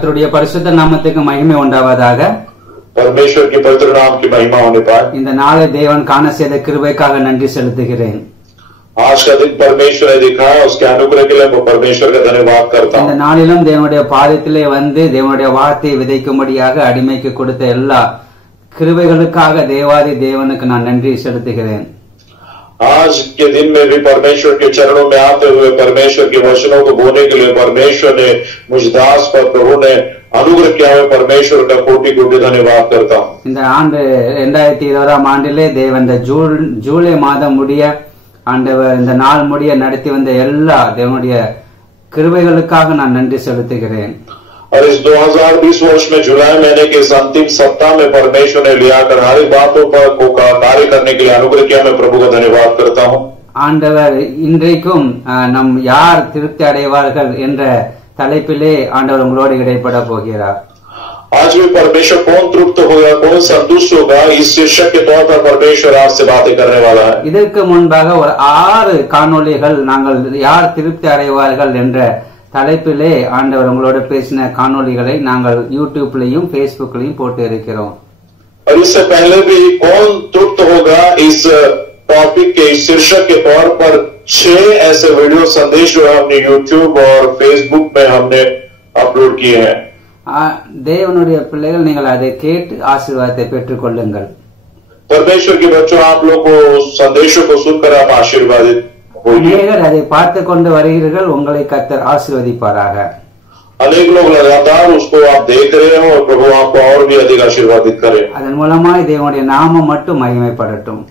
கர்த்தருடைய பரிசுத்த நாமத்துக்கு மகிமை உண்டாவதாக. परमेश्वर के पवित्र नाम की महिमा होने पाए। இந்த நாளை தேவன் காண செய்த கிருபைக்காக நன்றி செலுத்துகிறேன். आज का दिन परमेश्वर ने दिखाया, उसके अनुग्रह के लिए मैं परमेश्वर का धन्यवाद करता हूँ। இந்த நாளிலும் தேவனுடைய பாதத்திலே வந்து தேவனுடைய வார்த்தையை விதைக்கும்படியாக அடிமைக்கு கொடுத்த எல்லா கிருபைகளுக்காக தேவாதி தேவனுக்கு நான் நன்றி செலுத்துகிறேன். आज के दिन में भी परमेश्वर के चरणों में आते हुए परमेश्वर के वचनों को बोने के लिए परमेश्वर ने मुझ दास पर प्रभु ने अनुग्रह किया है। परमेश्वर का कोटि कोटि धन्यवाद करता हूँ। இந்த ஆண்டு 2020 ஆண்டிலே தேவன் இந்த ஜூலை மாதம் முடிய ஆண்டவர் இந்த நாள் முடிய நடத்தி வந்த எல்லா தேவனுடைய கிருபைகளுக்காக நான் நன்றி செலுத்துகிறேன். और इस 2020 वर्ष में जुलाई महीने के इस अंतिम सप्ताह में परमेश्वर ने लियाकर हर एक बातों पर को कार्य करने के लिए अनुग्रह किया। मैं प्रभु का धन्यवाद करता हूँ। ஆண்டவர் இன்றைக்கும் நம் யார் திருப்தி அடைவார்கள் என்ற தலைப்பிலே ஆண்டவர் உங்களோடு இடைப்பட போகிறார். आज भी परमेश्वर कौन तृप्त होगा, कौन संतुष्ट होगा, इस शीर्षक के तौर पर परमेश्वर आपसे बातें करने वाला है। இதற்கு முன்பாக ஒரு 6 காணொளிகள் நாங்கள் யார் திருப்தி அடைவார்கள் என்ற தலைப்பிலே ஆண்டவர் உங்களோட பேசின காணொளிகளை நாங்கள் யூடியூப்லயும் फेसबुकலயும் போட்டு இருக்கிறோம். और इससे पहले भी कौन तृप्त होगा इस टॉपिक के शीर्षक के तौर पर 6 ऐसे वीडियो संदेश जो हमने यूट्यूब और फेसबुक में हमने अपलोड किए हैं। தேவனுடைய பிள்ளைகள் நீங்கள் அதை கேட்டு ஆசீர்வாதத்தை பெற்றுக் கொள்ளுங்கள். परमेश्वर के बच्चों, आप लोग को संदेशों को सुनकर आप आशीर्वादित होइए। நீங்கள் அதை பார்த்து கொண்டு வருகிறீர்கள், உங்களை கர்த்தர் ஆசீர்வதிப்பாராக. अनेक लोग लगातार उसको आप देख रहे हो और प्रभु आपको और भी अधिक आशीर्वादित करे। அதன் மூலமாய் தேவனுடைய நாமம் மட்டும் மகிமைப்படட்டும்.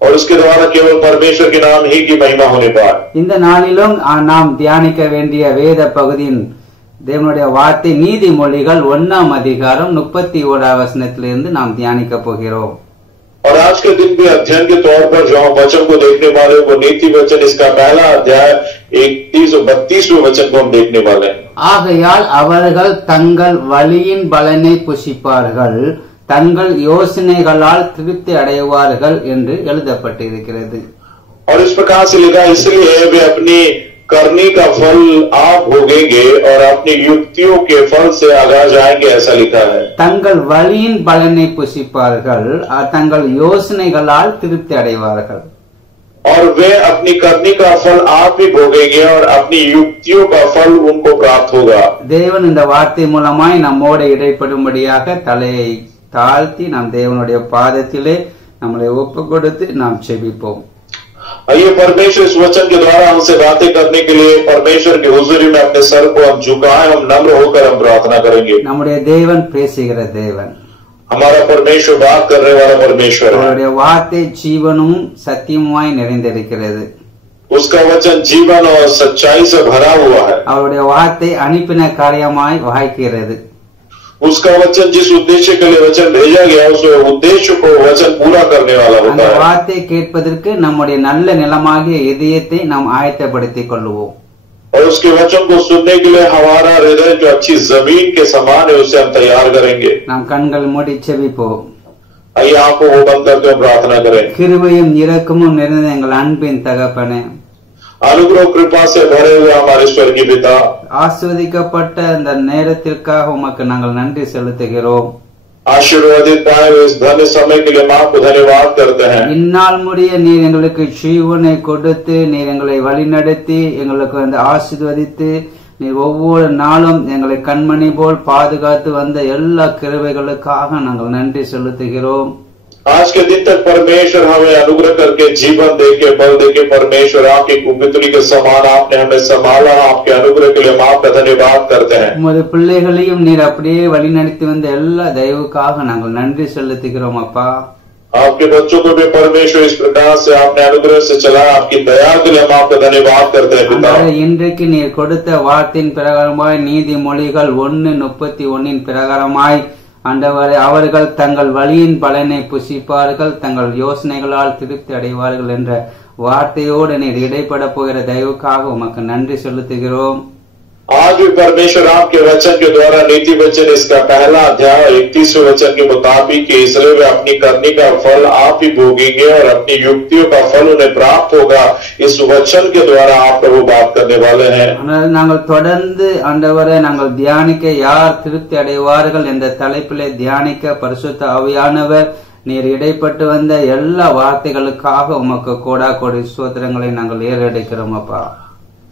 और उसके द्वारा केवल परमेश्वर के नाम ही की महिमा होने पाए। இந்த நாளிலும் நாம் தியானிக்க வேண்டிய வேத பகுதியின் தேவனுடைய வார்த்தை நீதிமொழிகள் 1ஆம் அதிகாரம் 31ஆம் வசனத்திலிருந்து நாம் தியானிக்க போகிறோம். और आज के दिन भी अध्ययन के तौर पर जो हम वचन को देखने वाले वो नीति वचन, इसका पहला अध्याय 31 और 32वें वचन को हम देखने वाले हैं। ஆகையால் அவர்கள் தங்கள் வழியின் பலனை புசிப்பார்கள், தங்கள் யோசனைகளால் திருப்தி அடைவார்கள் என்று எழுதப்பட்டிருக்கிறது. और इस प्रकार से लिखा, इसलिए वे अपनी करनी का फल आप भोगेंगे और अपनी युक्तियों के फल से आगा जाएंगे, ऐसा लिखा है। தங்கள் வழியின் பலனை புசிப்பார்கள், தங்கள் யோசனைகளால் திருப்தி அடைவார்கள். और वे अपनी करनी का फल आप ही भोगेंगे और अपनी युक्तियों का फल उनको प्राप्त होगा। தேவன் இந்த வார்த்தை மூலமாய் நம்மோடு இடைப்படும்படியாக தலையை தாழ்த்தி நாம் தேவனுடைய பாதத்திலே நம்மளை ஒப்பு கொடுத்து நாம் செபிப்போம். आइए परमेश्वर इस वचन के द्वारा हमसे बातें करने के लिए परमेश्वर की हुजूरी में अपने सर को हम झुकाएं, हम नम्र होकर हम प्रार्थना करेंगे। நம்முடைய தேவன் பேசுகிற தேவன், हमारा परमेश्वर बात करने वाला परमेश्वर है। அவருடைய வார்த்தை ஜீவனும் சத்தியமாய் நிறைந்திருக்கிறது. उसका वचन जीवन और सच्चाई से भरा हुआ है। அவருடைய வார்த்தை அனுப்பின காரியமாய் வாய்க்கிறது. उसका वचन जिस उद्देश्य के लिए वचन भेजा गया उस उद्देश्य को वचन पूरा करने वाला அந்த होता है। வார்த்தை கேட்பதற்கு நம்முடைய நல்ல நிலமாகிய இதயத்தை நாம் ஆயத்தப்படுத்திக் கொள்வோம். और उसके वचन को सुनने के लिए हमारा हृदय जो अच्छी जमीन के समान है उसे हम तैयार करेंगे। நாம் कண்கள் மூடி செபிப்போம். आइए आंखों को बंद करके हम प्रार्थना करें। கிருபையும் இரக்கமும் நிறைந்த எங்கள் அன்பின் தகப்பனே, अनुग्रह कृपा से भरे हुए हमारे स्वर्गीय पिता, ஆசீர்வதிக்கப்பட்ட இந்த நேரத்திற்காக உமக்கு நாங்கள் நன்றி செலுத்துகிறோம். आशीर्वादित पाए हुए इस धन्य समय के लिए हम आपको धन्यवाद करते हैं। இந்நாள் முடிய நீர் எங்களுக்கு ஜீவனை கொடுத்து நீர் எங்களை வழிநடத்தி எங்களுக்கு வந்து ஆசீர்வதித்து நீர் ஒவ்வொரு நாளும் எங்களை கண்மணி போல் பாதுகாத்து வந்த எல்லா கிருபைகளுக்காக நாங்கள் நன்றி செலுத்துகிறோம். आज के दिन तक परमेश्वर हमें अनुग्रह करके जीवन देके बल देके परमेश्वर आपकी कुंभितुली के समान आपने हमें संभाला। आपके अनुग्रह के लिए हम आपका धन्यवाद करते हैं। உமது பிள்ளைகளையும் நீர் அப்படியே வழிநடத்தி வந்த எல்லா தயவுக்காக நாங்கள் நன்றி செலுத்துகிறோம் அப்பா. आपके बच्चों को भी परमेश्वर इस प्रकार से आपने अनुग्रह से चला, आपकी दया के लिए हम आपका धन्यवाद करते हैं पिता। இன்றைக்கு நீர் கொடுத்த வார்த்தையின் பிரகாரமாய் நீதிமொழிகள் 1:31 பிரகாரமாய் ஆண்டவரே, அவர்கள் தங்கள் வழியின் பலனை புசிப்பார்கள், தங்கள் யோசனைகளால் திருப்தி அடைவார்கள் என்ற வார்த்தையோடு நீர் இடைப்பட போகிற தயவுக்காக உமக்கு நன்றி செலுத்துகிறோம். आज भी परमेश्वर आपके वचन के द्वारा नीति वचन इसका पहला अध्याय 31वें वचन के मुताबिक इसलिए वे अपनी करनी का फल आप ही भोगेंगे और अपनी युक्तियों का फल उन्हें प्राप्त होगा। इस वचन के द्वारा आप प्रभु बात करने वाले हैं। நாங்கள் தொடர்ந்து ஆண்டவரை நாங்கள் தியானிக்க யார் திருப்தி அடைவார்கள் என்ற தலைப்பிலே தியானிக்க பரிசுத்த ஆவியானவர் நீர் இடைப்பட்டு வந்த எல்லா வார்த்தைகளுக்காக உமக்கு கோடா கோடி ஸ்தோத்திரங்களை நாங்கள் ஏறெடுக்கிறோம் அப்பா।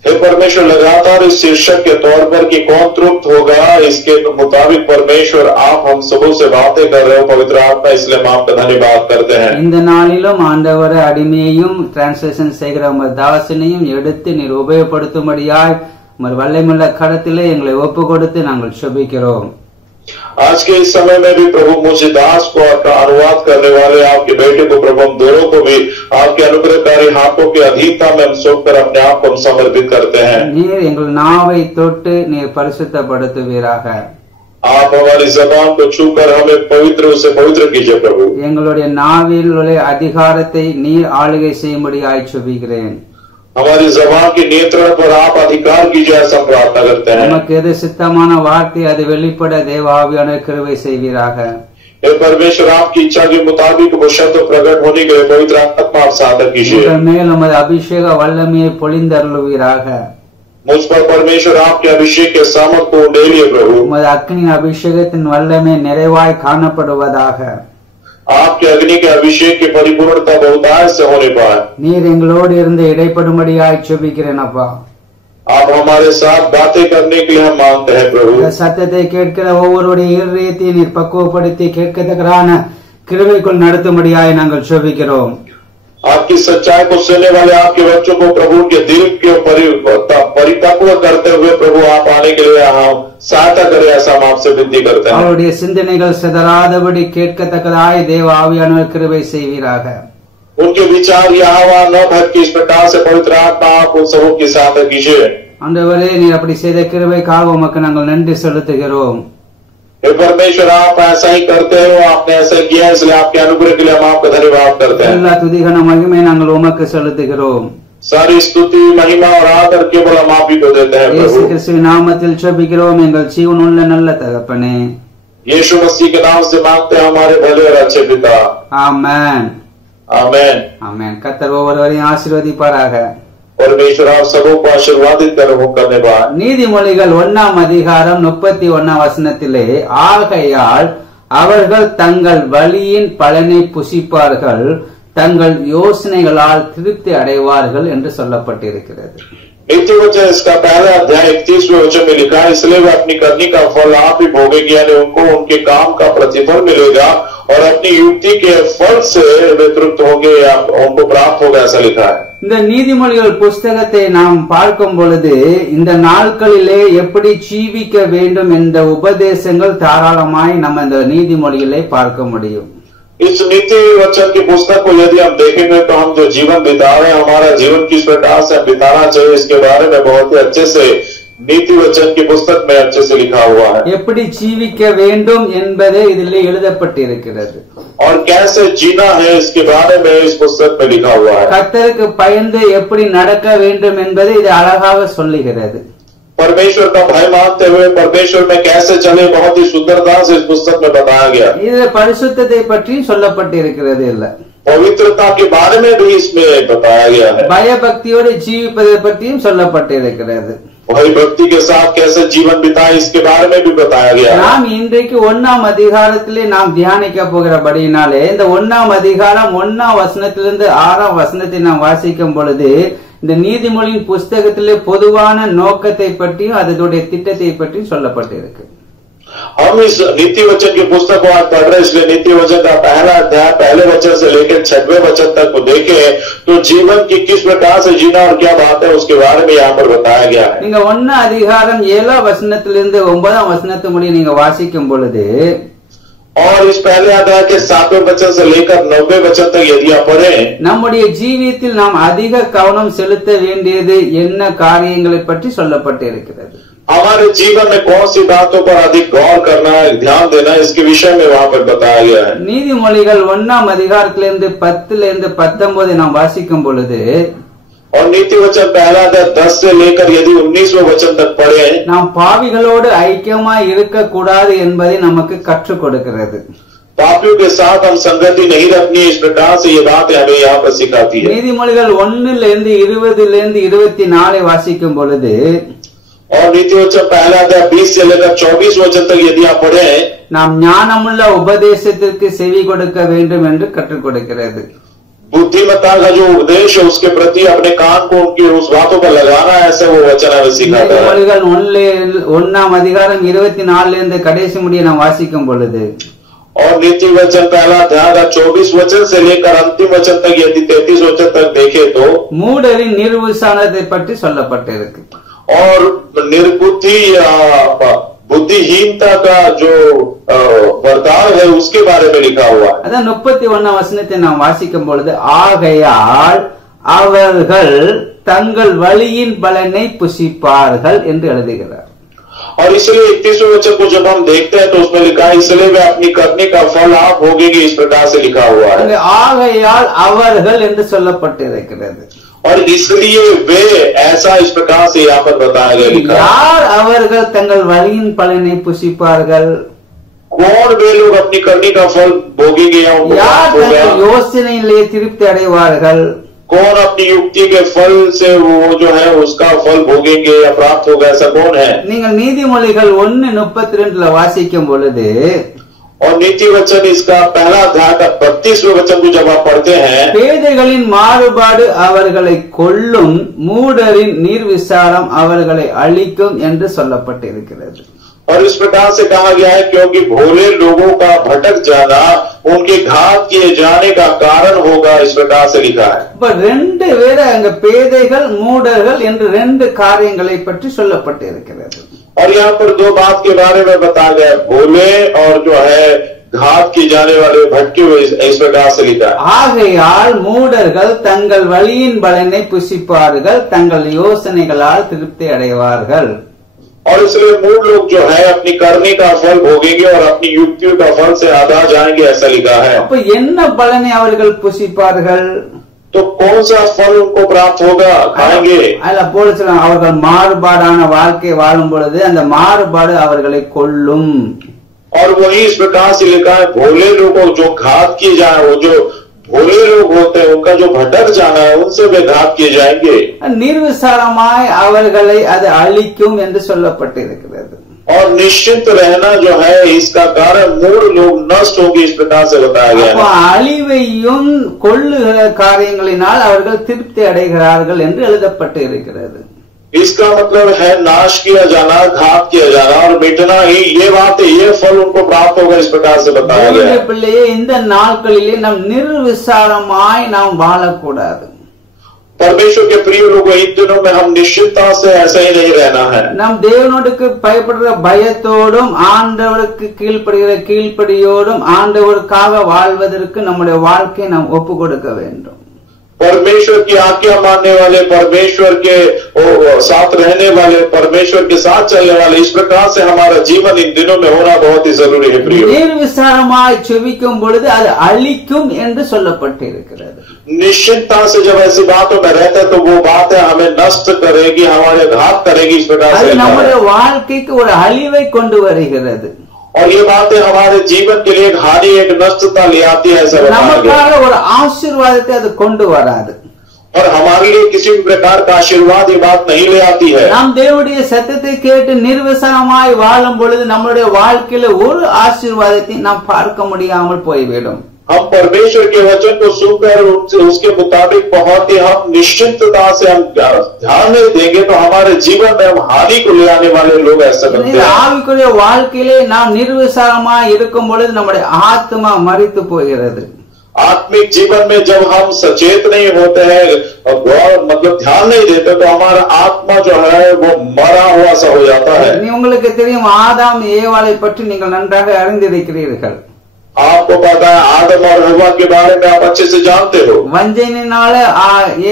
हे परमेश्वर, लगातार इस शीर्षक के तौर पर कि कौन तृप्त होगा, इसके मुताबिक परमेश्वर आप हम सबों से बातें कर रहे हो पवित्र आत्मा, इसलिए हम आपका धन्यवाद करते हैं। இந்த நாளிலும் ஆண்டவரை அடிமையையும் டிரான்ஸ்லேஷன் செய்கிற உமது தாசனையும் எடுத்து நீர் உபயோகப்படுத்தும்படியாய் உமது வல்லமையுள்ள கரத்திலே எங்களை ஒப்பு கொடுத்து நாங்கள் செபிக்கிறோம்। आज के इस समय में भी प्रभु मुझे दास को आपका अनुवाद करने वाले आपके बेटे को प्रभु हम दोनों को भी आपके अनुग्रहकारी हाथों की अधीनता में हम सौंपकर अपने आप को हम समर्पित करते हैं। நீர் எங்கள் நாவை தொட்டு நீர் பரிசுத்தப்படுத்துவீராக। आप हमारी जबान को छूकर हमें पवित्र से पवित्र कीजिए प्रभु। எங்களுடைய நாவில் உள்ள அதிகாரத்தை நீர் ஆளுகை செய்யும்படியாய் செபிக்கிறேன்। हमारी जबान के नियंत्रण पर आप अधिकार कीजिए, ऐसा हम प्रार्थना करते हैं। நமக்கு எது சித்தமான வார்த்தை அது வெளிப்பட தேவ ஆவியானவர் கிருபை செய்வீராக। हे परमेश्वर, आपकी इच्छा के मुताबिक वो शब्द प्रकट होने के लिए पवित्र आत्मा आप साधन कीजिए। உங்கள் மேல் உமது அபிஷேக வல்லமையை பொழிந்தருளுவீராக। मुझ पर परमेश्वर आपके अभिषेक के सामर्थ को उंडेलिए प्रभु। உமது அக்கினி அபிஷேகத்தின் வல்லமை நிறைவாய் காணப்படுவதாக। आपके अग्नि के अभिषेक की परिपूर्णता बहुतायत से होने पाए। நீர் எங்களோடு இருந்து இடைப்படும்படியாய் செபிக்கிறேன் அப்பா। आप हमारे साथ बातें करने के लिए हम मांगते हैं प्रभु। இந்த சத்தத்தை கேட்கிற ஒவ்வொருடைய இருதயத்தை நீர் பக்குவப்படுத்தி கேட்கத்தக்கதான கிருபைக்குள் நடத்தும்படியாய் நாங்கள் செபிக்கிறோம்। आपकी सच्चाई को सुनने वाले आपके बच्चों को प्रभु के दिल के परिपक्व करते हुए प्रभु आप आने के लिए हम सहायता करें, ऐसा हम आपसे विनती करते हैं। அவருடைய சிந்தனைகள் சிதறாதபடி கேட்கத்தக்கதாய் தேவ ஆவியானவர் கிருபை செய்வீராக। उनके विचार यहाँ न भटके, इस प्रकार से पवित्र आत्मा आप उन सबों की सहायता कीजिए। ஆண்டவரே நீர் அப்படி செய்த கிருபைக்காக உமக்கு நாங்கள் நன்றி செலுத்துகிறோம்। हे परमेश्वर, आप ऐसा ही करते हो, आपने ऐसा किया, इसलिए आपके अनुग्रह के लिए हम आपका धन्यवाद करते हैं। எல்லா துதிகன மகிமை நாங்கள் உமக்கு செலுத்துகிறோம்। सारी स्तुति महिमा और आदर केवल हम आप ही को देते हैं இயேசு प्रभु। கிறிஸ்துவின் நாமத்தில் செபிக்கிறோம் எங்கள் ஜீவனுள்ள நல்ல தகப்பனே, यीशु मसीह के नाम से मांगते हैं हमारे भले और अच्छे पिता, ஆமென் आमेन। ஆமென்। கர்த்தர் ஒவ்வொருவரையும் ஆசீர்வதிப்பாராக। परमेश्वर आप सबों को आशीर्वादित करने बाद நீதிமொழிகள் 1ஆம் அதிகாரம் 31ஆம் வசனத்திலே, ஆகையால் அவர்கள் தங்கள் வழியின் பலனை புசிப்பார்கள், தங்கள் யோசனைகளால் திருப்தி அடைவார்கள் என்று சொல்லப்பட்டிருக்கிறது। नीति वचन इसका पहला अध्याय 31वें वचन में लिखा है, इसलिए वे अपनी करनी का फल आप ही भोगेंगे, यानी उनको उनके काम का प्रतिफल मिलेगा और अपनी युक्ति के फल से वे तृप्त होंगे या उनको प्राप्त होगा, ऐसा लिखा है। இந்த நீதிமொழிகள் புஸ்தகத்தை நாம் பார்க்கும் பொழுது இந்த நாட்களிலே எப்படி ஜீவிக்க வேண்டும் என்ற உபதேசங்கள் தாராளமாய் நம்ம இந்த நீதிமொழிகளை பார்க்க முடியும்। इस नीति वचन की पुस्तक को यदि हम देखेंगे तो हम जो जीवन बिता रहे हैं, हमारा जीवन किस प्रकार से बिताना चाहिए, इसके बारे में बहुत ही अच्छे से नीति वचन की पुस्तक में अच्छे से लिखा हुआ है। எப்படி ஜீவிக்க வேண்டும் என்பதே இதிலே எழுதப்பட்டிருக்கிறது। और कैसे जीना है इसके बारे में इस पुस्तक में लिखा हुआ है। கர்த்தருக்கு பயந்து எப்படி நடக்க வேண்டும் என்பதை இது அழகாக சொல்லுகிறது। परमेश्वर का भय मानते हुए परमेश्वर में कैसे चले, बहुत ही सुंदरता से इस पुस्तक में बताया गया। இதுல பரிசுத்தத்தை பற்றி சொல்லப்பட்டிருக்கிறது இல்ல, पवित्रता के बारे में भी इसमें बताया गया है। பயபக்தியோடு ஜீவிப்பதை பற்றியும் சொல்லப்பட்டிருக்கிறது। वही भक्ति के साथ कैसे जीवन बिताए, इसके बारे में भी बताया गया है। நாம் இன்றைக்கு 1ஆம் அதிகாரத்திலே நாம் தியானிக்க போகிறபடியினாலே இந்த 1ஆம் அதிகாரம் 1ஆம் வசனத்திலிருந்து 6ஆம் வசனத்தை நாம் வாசிக்கும் பொழுது இந்த நீதிமொழியின் புஸ்தகத்திலே பொதுவான நோக்கத்தை பற்றியும் அதனுடைய திட்டத்தை பற்றியும் சொல்லப்பட்டிருக்கு। हम इस नीति वचन की पुस्तक को आज पढ़ रहे, इसलिए नीति वचन का पहला अध्याय पहले वचन से लेकर 6वें वचन तक को देखें तो जीवन की किस प्रकार से जीना और क्या बात है उसके बारे में यहाँ पर बताया गया है। நீங்க 1ஆம் அதிகாரம் 7ஆம் வசனத்திலிருந்து 9ஆம் வசனத்து முடிய நீங்க வாசிக்கும் பொழுது और इस पहले अध्याय के 7वें वचन से लेकर 9वें वचन तक यदि आप पढ़ें, நம்முடைய ஜீவியத்தில் நாம் அதிக கவனம் செலுத்த வேண்டியது என்ன காரியங்களை பற்றி சொல்லப்பட்டிருக்கிறது। हमारे जीवन में कौन सी बातों पर अधिक गौर करना है, ध्यान देना है, इसके विषय में वहां पर बताया गया है। நீதிமொழிகள் 1ஆம் அதிகாரத்திலிருந்து 10லிருந்து 19 நாம் வாசிக்கும் பொழுது और नीति वचन पहला अध्याय 10 से लेकर यदि 19वें वचन तक पढ़े, நாம் பாவிகளோடு ஐக்கியமாய் இருக்கக்கூடாது என்பதை நமக்கு கற்றுக் கொடுக்கிறது. पापियों के साथ हम संगति नहीं रखनी, इस प्रकार से ये बात हमें यहाँ पर सिखाती है. நீதிமொழிகள் 1:20-24 வாசிக்கும் பொழுது, और नीति वचन पहला अध्याय 20 से लेकर 24 वचन तक यदि आप पढ़े, நாம் ஞானமுள்ள உபதேசத்திற்கு செவி கொடுக்க வேண்டும் என்று கற்றுக் கொடுக்கிறது. बुद्धिमत्ता का जो उपदेश है उसके प्रति अपने कान को उनकी उस बातों पर लगाना, ऐसे वो वचन हमें सिखाता है. நீதிமொழிகள் 1:24 கடைசி முடிய நாம் வாசிக்கும் பொழுது, और नीति वचन पहला अध्याय 24 वचन से लेकर अंतिम वचन तक यदि 33 वचन तक देखे तो மூடரின் நிர்விசாரத்தை பற்றி சொல்லப்பட்டிருக்கு. और निर्बुद्धि या बुद्धिहीनता का जो बर्ताव है उसके बारे में लिखा हुआ है. அதான் 31 வசனத்தை நாம் வாசிக்கும் பொழுது, ஆகையால் அவர்கள் தங்கள் வழியின் பலனை புசிப்பார்கள் என்று எழுதுகிறார். और इसलिए 31वें वचन को जब हम देखते हैं तो उसमें लिखा है, इसलिए वे अपनी करने का फल आप भोगेंगे, इस प्रकार से लिखा हुआ है. ஆகையால் அவர்கள் என்று சொல்லப்பட்டிருக்கிறது. और इसलिए वे, ऐसा इस प्रकार से यहाँ पर बताया गया, लिखा யார் அவர்கள் தங்கள் வழியின் பலனை புசிப்பார்கள்? कौन वे लोग अपनी करने का फल भोगेंगे या उनको யார் प्राप्त होगा? தங்கள் யோசனையிலே திருப்தி அடைவார்கள்? कौन अपनी युक्ति के फल से वो जो है उसका फल भोगेंगे या प्राप्त होगा, ऐसा कौन है? நீங்கள் நீதிமொழிகள் 1:32 வாசிக்கும் பொழுது, और नीति वचन इसका पहला अध्याय का 32वें वचन को जब आप पढ़ते हैं, பேதைகளின் மாறுபாடு அவர்களை கொல்லும், மூடரின் நீர்விசாரம் அவர்களை அழிக்கும் என்று சொல்லப்பட்டிருக்கிறது. और इस प्रकार से कहा गया है, क्योंकि भोले लोगों का भटक जाना उनके घात किए जाने का कारण होगा, इस प्रकार से लिखा है. இப்ப ரெண்டு வேற அங்க பேதைகள் மூடர்கள் என்று ரெண்டு காரியங்களை பற்றி சொல்லப்பட்டிருக்கிறது. और यहाँ पर दो बात के बारे में बताया गया, भोले और जो है घात की जाने वाले भटके हुए, इस प्रकार से लिखा है. ஆகையால் மூடர்கள் தங்கள் வழியின் பலனை புசிப்பார்கள், தங்கள் யோசனைகளால் திருப்தி அடைவார்கள். और इसलिए मूल लोग जो है अपनी करने का फल भोगेंगे और अपनी युक्तियों का फल से आधा जाएंगे, ऐसा लिखा है. அப்ப என்ன பலனை அவர்கள் புசிப்பார்கள்? तो कौन सा फल उनको प्राप्त होगा, खाएंगे? அதுல போல சொல்றாங்க, அவர்கள் மாறுபாடான வாழ்க்கை வாழும் பொழுது அந்த மாறுபாடு அவர்களை கொல்லும். और वही इस प्रकार से लिखा है, भोले लोगों जो घात किए जाए, वो जो भोले लोग होते हैं उनका जो भटक जाना है उनसे वे घात किए जाएंगे. निर्विसारमाय அவர்களை அது அழிக்கும் என்று சொல்லப்பட்டிருக்கிறது. और निश्चिंत रहना जो है इसका कारण मूल लोग नष्ट होंगे, इस प्रकार से बताया गया है. அழிவையும் கொல்லுகிற காரியங்களினால் அவர்கள் திருப்தி அடைகிறார்கள் என்று எழுதப்பட்டு இருக்கிறது. इसका मतलब है नाश किया जाना, घात किया जाना और मिटना ही, ये बात है, ये फल उनको प्राप्त होगा, इस प्रकार से बताया गया है. பிள்ளையே, இந்த நாட்களிலே நாம் निर्विसारமாய் நாம் வாழக்கூடாது. परमेश्वर के प्रिय लोगों, इन दिनों में हम निश्चितता से ऐसा ही नहीं रहना है. நாம் தேவனுக்கு பயப்படுற பயத்தோடும் ஆண்டவருக்கு கீழ்ப்படுகிற கீழ்ப்படியோடும் ஆண்டவருக்காக வாழ்வதற்கு நம்முடைய வாழ்க்கையை நாம் ஒப்பு கொடுக்க வேண்டும். परमेश्वर की आज्ञा मानने वाले, परमेश्वर के साथ रहने वाले, परमेश्वर के साथ चलने वाले, इस प्रकार से हमारा जीवन इन दिनों में होना बहुत ही जरूरी है. प्रिय, निर्विसारமாய் செபிக்கும் பொழுது அது அழிக்கும் என்று சொல்லப்பட்டிருக்கிறது. निश्चितता से जब ऐसी बातों में रहते हैं तो वो बातें हमें नष्ट करेगी, हमारे घात करेगी, इस प्रकार से நம்முடைய வாழ்க்கைக்கு ஒரு அழிவை கொண்டு வருகிறது. और ये बातें हमारे जीवन के लिए एक हानि, एक नष्टता ले आती है, ऐसा बताया गया. நமக்காக ஒரு ஆசீர்வாதத்தை அது கொண்டு வராது. और हमारे लिए किसी भी प्रकार का आशीर्वाद ये बात नहीं ले आती है. நாம் தேவனுடைய சத்தத்தை கேட்டு निर्विसारமாய் வாழும் பொழுது நம்முடைய வாழ்க்கையில ஒரு ஆசீர்வாதத்தை நாம் பார்க்க முடியாமல் போய்விடும். हम परमेश्वर के वचन को सुनकर उसके मुताबिक बहुत ही हम निश्चिंतता से हम ध्यान नहीं देंगे तो हमारे जीवन में हम हानि को ले आने वाले लोग ऐसा करते हैं. ஆவிக்குரிய வாழ்க்கையிலே நாம் निर्विसारமாய் இருக்கும் பொழுது நம்முடைய ஆத்மா மரித்து போகிறது. आत्मिक जीवन में जब हम सचेत नहीं होते हैं, मतलब ध्यान नहीं देते, तो हमारा आत्मा जो है वो मरा हुआ सा हो जाता है. உங்களுக்கு தெரியும், ஆதாம் ஏவாளை பற்றி நீங்கள் நன்றாக அறிந்திருக்கிறீர்கள். आपको पता है आदम और हव्वा के बारे में आप अच्छे से जानते हो. வஞ்சனையினால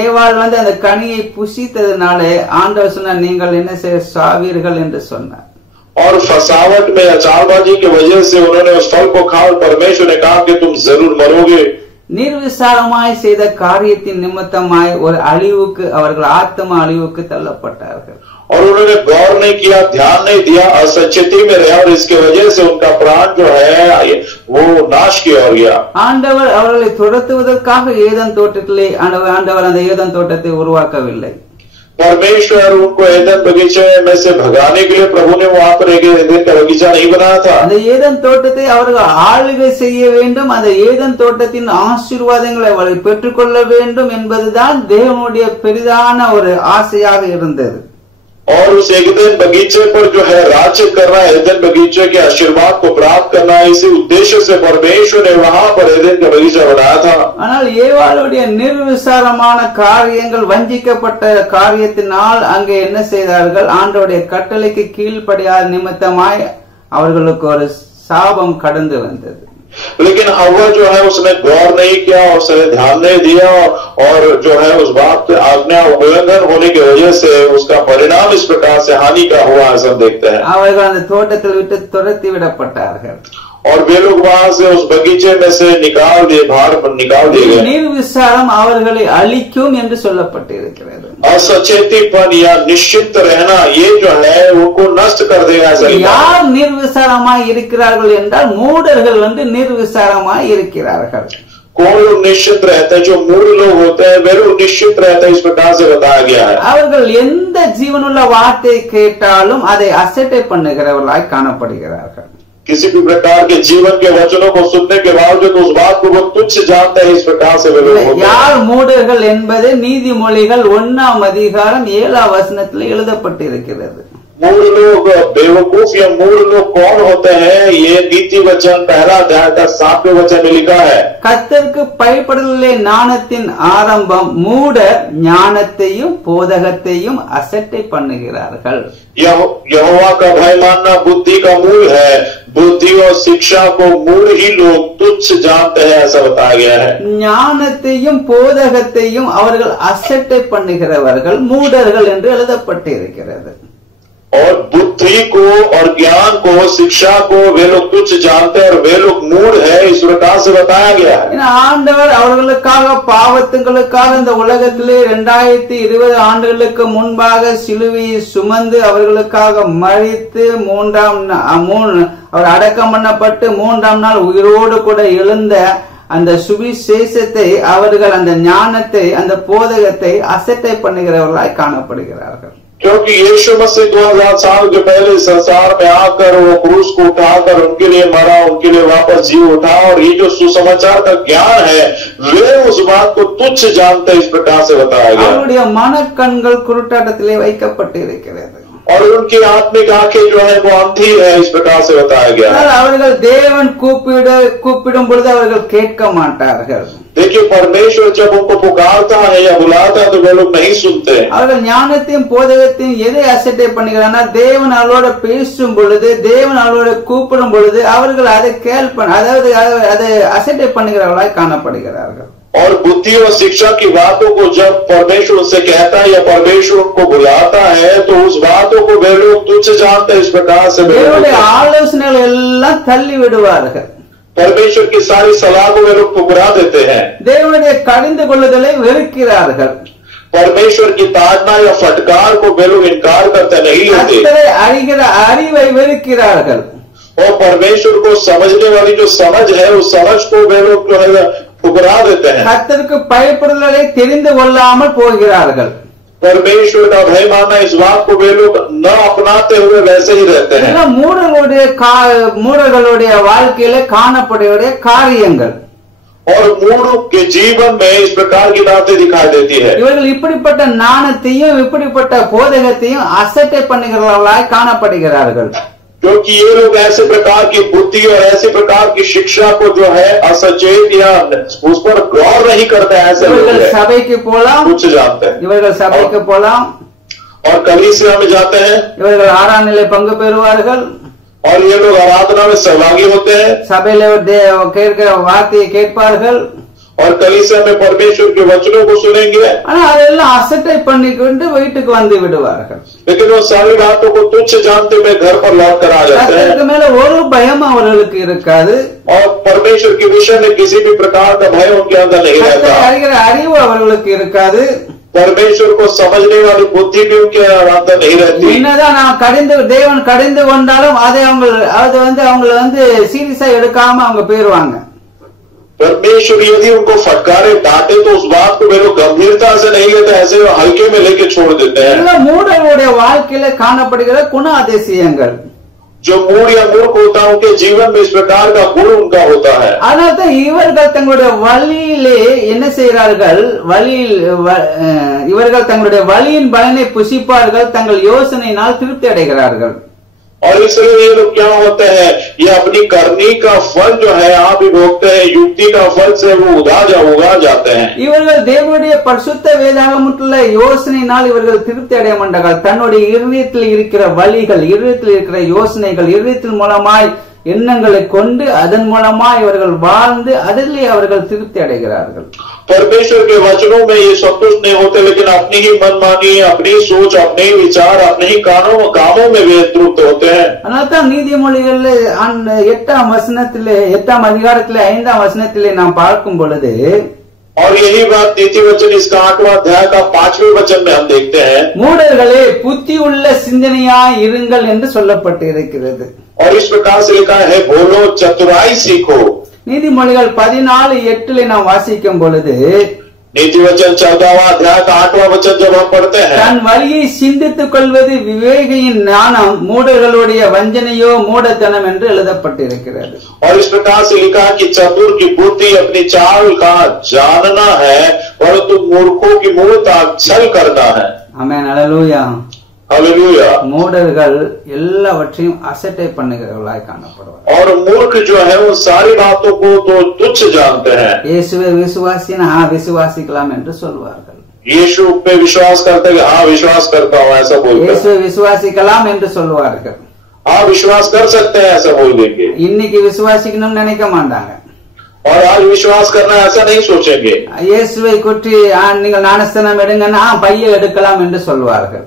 ஏவாள் அந்த கனியை புசித்ததுனால ஆண்டவர் சொன்னார், நீங்கள் என்ன செய்ய சாவீர்கள் என்று சொன்னார். और फसावट में या चालबाजी की वजह से उन्होंने उस फल को खाया और परमेश्वर ने कहा कि तुम जरूर मरोगे. நிர்விசாரமாய் செய்த காரியத்தின் நிமித்தமாய் ஒரு அழிவுக்கு அவர்கள் ஆத்ம அழிவுக்கு தள்ளப்பட்டார்கள். और उन्होंने गौर नहीं किया, ध्यान नहीं दिया, असचेती में रहे और इसके वजह से उनका प्राण जो है वो नाश की ओर गया. ஆண்டவர் அவர்களை துரத்துவதற்காக ஏதேன் தோட்டத்திலே ஆண்டவர் அந்த ஏதேன் தோட்டத்தை உருவாக்கவில்லை. परमेश्वर उनको एदन बगीचे में से भगाने के लिए प्रभु ने वहां पर एक एदन का बगीचा नहीं बनाया था. அந்த ஏதேன் தோட்டத்தை அவர்கள் ஆளுகை செய்ய வேண்டும், அந்த ஏதேன் தோட்டத்தின் ஆசீர்வாதங்களை அவர்கள் பெற்றுக்கொள்ள வேண்டும் என்பதுதான் தேவனுடைய பெரிதான ஒரு ஆசையாக இருந்தது. और उस एदन बगीचे पर जो है राज्य करना, एदन बगीचे के आशीर्वाद को प्राप्त करना, इसी उद्देश्य से परमेश्वर ने वहां पर एदन का बगीचा बनाया था. ஆனால் ஏவாளுடைய நிர்விசாரமான காரியங்கள், வஞ்சிக்கப்பட்ட காரியத்தினால் அங்கே என்ன செய்தார்கள், ஆண்டவருடைய கட்டளைக்கு கீழ்ப்படியாத நிமித்தமாய் அவர்களுக்கு ஒரு சாபம் கடந்து வந்தது. लेकिन हव्वा जो है उसने गौर नहीं किया और उसने ध्यान नहीं दिया और जो है उस बात पे आज्ञा उल्लंघन होने की वजह से उसका परिणाम इस प्रकार से हानि का हुआ, ऐसा देखते हैं. அவர்கள் அந்த தோட்டத்தில் விட்டு துரத்தி விடப்பட்டார்கள். और वे लोग वहां से उस बगीचे में से निकाल दिए, बाहर निकाल दिए गए. निर्विसाரம் அவர்களை அழிக்கும் என்று சொல்லப்பட்டிருக்கிறது. असचेतीपन या निश्चित रहना ये जो है उनको नष्ट कर देगा. யார் நிர்விசாரமாய் இருக்கிறார்கள் என்றால் மூடர்கள் நிர்விசாரமாய் இருக்கிறார்கள். कौन लोग निश्चित रहते हैं? जो मूढ़ लोग होते हैं वे लोग निश्चित रहते हैं, इस प्रकार से बताया गया है. அவர்கள் எந்த ஜீவனுள்ள வார்த்தை கேட்டாலும் அதை அசட்டை பண்ணுகிறவர்களாய் காணப்படுகிறார்கள். किसी भी प्रकार के जीवन के वचनों को सुनने के बावजूद उस बात को वो तुच्छ जानते हैं, इस प्रकार से वे लोग होते हैं. யார் மூடர்கள் என்பது நீதிமொழிகள் 1ஆம் அதிகாரம் 7ஆம் வசனத்தில் எழுதப்பட்டிருக்கிறது. मूढ़ लोग, बेवकूफ या मूढ़ लोग कौन होते हैं? ये नीति वचन 1 अध्याय का 7वें वचन में लिखा है. கர்த்தருக்கு பயப்படுதலே ஞானத்தின் ஆரம்பம், மூடர் ஞானத்தையும் போதகத்தையும் அசட்டை பண்ணுகிறார்கள். यहोवा का भय मानना बुद्धि का मूल है. बुद्धि और शिक्षा को मूढ़ ही लोग तुच्छ जानते हैं, ऐसा बताया गया है. ஞானத்தையும் போதகத்தையும் அவர்கள் அசட்டை பண்ணுகிறவர்கள் மூடர்கள் என்று எழுதப்பட்டிருக்கிறது. और बुद्धि को और ज्ञान को, शिक्षा को वे लोग तुच्छ जानते हैं और वे लोग मूढ़ है, इस प्रकार से बताया गया है. ஆண்டவர் அவர்களுக்காக பாவத்துங்களுக்காக இந்த உலகத்திலே 2020 ஆண்டுகளுக்கு முன்பாக சிலுவையை சுமந்து அவர்களுக்காக மரித்து அவர் அடக்கம் பண்ணப்பட்டு 3ஆம் நாள் உயிரோடு கூட எழுந்த அந்த சுவிசேஷத்தை அவர்கள், அந்த ஞானத்தை, அந்த போதகத்தை அசட்டை பண்ணுகிறவர்களாய் காணப்படுகிறார்கள். क्योंकि यीशु मसीह 2000 साल के पहले संसार में आकर वो क्रूस को उठाकर उनके लिए मरा, उनके लिए वापस जी उठा, और ये जो सुसमाचार का ज्ञान है वे उस बात को तुच्छ जानते, इस प्रकार से बताया गया. அவருடைய மனக்கண்கள் குருட்டாட்டத்திலே வைக்கப்பட்டிருக்கிறது. और उनकी आत्मिक आंखें जो है वो अंधी है, इस प्रकार से बताया गया है. அவர்கள் தேவன் கூப்பிடும் பொழுது அவர்கள் கேட்க மாட்டார்கள். देखिए, परमेश्वर जब उनको पुकारता है या बुलाता है तो वे लोग नहीं सुनते. அவர்கள் ஞானத்தையும் போதகத்தையும் எதை அசட்டை பண்ணுகிறாங்கன்னா, தேவன் அவளோட பேசும் பொழுது, தேவன் அவளோட கூப்பிடும் பொழுது அவர்கள் அதை அதாவது அதை அசட்டை பண்ணுகிறவர்களாய் காணப்படுகிறார்கள். और बुद्धि और शिक्षा की बातों को जब परमेश्वर उनसे कहता है या परमेश्वर उनको बुलाता है तो उस बातों को वे लोग तुच्छ जानते हैं, इस प्रकार से ஆலோசனைகள் எல்லாம் தள்ளி விடுவார்கள். परमेश्वर की सारी सलाह को वे लोग ठुकरा देते हैं. தேவனுடைய கடிந்து கொள்ளுதலை வெறுக்கிறார்கள். परमेश्वर की ताड़ना या फटकार को वे लोग इनकार करते नहीं लेते. அறிகிற அறிவை வெறுக்கிறார்கள். और परमेश्वर को समझने वाली जो समझ है उस समझ को वे लोग जो है ठुकरा देते हैं. கர்த்தருக்கு பயப்படுதலை தெரிந்து கொள்ளாமல் போகிறார்கள். परमेश्वर का भय मानना, इस बात को वे लोग न अपनाते हुए वैसे ही रहते हैं. மூடர்களுடைய வாழ்க்கையில காணப்படுகிற காரியங்கள் और मूढ़ के जीवन में इस प्रकार की बातें दिखाई देती है. இவர்கள் இப்படிப்பட்ட ஞானத்தையும் இப்படிப்பட்ட போதகத்தையும் அசட்டை பண்ணுகிறவர்களாய் காணப்படுகிறார்கள். क्योंकि ये लोग ऐसे प्रकार की बुद्धि और ऐसे प्रकार की शिक्षा को जो है असचेत या उस पर गौर नहीं करते हैं. ऐसे लोग சபைக்கு போலாம், कुछ जानते हैं, இவர்கள் சபைக்கு போலாம், और कलीसिया में जाते हैं, இவர்கள் ஆறாம் நிலை பங்கு பெறுவார்கள், और ये लोग आराधना में सहभागी होते हैं, சபையில கேட்கிற வார்த்தையை கேட்பார்கள், और कलीसिया में परमेश्वर के वचनों को सुनेंगे, ஆனா அதெல்லாம் அசட்டை பண்ணிக்கொண்டு வீட்டுக்கு வந்து விடுவார்கள். लेकिन वो सारी बातों को तुच्छ जानते हुए घर पर लौट कर आ जाते हैं கர்த்தருக்கு மேல ஒரு பயம் அவர்களுக்கு இருக்காது. और परमेश्वर के विषय में किसी भी प्रकार का भय उनके अंदर नहीं रहता। கர்த்தரை அறிகிற அறிவு அவர்களுக்கு இருக்காது. परमेश्वर को समझने वाली बुद्धि भी उनके अंदर नहीं रहती। என்னதான் நான் தேவன் கடிந்து கொண்டாலும் அவங்களை சீரியஸா எடுக்காம அவங்க போயிருவாங்க. परमेश्वर यदि उनको फटकारे डांटे तो उस बात को वे लोग गंभीरता से नहीं लेते, ऐसे हल्के में लेके छोड़ देते हैं। மூடருடைய வாழ்க்கையில காணப்படுகிற குண அதிசயங்கள், जो मूड या मूर्ख होता है उनके जीवन में इस प्रकार का गुण उनका होता है। அதனால்தான் இவர்கள் தங்களுடைய வழியிலே என்ன செய்கிறார்கள், இவர்கள் தங்களுடைய வழியின் பலனை புசிப்பார்கள், தங்கள் யோசனையினால் திருப்தி அடைகிறார்கள்। और इसलिए ये लोग क्या होते हैं, ये अपनी करनी का फल जो है आप भी भोगते हैं, युक्ति का फल से वो उगा जाते हैं। இவர்கள் தேவனுடைய பரிசுத்த வேதாகமத்துள்ள யோசனையினால் இவர்கள் திருப்தி அடைய மாட்டார்கள்। தன்னுடைய இருதயத்தில் இருக்கிற வழிகள், இருதயத்தில் இருக்கிற யோசனைகள், இருதயத்தின் மூலமாய் எண்ணங்களை கொண்டு அதன் மூலமாய் இவர்கள் வாழ்ந்து அதிலே அவர்கள் திருப்தி அடைகிறார்கள்। परमेश्वर के वचनों में ये संतुष्ट नहीं होते, लेकिन अपनी ही मनमानी, अपनी सोच, अपने ही विचार, अपने ही कामों में वे तृप्त होते हैं। அதனால்தான் நீதிமொழிகள்ல 8ஆம் அதிகாரத்திலே 5ஆம் வசனத்திலே நாம் பார்க்கும் பொழுது, और यही बात नीति वचन इसका 8वां अध्याय का 5वें वचन में हम देखते हैं, மூடர்களே புத்தி உள்ள சிந்தனையாய் இருங்கள் என்று சொல்லப்பட்டு இருக்கிறது। और इस प्रकार से लिखा है, बोलो चतुराई सीखो। நீதிமொழிகள் 14:8 நாம் வாசிக்கும் பொழுது, नीति वचन 14वां अध्याय का 8वां वचन जब हम पढ़ते हैं, தன் வழியை சிந்தித்துக் கொள்வது விவேகியின் ஞானம், மூடர்களுடைய வஞ்சனையோ மூடத்தனம் என்று எழுதப்பட்டிருக்கிறது। और इस प्रकार से लिखा कि चतुर की बुद्धि अपनी चाल का जानना है, परंतु मूर्खों की मूर्खता छल करना है। आमेन, हालेलुया। हालेलुया। மூடர்கள் எல்லாவற்றையும் அசட்டை பண்ணுகிறவர்களாய் காணப்படுவார்। और मूर्ख जो है वो सारी बातों को तो तुच्छ जानते हैं। இயேசுவை விசுவாசினா விசுவாசிக்கலாம் என்று சொல்வார்கள்। यीशु पे विश्वास करते हैं, हाँ विश्वास करता हूँ ऐसा बोलते हैं। இயேசுவை விசுவாசிக்கலாம் என்று சொல்வார்கள்। हाँ विश्वास कर सकते हैं ऐसा बोल देंगे। இன்னைக்கு விசுவாசிக்கணும்னு நினைக்க மாட்டாங்க। और आज विश्वास करना ऐसा नहीं सोचेंगे। இயேசுவை குற்றி நீங்கள் ஞானஸ்தானம் எடுங்கன்னா பையை எடுக்கலாம் என்று சொல்வார்கள்।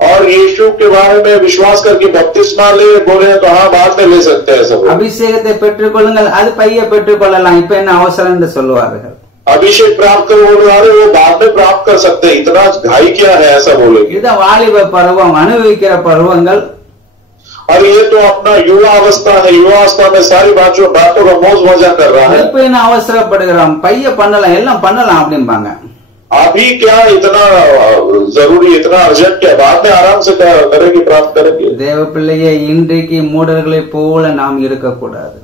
और यीशु के बारे में विश्वास करके बपतिस्मा ले बोले तो हाँ बाद में ले सकते हैं सब। அபிஷேகத்தை பெற்றுக்கொள்ளுங்கள், அது பையை பெற்றுக்கொள்ளலாம், இப்ப என்ன அவசரம் என்று சொல்லுவார்கள்। अभिषेक प्राप्त करो बोले अरे वो बाद में प्राप्त कर सकते हैं, इतना घाई क्या है ऐसा बोलेंगे। இதுதான் வாலிப பருவம், அனுபவிக்கிற பருவங்கள்। और ये तो अपना युवा अवस्था है, युवा अवस्था में सारी बातों का मौज मजा कर रहा है। இப்ப என்ன அவசரப்படுகிறோம், பைய பண்ணலாம், எல்லாம் பண்ணலாம் அப்படிம்பாங்க। अभी क्या इतना जरूरी, इतना अर्जेंट क्या, बाद में आराम से करेंगे, प्राप्त करेंगे। தேவ பிள்ளையே, இன்றைக்கு மூடர்களை போல நாம் இருக்கக்கூடாது।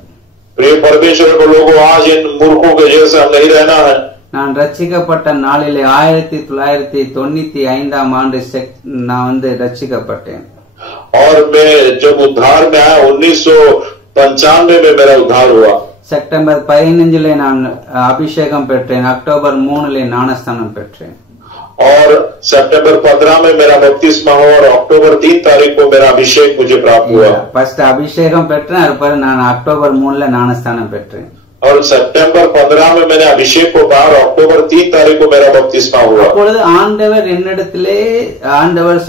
प्रिय परमेश्वर को लोगों, आज इन मूर्खों के जैसे हम नहीं रहना है। நான் ரட்சிக்கப்பட்ட நாளிலே 1995ஆம் ஆண்டு நான் ரட்சிக்கப்பட்டேன்। और मैं जब उद्धार में आया 1995 में मेरा उद्धार हुआ। செப்டம்பர் 15 நான் அபிஷேகம் பெற்றேன், அக்டோபர் 3 ஞானஸ்தானம் பெற்றேன்। और सितंबर 15 में मेरा बपतिस्मा हुआ और अक्टूबर 3 तारीख को मेरा अभिषेक मुझे प्राप्त हुआ। फर्स्ट अभिषेகம் பெற்றேன், அதுக்கப்புறம் நான் அக்டோபர் 3 ஞானஸ்தானம் பெற்றேன்। और सितंबर 15 में मैंने अभिषेक को पाया और अक्टूबर 3 तारीख को मेरा बपतिस्मा हुआ। அப்பொழுது ஆண்டவர் என்னிடத்திலே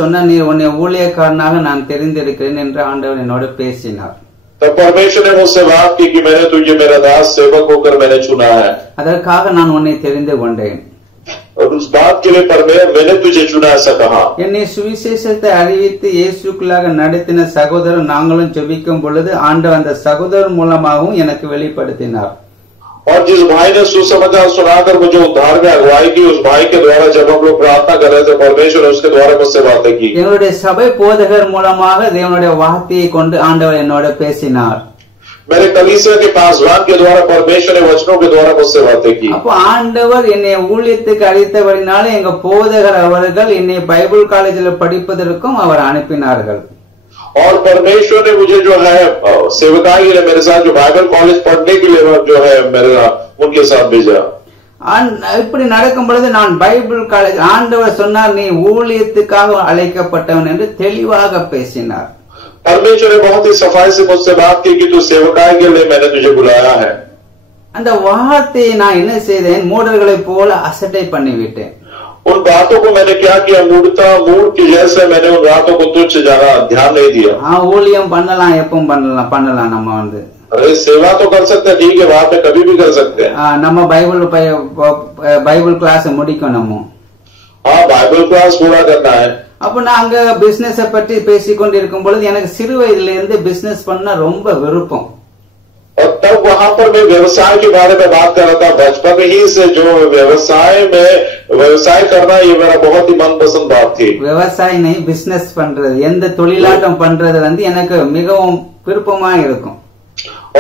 சொன்னார், நீ உன்னை ஊழியக்காரனாக நான் தெரிந்திருக்கிறேன் என்று ஆண்டவர் என்னோடு பேசினார்। तब परमेश्वर ने मुझसे बात की कि मैंने तुझे मेरा दास सेवक होकर मैंने चुना है। அதற்காக நான் உன்னை தெரிந்து கொண்டேன்। और उस बात के लिए मैंने तुझे चुना ऐसा कहा। என்னை சுவிசேஷத்தை அறிவித்து இயேசுக்குள்ளாக நடத்தின சகோதரர் நாங்களும் ஜெபிக்கும் பொழுது ஆண்டவர் அந்த சகோதரர் மூலமாகவும் எனக்கு வெளிப்படுத்தினார்। और जिस भाई ने सुसमाचार सुनाकर मुझे उद्धार में अगुवाई की, उस भाई के द्वारा जब हम लोग प्रार्थना कर रहे थे, परमेश्वर उसके द्वारा मुझसे बातें की। எங்களுடைய சபை போதகர் மூலமாக தேவனுடைய வார்த்தையை கொண்டு ஆண்டவர் என்னோட பேசினார்। मेरे कलीसिया के पासवान के द्वारा परमेश्वर ने वचनों के द्वारा मुझसे बातें की। அப்போ ஆண்டவர் என்னை ஊழியத்துக்கு அழைத்தபடினால எங்க போதகர் அவர்கள் என்னை பைபிள் காலேஜில் படிப்பதற்கும் அவர் அனுப்பினார்கள்। और परमेश्वर ने मुझे जो है सेवकाई ने मेरे साथ जो बाइबल कॉलेज पढ़ने के लिए जो है मेरा उनके साथ भेजा। இப்படி நடக்கும் பொழுது நான் பைபிள் காலேஜ், ஆண்டவர் சொன்னார் நீ ஊழியத்துக்காக அழைக்கப்பட்டவன் என்று தெளிவாக பேசினார்। परमेश्वर ने बहुत ही सफाई से मुझसे बात की कि तू सेवकाई के लिए मैंने तुझे बुलाया है। அந்த வார்த்தையை நான் என்ன செய்தேன், மூடர்களை போல அசட்டை பண்ணிவிட்டேன். उन बातों को मैंने क्या किया, मूड की जैसे मैंने उन बातों को तुच्छ जाना, ध्यान नहीं दिया. ஊழியம் பண்ணலாம், எப்பவும் பண்ணலாம். நம்ம வந்து अरे सेवा तो कर सकते हैं, ठीक है, वहां पे कभी भी कर सकते हैं. நம்ம பைபிள் கிளாஸ் முடிக்கணும். हाँ, बाइबल क्लास पूरा करना है. அப்ப நான் அங்க பிசினஸ் பற்றி பேசிக்கொண்டு இருக்கும் பொழுது எனக்கு சிறு வயதுல இருந்து பிசினஸ் பண்ண ரொம்ப விருப்பம். और तब वहां पर मैं व्यवसाय के बारे में बात कर रहा था. बचपन ही से जो व्यवसाय करना, ये मेरा बहुत ही मनपसंद बात थी. விவசாய नहीं, பிசினஸ் பண்றது, எந்த தொழிலாட்டம் பண்றது வந்து எனக்கு மிகவும் விருப்பமா இருக்கும்.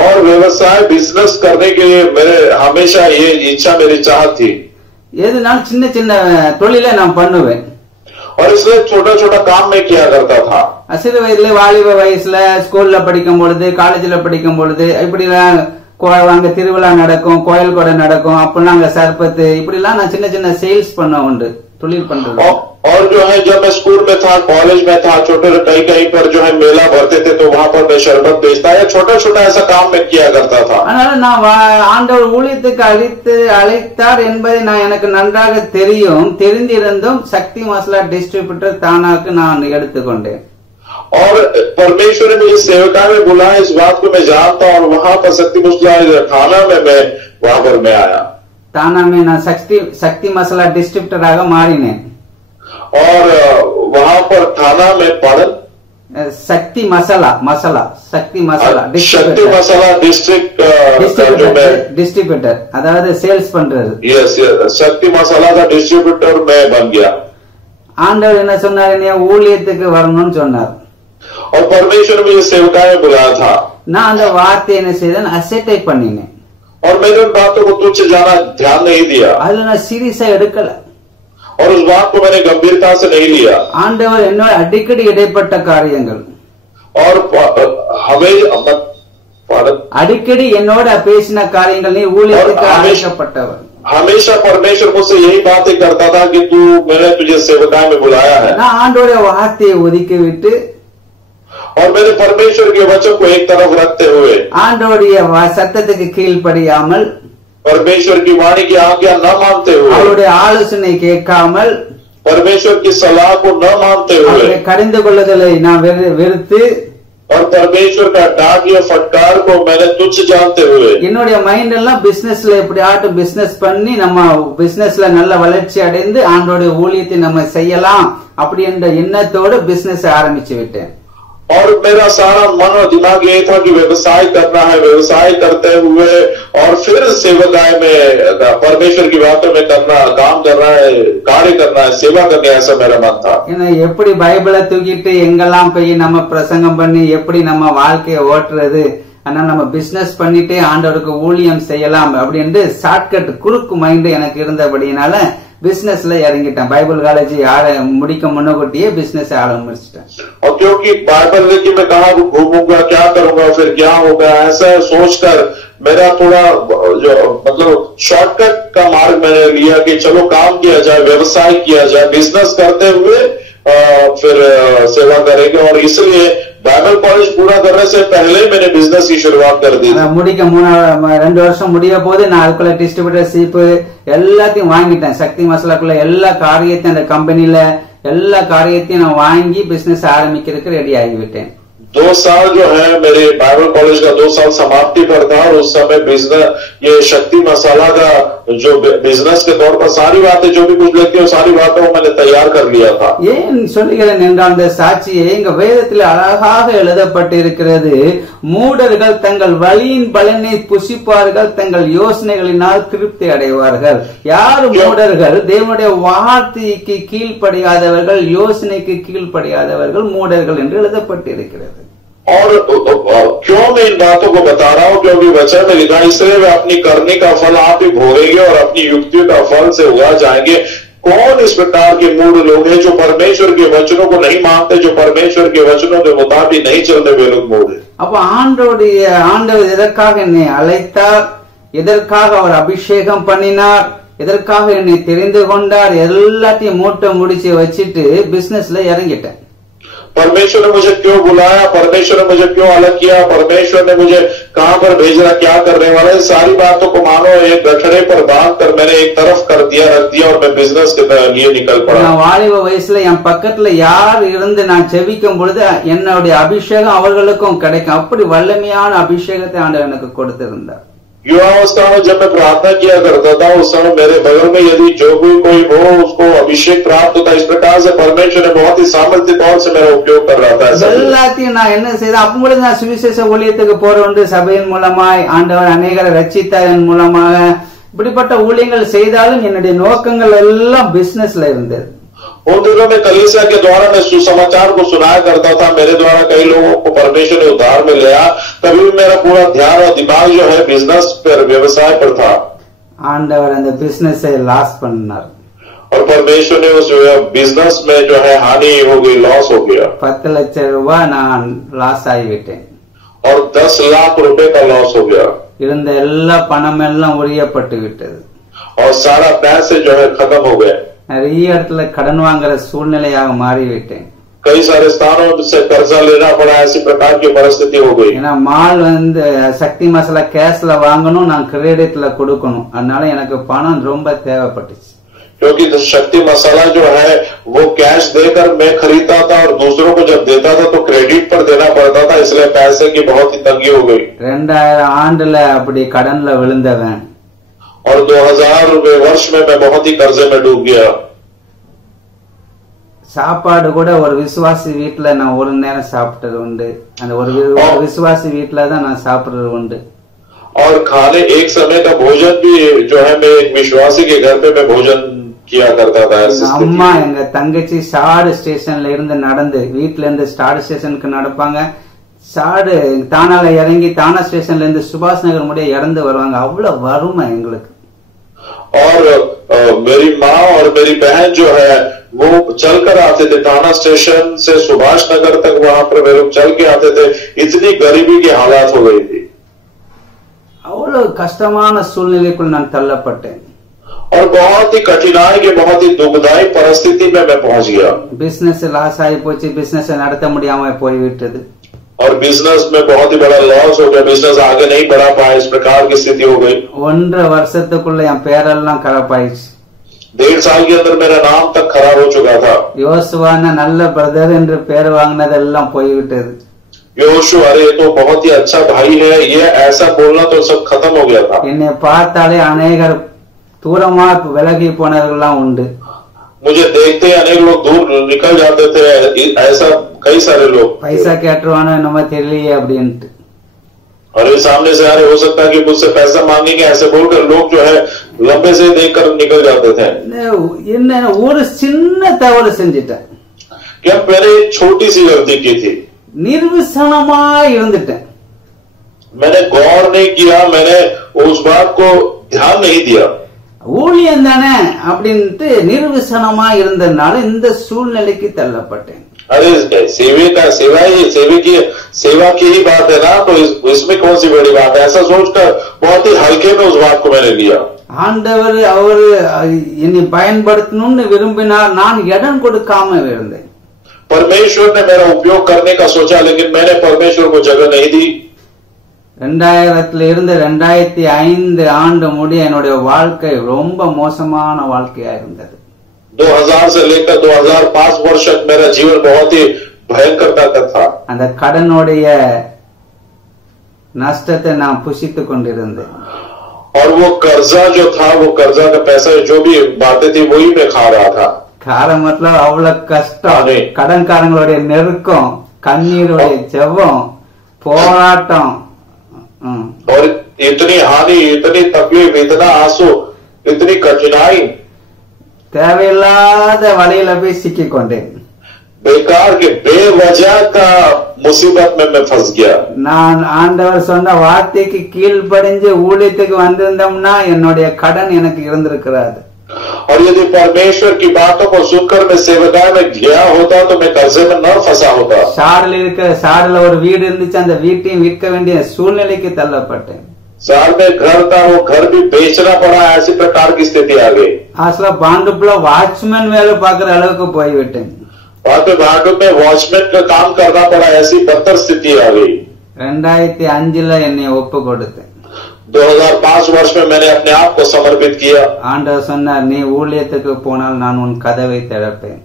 और व्यवसाय बिजनेस करने के लिए मेरे हमेशा ये इच्छा, मेरी चाहत थी. எதுனாலும் சின்ன சின்ன தொழிலை நான் பண்ணுவேன். और इसलिए छोटा छोटा काम मैं किया करता था. சிறு வயதுல, வாலிப வயசுல, ஸ்கூல்ல படிக்கும் பொழுது, காலேஜ்ல படிக்கும் பொழுது, இப்படி அங்க திருவிழா நடக்கும், கோயில் கொடை நடக்கும், அப்பெல்லாம் அங்க சர்பத்து, இப்படி எல்லாம் நான் சின்ன சின்ன சேல்ஸ் பண்ண உண்டு, தொழில் பண்றது. और जो है जब मैं स्कूल में था, कॉलेज में था, छोटे कहीं पर जो है मेला भरते थे, तो वहां पर मैं शरबत बेचता या छोटा छोटा ऐसा काम मैं किया करता था. அதனால நான் ஆண்டவர் ஊழியத்துக்கு அழைத்தார் என்பதை நான் எனக்கு நன்றாக தெரிந்திருந்தும் சக்தி மசாலா டிஸ்ட்ரிபியூட்டர் தானாக்கு நான் எடுத்துக்கொண்டேன். और परमेश्वर ने मुझे सेवका में बुलाया, इस बात को मैं जानता हूं. और वहां पर शक्ति मसाला थाना में मैं वहां पर मैं आया. தானா में நான் சக்தி மசாலா டிஸ்ட்ரிபியூட்டராக மாறினேன். और वहां पर थाना में शक्ति मसाला शक्ति मसाला डिस्ट्रीब्यूटर अदावद सेल्स பண்றது. यस, शक्ति मसाला का डिस्ट्रीब्यूटर मैं बन गया. ஆண்டவர் என்ன சொன்னார், நீ ஊழியத்துக்கு வரணும்னு சொன்னார். और परमेश्वर ने मुझे सेवका में बुलाया था. நான் அந்த வார்த்தையை என்ன செய்தேன், அசட்டை பண்ணினேன். और मैंने उन बातों को तुच्छ जाना, ध्यान नहीं दिया. அதுல நான் சீரியஸா எடுக்கல. और उस बात को मैंने गंभीरता से नहीं लिया. ஆண்டவர் என்னோட அடிக்கடி இடைப்பட்ட காரியங்கள், और हमें அடிக்கடி என்னோட பேசின காரியங்கள், நீ ஊழியத்துக்கு அழைக்கப்பட்டவர். हमेशा परमेश्वर मुझसे यही बातें करता था कि मैंने तुझे सेवका में बुलाया है. நான் ஆண்டவருடைய வார்த்தையை ஒதுக்கி விட்டு, और मैंने परमेश्वर के वचन को एक तरफ रखते हुए, ஆண்டவருடைய சத்தத்துக்கு கீழ்ப்படியாமல், परमेश्वर की वाणी की आज्ञा न मानते हुए, அவருடைய ஆலோசனை கேட்காமல், परमेश्वर की सलाह को न मानते हुए, கடிந்து கொள்ளுதலை நான் வெறுத்து, और परमेश्वर का डांट या फटकार को मैंने तुच्छ जानते हुए, என்னுடைய மைண்ட் எல்லாம் பிசினஸ்ல எப்படியாட்டும் பிசினஸ் பண்ணி நம்ம பிசினஸ்ல நல்ல வளர்ச்சி அடைந்து ஆண்டோடைய ஊழியத்தை நம்ம செய்யலாம் அப்படி என்ற எண்ணத்தோடு பிசினஸ் ஆரம்பிச்சு விட்டேன். और मेरा सारा मन और दिमाग यही था कि व्यवसाय करना है, व्यवसाय करते हुए और फिर सेवकाई में परमेश्वर की बातों में करना, काम करना है, कार्य करना है, सेवा करनी है, ऐसा मेरा मन था. எப்படி பைபிளை தூக்கிட்டு எங்கெல்லாம் போய் நம்ம பிரசங்கம் பண்ணி எப்படி நம்ம வாழ்க்கையை ஓட்டுறது, அதனால நம்ம பிசினஸ் பண்ணிட்டே ஆண்டவருக்கு ஊழியம் செய்யலாம் அப்படின்னு ஷார்ட்கட் குறுக்கு மைண்ட் எனக்கு இருந்தபடினால बिजनेसல இறங்கிட்டேன். பைபிள் காலேஜ் முடிக்க முன்னகூட்டியே பிசினஸ் ஆரம்பிச்சிட்டேன். और क्योंकि बाइबल लेके मैं कहाँ घूमूंगा, क्या करूंगा, फिर क्या होगा, ऐसा सोचकर मेरा थोड़ा जो मतलब शॉर्टकट का मार्ग मैंने लिया कि चलो काम किया जाए, व्यवसाय किया जाए, बिजनेस करते हुए फिर सेवा करेंगे. और इसलिए बाइबल कॉलेज पूरा करने से पहले ही मैंने बिजनेस की शुरुआत कर दी. முடிக்க 2 வருஷம் முடிய போது நான் அதுக்குள்ள டிஸ்ட்ரிபியூட்டர்ஷிப் எல்லாத்தையும் வாங்கிட்டேன். சக்தி மசாலாக்குள்ள எல்லா காரியத்தையும் அந்த கம்பெனில எல்லா காரியத்தையும் நான் வாங்கி பிசினஸ் ஆரம்பிக்கிறதுக்கு ரெடி ஆகிவிட்டேன். 2 साल जो है मेरे बाइबल कॉलेज का 2 साल समाप्ति पर था. और उस समय बिजनेस, ये शक्ति मसाला का जो बिजनेस के तौर पर सारी बातें जो भी कुछ लगती है सारी बातों को मैंने तैयार कर लिया था. ஏன் சொல்லுகிறேன் என்றால் அந்த சாட்சியை எங்க வேதத்தில் அழகாக எழுதப்பட்டிருக்கிறது. மூடர்கள் தங்கள் வழியின் பலனை புசிப்பார்கள், தங்கள் யோசனைகளினால் திருப்தி அடைவார்கள். யார் மூடர்கள்? தேவனுடைய வார்த்தைக்கு கீழ்ப்படியாதவர்கள், யோசனைக்கு கீழ்ப்படியாதவர்கள் மூடர்கள் என்று எழுதப்பட்டிருக்கிறது. और क्यों मैं इन बातों को बता रहा हूं? क्योंकि वचन में लिखा, इसलिए वे अपनी करनी का फल आप ही भोगेंगे और अपनी युक्तियों का फल से उगा जाएंगे. कौन इस प्रकार के मूढ़ लोग हैं जो परमेश्वर के वचनों को नहीं मानते, जो परमेश्वर के वचनों के मुताबिक नहीं चलते, वे लोग मूढ़ हैं. அப்ப ஆண்டவர் எதற்காக என்னை அழைத்தார், எதற்காக அவர் அபிஷேகம் பண்ணினார், எதற்காக என்னை தெரிந்து கொண்டார், எல்லாத்தையும் மூட்டை முடிச்சு வச்சுட்டு பிசினஸ்ல இறங்கிட்டேன். परमेश्वर ने मुझे क्यों बुलाया, परमेश्वर ने मुझे क्यों अलग किया, परमेश्वर ने मुझे कहां पर भेजना, क्या करने वाला है, सारी बातों को मानो एक गठड़े पर बांध कर मैंने एक तरफ कर दिया, रख दिया और मैं बिजनेस के लिए निकल पड़ा। நான் வாலிப வயசுல என் பக்கத்துல யார் இருந்து நான் ஜெபிக்கும் பொழுது என்னுடைய அபிஷேகம் அவர்களுக்கும் கிடைக்கும். அப்படி வல்லமையான அபிஷேகத்தை ஆண்டவர் எனக்கு கொடுத்திருந்தார். युवावस्था में जब मैं प्रार्थना किया करता था उस समय मेरे बगल में यदि जो भी कोई हो उसको अभिषेक प्राप्त होता। इस प्रकार से परमेश्वर ने बहुत ही सामर्थ्य तौर से मेरा उपयोग कर रहा था। எல்லாத்தையும் நான் என்ன செய்தேன், அப்பொழுது நான் சுவிசேஷ ஊழியத்துக்கு போறோண்டு சபையின் மூலமாய் ஆண்டவர் அநேகரை ரட்சித்தாரின் மூலமாக இப்படிப்பட்ட ஊழியங்கள் செய்தாலும் என்னுடைய நோக்கங்கள் எல்லாம் பிசினஸ்ல இருந்தது. उन दिनों में कलीसिया के द्वारा मैं सुसमाचार को सुनाया करता था, मेरे द्वारा कई लोगों को परमेश्वर ने उद्धार में लिया, तभी भी मेरा पूरा ध्यान और दिमाग जो है बिजनेस पर, व्यवसाय पर था। ஆண்டவர் அந்த பிசினஸை லாஸ் பண்ணார் और परमेश्वर ने उस बिजनेस में जो है हानि हो गई, लॉस हो गया। 10 லட்சம் ரூபாய் நான் லாஸ் ஆகிவிட்டேன். और 10 लाख रुपए का लॉस हो गया। இருந்த எல்லா பணம் எல்லாம் உரியப்பட்டு விட்டது. और सारा पैसे जो है खत्म हो गए। நிறைய இடத்துல கடன் வாங்குற சூழ்நிலையாக மாறிவிட்டேன். कई सारे स्थानों से कर्जा लेना पड़ा, ऐसी प्रकार की परिस्थिति हो गई। ஏன்னா மால் சக்தி மசாலா கேஷ்ல வாங்கணும், நான் கிரெடிட்ல கொடுக்கணும், அதனால எனக்கு பணம் ரொம்ப தேவைப்பட்டுச்சு. क्योंकि शक्ति मसाला जो है वो कैश देकर मैं खरीदता था और दूसरों को जब देता था तो क्रेडिट पर देना पड़ता था, इसलिए पैसे की बहुत ही तंगी हो गई। 2000 ஆண்டுல அப்படி கடன்ல விழுந்தவன் और 2000 वर्ष में मैं बहुत ही कर्जे में डूब गया। சாப்பாடு கூட ஒரு விசுவாசி வீட்டுல நான் ஒரு நேரம் சாப்பிட்டது உண்டு. அந்த ஒரு விசுவாசி வீட்டுல தான் நான் சாப்பிடுறது உண்டு. और खाने एक समय का भोजन भी जो है मैं एक विश्वासी के घर पे मैं भोजन किया करता था। அம்மா எங்க தங்கச்சி சாடு ஸ்டேஷன்ல இருந்து நடந்து வீட்டுல இருந்து ஸ்டாடு ஸ்டேஷனுக்கு நடப்பாங்க. சாடு தானால இறங்கி தானா ஸ்டேஷன்ல இருந்து சுபாஷ் நகர் முடிய இறந்து வருவாங்க. அவ்வளவு வறுமை எங்களுக்கு. और मेरी माँ और मेरी बहन जो है वो चलकर आते थे, थाना स्टेशन से सुभाष नगर तक वहां पर वे लोग चल के आते थे। इतनी गरीबी की हालात हो गई थी। அவ்வளவு கஷ்டமான சூழ்நிலைக்குள் நான் தள்ளப்பட்டேன். और बहुत ही कठिनाई के बहुत ही दुखदायी परिस्थिति में मैं पहुंच गया। பிசினஸ் லாஸ் ஆகி போச்சு, பிசினஸ் நடத்த முடியாம போய்விட்டது. और बिजनेस में बहुत ही बड़ा लॉस हो गया, बिजनेस आगे नहीं बढ़ा पाया, इस प्रकार की स्थिति हो गई। 1.5 வருஷத்துக்குள்ள என் பேரெல்லாம் கரப்பாயிடுச்சு. 1.5 साल के अंदर मेरा नाम तक खराब हो चुका था। யோசுவான நல்ல பிரதர் என்று பேர் வாங்கினதெல்லாம் போய்விட்டது. योशु, अरे ये तो बहुत ही अच्छा भाई है, ये ऐसा बोलना तो सब खत्म हो गया था। என்னை பார்த்தாலே அநேகர் தூரமா விலகி போனவர்கள்லாம் உண்டு. मुझे देखते ही अनेक लोग दूर निकल जाते थे, ऐसा कई सारे लोग। பைசா கேட்டுருவானோ என்னமோ தெரியலையே அப்படின்ட்டு. और ये सामने से आ रहे, हो सकता है कि मुझसे पैसा मांगेंगे ऐसे बोलकर लोग जो है लंबे से देखकर निकल जाते थे। என்ன ஒரு சின்ன தவறு செஞ்சிட்டேன். क्या मैंने एक छोटी सी गलती की थी, நிர்விசனமா இருந்துட்டேன். मैंने गौर नहीं किया, मैंने उस बात को ध्यान नहीं दिया। ஊழியம் தானே அப்படின்ட்டு நிர்விசனமா இருந்ததுனால இந்த சூழ்நிலைக்கு தள்ளப்பட்டேன். अरे सेवा की ही बात है ना, तो इसमें कौन सी बड़ी बात है, ऐसा सोचकर बहुत ही हल्के में उस बात को मैंने लिया। ஆண்டவர் அவரு என்னை பயன்படுத்தணும்னு விரும்பினார், நான் இடம் கொடுக்காம இருந்தேன். परमेश्वर ने मेरा उपयोग करने का सोचा, लेकिन मैंने परमेश्वर को जगह नहीं दी। 2000 இருந்து 2005 ஆண்டு முடிய என்னுடைய வாழ்க்கை ரொம்ப மோசமான வாழ்க்கையா இருந்தது. 2000 से लेकर 2005 वर्ष तक मेरा जीवन बहुत ही भयंकरता का था। அந்த கடனுடைய நஷ்டத்தை நான் புசித்துக் கொண்டிருந்தேன். और वो कर्जा जो था, वो कर्जा का पैसा जो भी बातें थी वही मैं खा रहा था। காரம் मतलब அவ்வளவு கஷ்டம், கடன்காரங்களுடைய நெருக்கம், கண்ணீருடைய ஜெபம், போராட்டம், और इतनी हानि, इतनी तकलीफ, इतना आंसू, इतनी कठिनाई, தேவையில்லாத வழியில போய் சிக்கிக் கொண்டேன். बेकार के बेवजह का मुसीबत में मैं फंस गया। நான் ஆண்டவர் சொன்ன வார்த்தைக்கு கீழ்ப்படிஞ்சு ஊழியத்துக்கு வந்திருந்தோம்னா என்னுடைய கடன் எனக்கு இருந்திருக்கிறாது. और यदि परमेश्वर की बातों को सुनकर मैं सेवकाई में गया होता तो मैं कर्जे में न फंसा होता। சாடுல ஒரு வீடு இருந்துச்சு, அந்த வீட்டையும் விற்க வேண்டிய சூழ்நிலைக்கு தள்ளப்பட்டேன். साल में घर था, वो घर भी बेचना पड़ा, ऐसी प्रकार की स्थिति आ गई। அசல பாண்டுப்புல வாட்ச்மேன் வேலை பார்க்கிற அளவுக்கு போய்விட்டேன். वहां पे भाटू में वॉचमैन का काम करना पड़ा, ऐसी बदतर स्थिति आ गई। 2005 என்னை ஒப்பு கொடுத்தேன். 2005 वर्ष में मैंने अपने आप को समर्पित किया. ஆண்டவர் சொன்னார், நீ ஊழியத்துக்கு போனால் நான் உன் கதவை திறப்பேன்.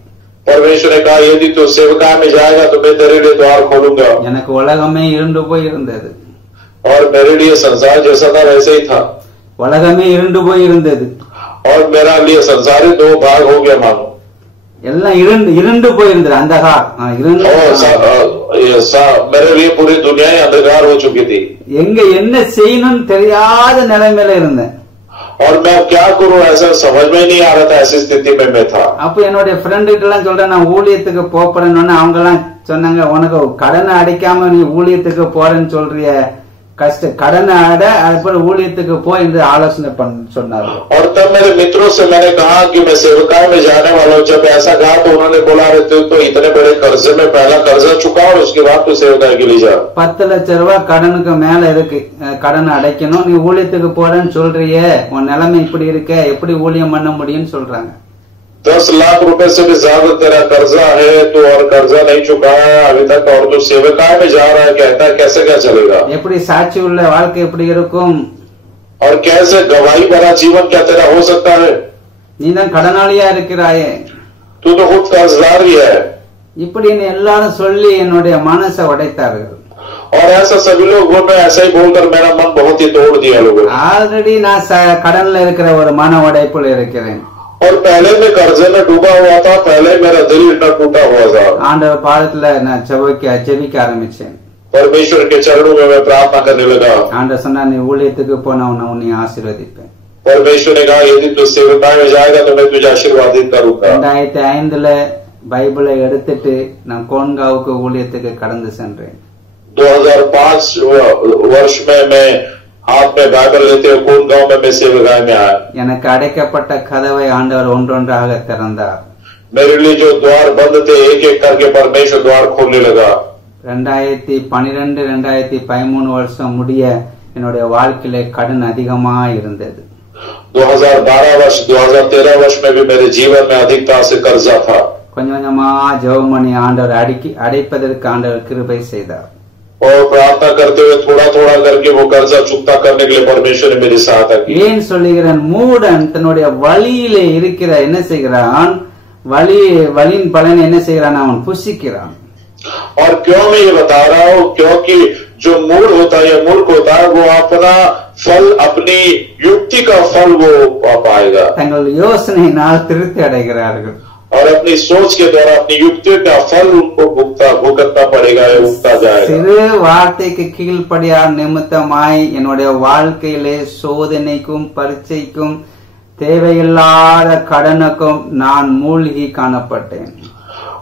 परमेश्वर ने कहा यदि तू सेवकाई में जाएगा तो मैं तेरे लिए द्वार खोलूंगा. எனக்கு உலகமே இருண்டு போய் இருந்தது. और मेरे लिए संसार जैसा था वैसे ही था. உலகமே இருண்டு போய் இருந்தது. और मेरा लिए संसार ही 2 भाग हो गया मानो. எல்லாம் இருண்டு போயிருந்தது. अंधकार मेरे लिए पूरी दुनिया ही अंधकार हो चुकी थी. எங்க என்ன செய்யணும்னு தெரியாத நிலைமையில இருந்தேன். और मैं क्या करूं ऐसा समझ में नहीं आ रहा था. ऐसी स्थिति में मैं था. அப்ப என்னுடைய ஃப்ரெண்டு கிட்ட எல்லாம் சொல்றேன், நான் ஊழியத்துக்கு போறேன்னு. அவங்க எல்லாம் சொன்னாங்க, உனக்கு கடனை அடைக்காம நீ ஊழியத்துக்கு போறேன்னு சொல்றிய, கஷ்ட கடனை அட, அதுபோல ஊழியத்துக்கு போ என்று ஆலோசனை சொன்னார்கள். और तब मेरे मित्रों से मैंने कहा कि मैं सेवकाई में जाने वाला हूँ. जब ऐसा कहा तो उन्होंने बोला, रहते तो इतने बड़े कर्जे में पहला कर्जा चुका और उसके बाद तो सेवकाई के लिए जा. 10 லட்சம் ரூபாய் கடனுக்கு மேல இருக்கு, கடனை அடைக்கணும். நீ ஊழியத்துக்கு போறேன்னு சொல்றிய, உன் நிலைமை இப்படி இருக்க, எப்படி ஊழியம் பண்ண முடியும்னு சொல்றாங்க. 10 लाख रुपए से भी ज्यादा तेरा कर्जा है तो, और कर्जा नहीं चुकाया है अभी तक, और तो सेवकाई में जा रहा है, कहता है कैसे क्या चलेगा. எப்படி சாட்சி உள்ள வாழ்க்கை எப்படி இருக்கும். और कैसे गवाही भरा जीवन क्या तेरा हो सकता है. நீ தான் கடனாளியா இருக்கிறாயே, तू तो खुद कर्जदार ही है. இப்படின்னு எல்லாரும் சொல்லி என்னுடைய மனசை உடைத்தார்கள். और ऐसा सभी लोगों ने ऐसा ही बोलकर मेरा मन बहुत ही तोड़ दिया लोगों. ஆல்ரெடி நான் கடன்ல இருக்கிற ஒரு மன உடைப்புல இருக்கிறேன். और पहले मैं कर्जे में डूबा हुआ था. पहले मेरा दिल इतना टूटा हुआ था. ஆண்டவர் பாதத்துல நான் ஜெபிக்க ஆரம்பிச்சேன். परमेश्वर के चरणों में मैं प्रार्थना करने लगा. ஆண்டவர் சொன்னா, நீ ஊழியத்துக்கு போனா நான் உன்னை ஆசீர்வதிப்பேன். परमेश्वर ने कहा यदि तू सेवकाई में जाएगा तो मैं तुझे आशीर्वादित करूंगा. 2005 பைபிளை எடுத்துட்டு நான் கோன்காவுக்கு ஊழியத்துக்கு கடந்து சென்றேன். 2005 वर्ष में मैं हाथ में बाइबल लेते हुए कौन गांव में मैं सेवकाई में आया. எனக்கு அடைக்கப்பட்ட கதவை ஆண்டவர் ஒன்றொன்றாக திறந்தார். मेरे लिए जो द्वार बंद थे एक एक करके परमेश्वर द्वार खोलने लगा. 2012-2013 வருஷம் முடிய என்னுடைய வாழ்க்கையில கடன் அதிகமா இருந்தது. 2012 वर्ष 2013 वर्ष में भी मेरे जीवन में अधिकता से कर्जा था. கொஞ்சம் கொஞ்சமா ஜெபம் பண்ணி ஆண்டவர் அடைப்பதற்கு ஆண்டவர் கிருபை செய்தார். और प्रार्थना करते हुए थोड़ा थोड़ा करके वो कर्जा चुकता करने के लिए परमेश्वर ने मेरी सहायता की. ஏன் சொல்லுகிறேன், மூடன் தன்னுடைய வழியிலே இருக்கிற என்ன செய்கிறான், வழியின் பலனை என்ன செய்கிறான், அவன் புசிக்கிறான். और क्यों मैं ये बता रहा हूँ, क्योंकि जो मूल होता है या मूर्ख होता है वो अपना फल, अपनी युक्ति का फल वो पाएगा. தங்கள் யோசனையினால் திருப்தி அடைகிறார்கள். और अपनी सोच के द्वारा अपनी युक्ति का फल उनको भुगतना पड़ेगा, उगता जाएगा. சிறு வார்த்தைக்கு கீழ்ப்படியார் நிமித்தமாய் என்னுடைய வாழ்க்கையிலே சோதனைக்கும் பரீட்சைக்கும் தேவையில்லாத கடனுக்கும் நான் மூழ்கி காணப்பட்டேன்.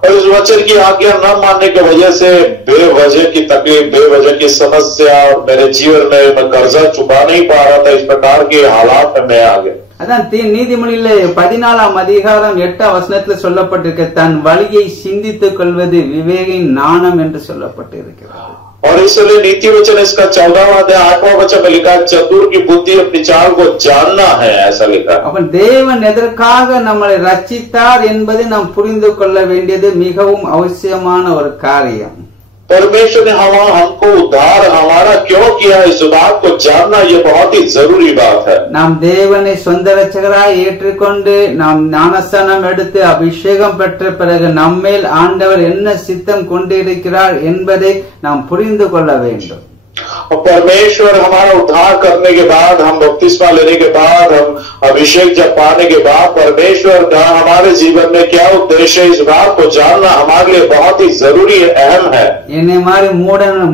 और इस वचन की आज्ञा न मानने की वजह से बेवजह की तकलीफ, बेवजह की समस्या, और मेरे जीवन में मैं कर्जा चुका नहीं पा रहा था. इस प्रकार के हालात में मैं आ गया. அதான் நீதிமொழியில 14ஆம் அதிகாரம் 8ஆம் வசனத்தில் சொல்லப்பட்டிருக்க, தன் வழியை சிந்தித்துக் கொள்வது விவேகின் ஞானம் என்று சொல்லப்பட்டிருக்கிறது. और इसलिए नीति वचन इसका 14वां अध्याय 8वां वचन में लिखा है, चतुर की बुद्धि अपनी चाल को जानना है, ऐसा लिखा है. அப்ப தேவன் எதற்காக நம்மளை ரட்சித்தார் என்பதை நாம் புரிந்து கொள்ள வேண்டியது மிகவும் அவசியமான ஒரு காரியம். परमेश्वर ने हमको उद्धार हमारा क्यों किया, इस बात को जानना ये बहुत ही जरूरी बात है. நாம் தேவனை சொந்த ரட்சகராய் ஏற்றுக்கொண்டு நாம் ஞானஸ்நானம் எடுத்து அபிஷேகம் பெற்ற பிறகு நம்மேல் ஆண்டவர் என்ன சித்தம் கொண்டிருக்கிறார் என்பதை நாம் புரிந்து கொள்ள வேண்டும். और परमेश्वर हमारा उद्धार करने के बाद, हम बपतिस्मा लेने के बाद, हम अभिषेक जब पाने के बाद परमेश्वर का हमारे जीवन में क्या उद्देश्य है, इस बात को जानना हमारे लिए बहुत ही जरूरी है, अहम है. என்னை மாதிரி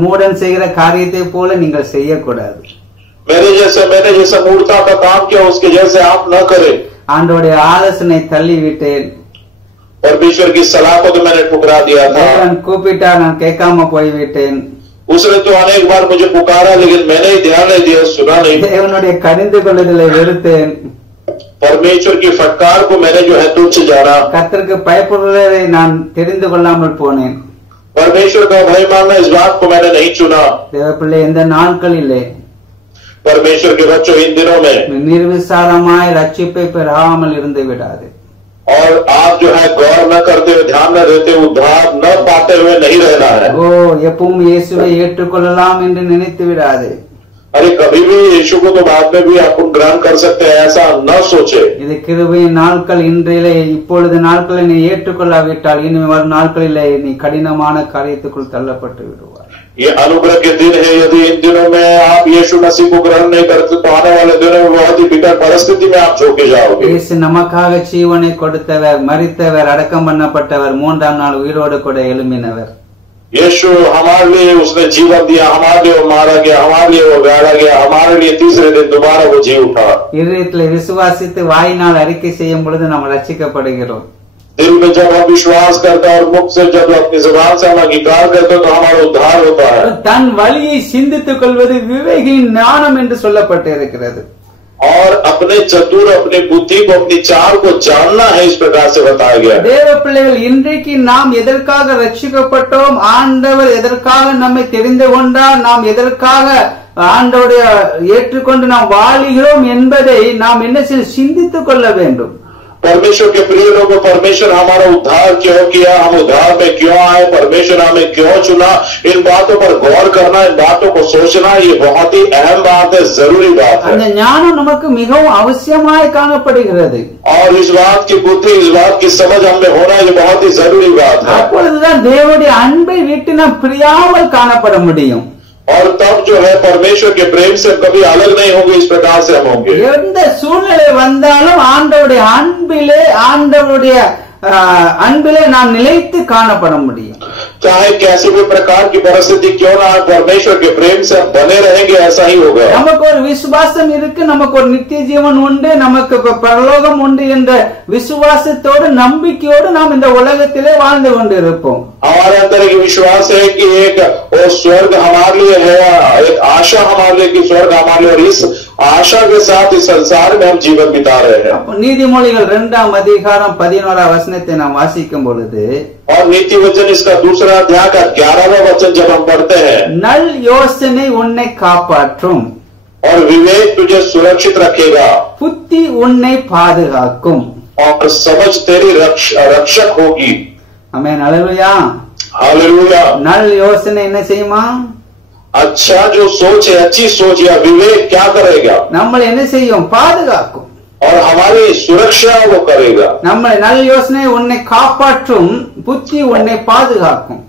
மூடன் செய்கிற காரியத்தை போல நீங்கள் செய்யக்கூடாது. मैंने जैसा मूर्खता का काम किया उसके जैसे आप न करें. ஆண்டவருடைய ஆலோசனை தள்ளிவிட்டேன். परमेश्वर की सलाह को तो मैंने ठुकरा दिया था. கூப்பிட்டா நான் கேட்காம போய்விட்டேன். उसने तो अनेक बार मुझे पुकारा लेकिन मैंने ही ध्यान नहीं दिया, सुना नहीं. தேவனுடைய கடிந்து கொள்ளுதலை வெறுத்தேன். परमेश्वर की फटकार को मैंने जो है तुच्छ जाना. கர்த்தருக்கு பயப்படுவதை நான் தெரிந்து கொள்ளாமல் போனேன். परमेश्वर का भय मानना, इस बात को मैंने नहीं चुना. தேவ பிள்ளை, இந்த நாட்களிலே परमेश्वर के बच्चों इन दिनों में நிர்விசாரமாய் ரட்சிப்பை பெறாமல் இருந்து விடாது. और आप जो है गौर न करते हुए, ध्यान न देते, उद्धार न पाते हुए नहीं रहना है। ஓ எப்பவும் இயேசுவை ஏற்றுக்கொள்ளலாம் என்று நினைத்து விடாதே. अरे कभी भी यीशु को तो बाद में भी अपन ग्रहण कर सकते हैं, ऐसा न सोचे। இது கிருபையின் நாட்கள். இன்றையிலே இப்பொழுது நாட்களை நீ ஏற்றுக்கொள்ளாவிட்டால் இனி வரும் நாட்களிலே நீ கடினமான காரியத்துக்குள் தள்ளப்பட்டு விடுவார். ये अनुग्रह के दिन है। यदि इन दिनों में आप यीशु मसीह को ग्रहण नहीं करते तो आने वाले दिनों में बहुत ही विकट परिस्थिति में आप झोंके जाओगे। இயேசு நமக்காக ஜீவனை கொடுத்தவர், மரித்தவர், அடக்கம் பண்ணப்பட்டவர், மூன்றாம் நாள் உயிரோடு கூட எழும்பினவர். यीशु हमारे लिए उसने जीवन दिया, हमारे लिए वो मारा गया, हमारे लिए वो गाड़ा गया, हमारे लिए तीसरे दिन दोबारा वो जी उठा। இதயத்திலே விசுவாசித்து வாயினால் அறிக்கை செய்யும் பொழுது நாம் ரட்சிக்கப்படுகிறோம். दिल में जब हम विश्वास करते हैं और मुख से जब अपनी जुबान से हम अंगीकार करते हैं तो हमारा उद्धार होता है। தன் வழியை சிந்தித்துக் கொள்வது விவேகியின் ஞானம் என்று சொல்லப்பட்டிருக்கிறது. और अपने चतुर, अपनी बुद्धि को, अपनी चाल को जानना है, इस प्रकार से बताया गया। தேவ பிள்ளைகள், இன்றைக்கு நாம் எதற்காக ரட்சிக்கப்பட்டோம், ஆண்டவர் எதற்காக நம்மை தெரிந்து கொண்டார், நாம் எதற்காக ஆண்டவருடைய ஏற்றுக்கொண்டு நாம் வாழுகிறோம் என்பதை நாம் என்ன சிந்தித்துக் கொள்ள வேண்டும். परमेश्वर के प्रिय लोगों, परमेश्वर हमारा उद्धार क्यों किया, हम उद्धार में क्यों आए, परमेश्वर हमें क्यों चुना, इन बातों पर गौर करना, इन बातों को सोचना, ये बहुत ही अहम बात है, जरूरी बात है। அந்த ஞானம் நமக்கு மிகவும் அவசியமாய் காணப்படுகிறது. और इस बात की बुद्धि, इस बात की समझ हमें होना, ये बहुत ही जरूरी बात है। அப்பொழுதுதான் தேவனுடைய அன்பை விட்டு நாம் பிரியாமல் காணப்பட முடியும். और तब जो है परमेश्वर के प्रेम से कभी अलग नहीं होंगे, इस प्रकार से हम होंगे। எந்த சூழ்நிலை வந்தாலும் ஆண்டவருடைய அன்பிலே நாம் நிலைத்து காணப்பட முடியும். चाहे कैसी भी प्रकार की परिस्थिति क्यों ना, परमेश्वर के प्रेम से बने रहेंगे, ऐसा ही होगा। நமக்கு ஒரு விசுவாசம் இருக்கு, நமக்கு ஒரு நித்திய ஜீவன் உண்டு, நமக்கு பரலோகம் உண்டு என்ற விசுவாசத்தோடு நம்பிக்கையோடு நாம் இந்த உலகத்திலே வாழ்ந்து கொண்டு இருப்போம். हमारे अंदर एक विश्वास है कि एक और स्वर्ग हमारे लिए है, एक आशा हमारे लिए कि स्वर्ग हमारे लिए, और इस आशा के साथ इस संसार में हम जीवन बिता रहे हैं। நீதிமொழிகள் 2ஆம் அதிகாரம் 11ஆம் வசனத்தை நாம் வாசிக்கும் பொழுது, और नीति वचन इसका दूसरा अध्याय का 11वां वचन जब हम पढ़ते हैं, நல் யோசனை உன்னை காப்பாற்றும், और विवेक तुझे सुरक्षित रखेगा, புத்தி உன்னை பாதுகாக்கும், और समझ तेरी रक्षक होगी। ஆமென், அல்லேலூயா. हालेलुया। நல் யோசனை என்ன செய்யுமா? अच्छा जो सोच है, अच्छी सोच या विवेक क्या करेगा? நம்மளை என்ன செய்யும்? பாதுகாக்கும். और हमारी सुरक्षा वो करेगा। நம்மளை நல் யோசனை உன்னை காப்பாற்றும், புத்தி உன்னை பாதுகாக்கும்.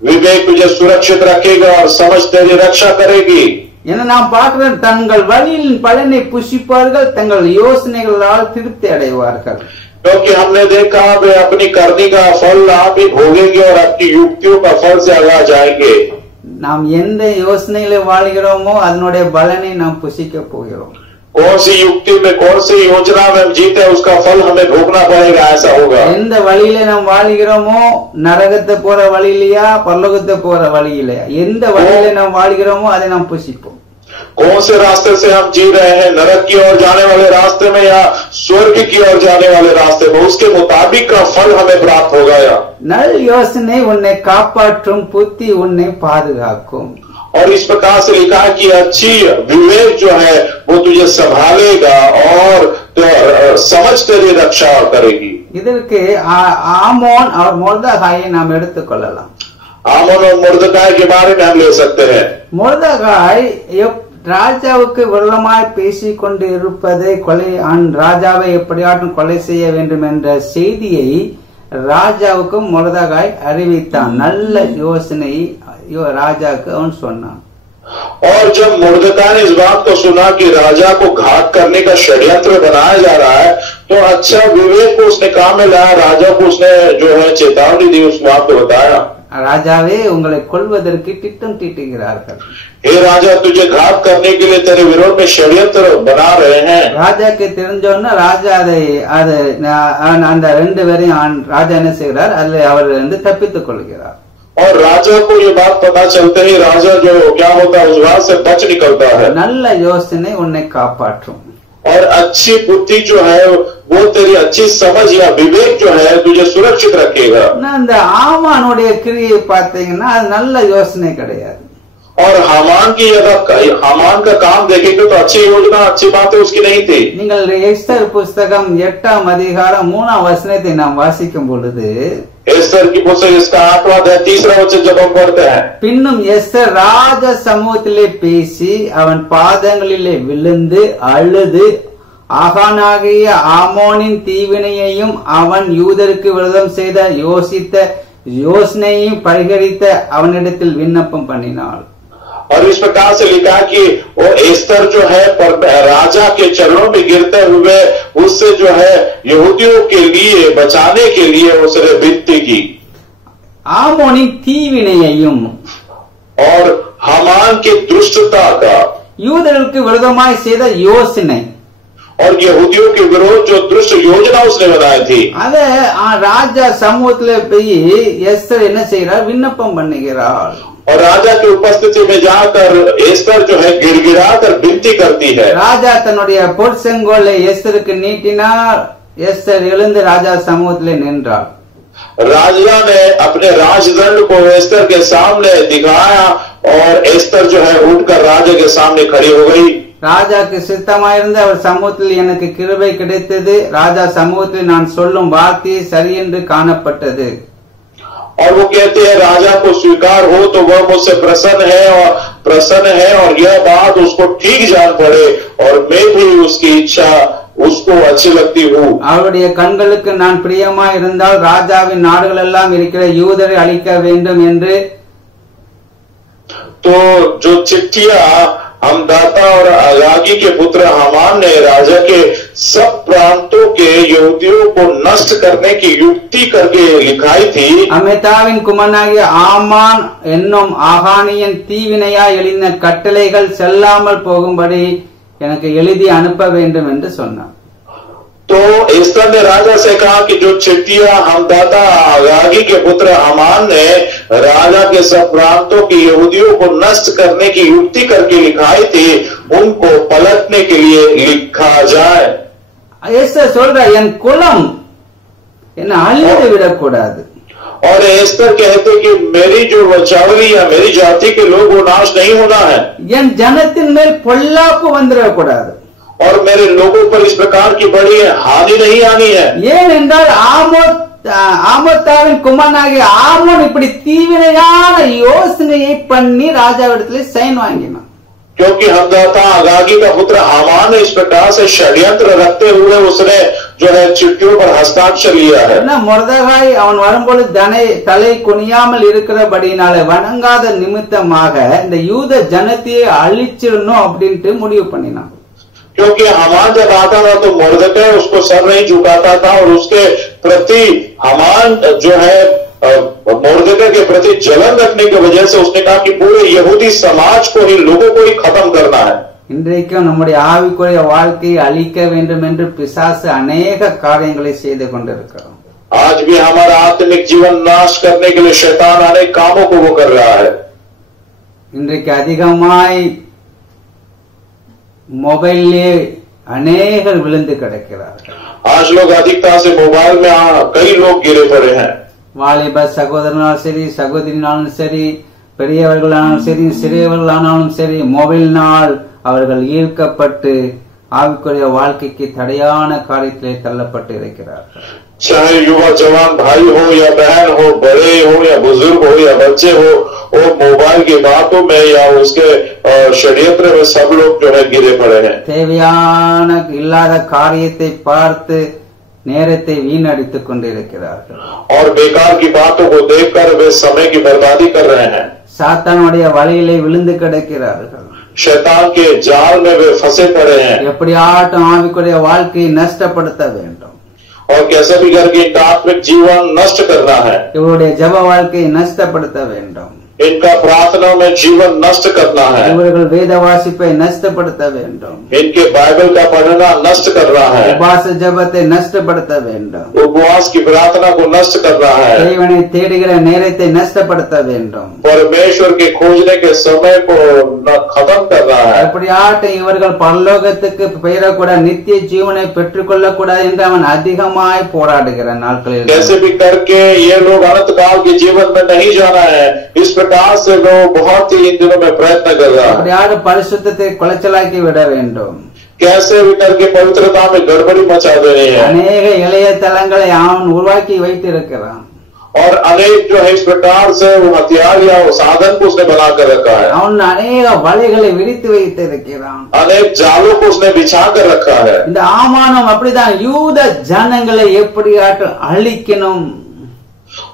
विवेक तुझे सुरक्षित रखेगा और समझ तेरी रक्षा करेगी। என நாம் பார்க்கிறோம், தங்கள் வழியின் பலனை புசிப்பார்கள், தங்கள் யோசனைகளால் திருப்தி அடைவார்கள். क्योंकि हमने देखा वे अपनी करनी का फल आप ही भोगेंगे और आपकी युक्तियों का फल से आगा जाएंगे। நாம் எந்த யோசனையில வாழ்கிறோமோ அதனுடைய பலனை நாம் புசிக்க போகிறோம். कौन सी युक्ति में, कौन सी योजना में हम जीते हैं, उसका फल हमें भोगना पड़ेगा, ऐसा होगा। எந்த வழியில நாம் வாழ்கிறோமோ, நரகத்தை போற வழியிலையா பரலோகத்தை போற வழியிலையா, எந்த வழியில நாம் வாழ்கிறோமோ அதை நாம் புசிப்போம். कौन से रास्ते से हम जी रहे हैं, नरक की ओर जाने वाले रास्ते में या स्वर्ग की ओर जाने वाले रास्ते में, उसके मुताबिक का फल हमें प्राप्त होगा। या நல் யோசனை உன்னை காப்பாற்றும், புத்தி உன்னை பாதுகாக்கும். और इस प्रकार से लिखा है कि अच्छी विवेक जो है वो तुझे संभालेगा और समझ तेरी रक्षा करेगी। இதற்கு ஆமோன் और மொர்தகாயை நாம் எடுத்துக்கொள்ளலாம். आमोन और मुर्दकाय के बारे में हम ले सकते हैं। மொர்தகாய் ராஜாவுக்கு விரோதமாய் பேசிக் கொண்டு இருப்பதை, ராஜாவை எப்படியாட்டும் கொலை செய்ய வேண்டும் என்ற செய்தியை ராஜாவுக்கும் மொர்தகாய் அறிவித்தான். நல்ல யோசனை ராஜாவுக்கு அவன் சொன்னான். और जब मुर्दकाय ने इस बात को सुना कि राजा को घात करने का षड्यंत्र बनाया जा रहा है, तो अच्छा विवेक को उसने काम में लाया, राजा को उसने जो है चेतावनी दी, उस बात को बताया, ராஜாவே உங்களை கொல்வதற்கு திட்டம் தீட்டுகிறார்கள். हे राजा तुझे घात करने के लिए तेरे विरोध में षड्यंत्र बना रहे हैं। ராஜாக்கு தெரிஞ்சோன்னா ராஜா அந்த 2 பேரையும் ராஜா என்ன செய்கிறார், அதுல அவர் தப்பித்துக் கொள்கிறார். और राजा को ये बात पता चलते ही राजा जो क्या होता है, उस बात से बच निकलता है। நல்ல யோசனை உன்னை காப்பாற்றும். और अच्छी बुद्धि जो है वो तेरी अच्छी समझ या विवेक जो है तुझे सुरक्षित रखेगा। இந்த ஆமானுடைய கிரியை பார்த்தீங்கன்னா அது நல்ல யோசனை கிடையாது. और हामान का काम देखेंगे तो अच्छी योजना, अच्छी बातें उसकी नहीं थी। நீங்கள் எஸ்தர் புஸ்தகம் 8ஆம் அதிகாரம் 3ஆம் வசனத்தை நாம் வாசிக்கும் பொழுது, एस्तर की पुस्तक इसका 8वां अध्याय 3रा वचन जब हम पढ़ते हैं, பின்னும் எஸ்தர் ராஜ சமூகத்திலே பேசி அவன் பாதங்களிலே விழுந்து அழுது ஆகானாகிய ஆமோனின் தீவினையையும் அவன் யூதருக்கு விரோதம் செய்த யோசித்த யோசனையையும் பரிகரித்த அவனிடத்தில் விண்ணப்பம் பண்ணினாள்। और इस प्रकार से लिखा कि वो एस्तर जो है राजा के चरणों में गिरते हुए उससे जो है यहूदियों के लिए बचाने के लिए उसने विनती की। ஆமோனின் தீவினையையும் और हामान की दुष्टता का, யூதர்களுக்கு விரோதமாய் செய்த யோசனை और यहूदियों के विरोध जो दुष्ट योजना उसने बनाई थी, அத ராஜா சமூகத்துல போய் எஸ்தர் என்ன செய்யறார், விண்ணப்பம் பண்ணுகிறாள்। और राजा की उपस्थिति में जाकर एस्तर जो है गिड़गिड़ा कर विनती करती है। ராஜா தன்னுடைய பொற்செங்கோலை எஸ்தருக்கு நீட்டினார்। எஸ்தர் எழுந்து ராஜா சமூகத்திலே நின்றாள்। राजा ने अपने राजदंड को एस्तर के सामने दिखाया और एस्तर जो है उठकर राजा के सामने खड़ी हो गई। ராஜாக்கு சித்தமாயிருந்து அவர் சமூகத்தில் எனக்கு கிருபை கிடைத்தது, ராஜா சமூகத்தில் நான் சொல்லும் வார்த்தை சரி என்று காணப்பட்டது। और वो कहते हैं राजा को स्वीकार हो तो वह मुझसे प्रसन्न है और यह बात उसको ठीक जान पड़े और मैं भी उसकी इच्छा उसको अच्छी लगती हूँ। அவருடைய கண்களுக்கு நான் பிரியமா இருந்தால் ராஜாவின் நாடுகள் எல்லாம் இருக்கிற யூதரை அழிக்க வேண்டும் என்று। तो जो चिट्ठिया हमदाता और अगागी के पुत्र हामान ने राजा के सब प्रांतों के यहूदियों को नष्ट करने की युक्ति करके लिखाई थी, அமெதாவின் குமாரனாகிய ஆமான் என்னும் ஆகானியன் தீவினையா எழுதின கட்டளைகள் செல்லாமல் போகும்படி எனக்கு எழுதி அனுப்ப வேண்டும் என்று சொன்னார்। तो एस्तर ने राजा से कहा कि जो चिट्ठिया हमदाता अगागी के पुत्र हामान ने राजा के सब प्रांतों के यहूदियों को नष्ट करने की युक्ति करके लिखाई थी, उनको पलटने के लिए लिखा जाए। எஸ்தர் சொல்ற என் குலம் என்ன அழிந்து விடக்கூடாது। और एस्तर कहते कि मेरी जो वंशावली या मेरी जाति के लोग वो नाश नहीं होना है, என் ஜனத்தின் மேல் பொல்லாப்பு வந்துடக்கூடாது। और मेरे लोगों पर इस प्रकार की बड़ी हानि नहीं आनी है। ஏனென்றால் ஆமோத்தாவின் குமாரனாகிய ஆமோன் இப்படி தீவினையான யோசனையை பண்ணி ராஜாவிடத்திலே சைன் வாங்கினான்। क्योंकि हमदाता अगागी का पुत्र हामान ने इस प्रकार से षड्यंत्र रखते हुए उसने जो है चिट्ठियों पर हस्ताक्षर लिया है। மொர்தெகாய் அவன் வரும்பொழுது தலை குனியாமல் இருக்கிறபடினால வணங்காத நிமித்தமாக இந்த யூத ஜனத்தையே அழிச்சிடணும் அப்படின்ட்டு முடிவு பண்ணினான்। क्योंकि हामान जब आता था तो मोर्दकै उसको सर नहीं झुकाता था और उसके प्रति हामान जो है मोर्दकै के प्रति जलन रखने की वजह से उसने कहा कि पूरे यहूदी समाज को ही, लोगों को ही खत्म करना है। இன்றைக்கும் நம்முடைய ஆவிக்குரிய வாழ்க்கையை அழிக்க வேண்டும் என்று பிசாசு அநேக காரியங்களை செய்து கொண்டிருக்கிறோம்। आज भी हमारा आत्मिक जीवन नाश करने के लिए शैतान अनेक कामों को वो कर रहा है। இன்றைக்கு அதிகமாய் மொபைல்லே அநேகர் விழுந்து கிடக்கிறார்கள்। आज लोग अधिकता से मोबाइल में कई लोग गिरे पड़े हैं। வாலிப சகோதரனாலும் சரி, சகோதரினாலும் சரி, பெரியவர்களானாலும் சரி, சிறியவர்களானாலும் சரி, மொபைலினால் அவர்கள் ஈர்க்கப்பட்டு ஆவிக்குரிய வாழ்க்கைக்கு தடையான காரியத்திலே தள்ளப்பட்டு இருக்கிறார்கள்। चाहे युवा जवान भाई हो या बहन हो, बड़े हो या बुजुर्ग हो या बच्चे हो, वो मोबाइल की बातों में या उसके षड्यंत्र में सब लोग जो है गिरे पड़े हैं। தேவையான இல்லாத காரியத்தை பார்த்து நேரத்தை வீணடித்துக் கொண்டிருக்கிறார்கள்। और बेकार की बातों को देखकर वे समय की बर्बादी कर रहे हैं। சாத்தானுடைய வலையிலே விழுந்து கிடக்கிறார்கள்। शैतान के जाल में वे फंसे पड़े हैं। எப்படியாட்டும் ஆவிக்குரிய வாழ்க்கையை நஷ்டப்படுத்த வேண்டும்। और कैसे भी करके इनका आत्मिक जीवन नष्ट करना है, இவருடைய ஜெப வாழ்க்கையை நஷ்டப்படுத்த வேண்டும்। इनका प्रार्थना में जीवन नष्ट करना है, இவர்கள் வேத வாசிப்பை நஷ்டப்படுத்த வேண்டும்। इनके बाइबल का पढ़ना नष्ट करना है, உபாச ஜெபத்தை நஷ்டப்படுத்த வேண்டும்। उपवास की प्रार्थना को नष्ट करना है, தேவனை தேடுகிற நேரத்தை நஷ்டப்படுத்த வேண்டும்। परमेश्वर के खोजने के समय को खत्म करना है। எப்படியாட்டும் இவர்கள் பரலோகத்துக்கு பெயரக்கூட நித்திய ஜீவனை பெற்றுக்கொள்ளக்கூடாது என்று அவன் அதிகமாய் போராடுகிற நாட்களில் कैसे भी करके ये लोग अनंत काल के जीवन में नहीं जाना है, इस प्रकार से वो बहुत ही इन दिनों में प्रयत्न कर रहा है அப்படியாவது பரிசுத்தத்தை குலைச்சலாக்கி விட வேண்டும். कैसे भी करके पवित्रता में गड़बड़ी मचा देनी है அநேக இளைய தலங்களை அவன் உருவாக்கி வைத்திருக்கிறான். और अनेक जो है इस प्रकार से वो हथियार या वो साधन को उसने बना कर रखा है அவன் அநேக வலைகளை விரித்து வைத்திருக்கிறான். अनेक जालों को उसने बिछा कर रखा है இந்த ஆமானம் அப்படிதான் யூத ஜனங்களை எப்படியாட்டும் அழிக்கணும்.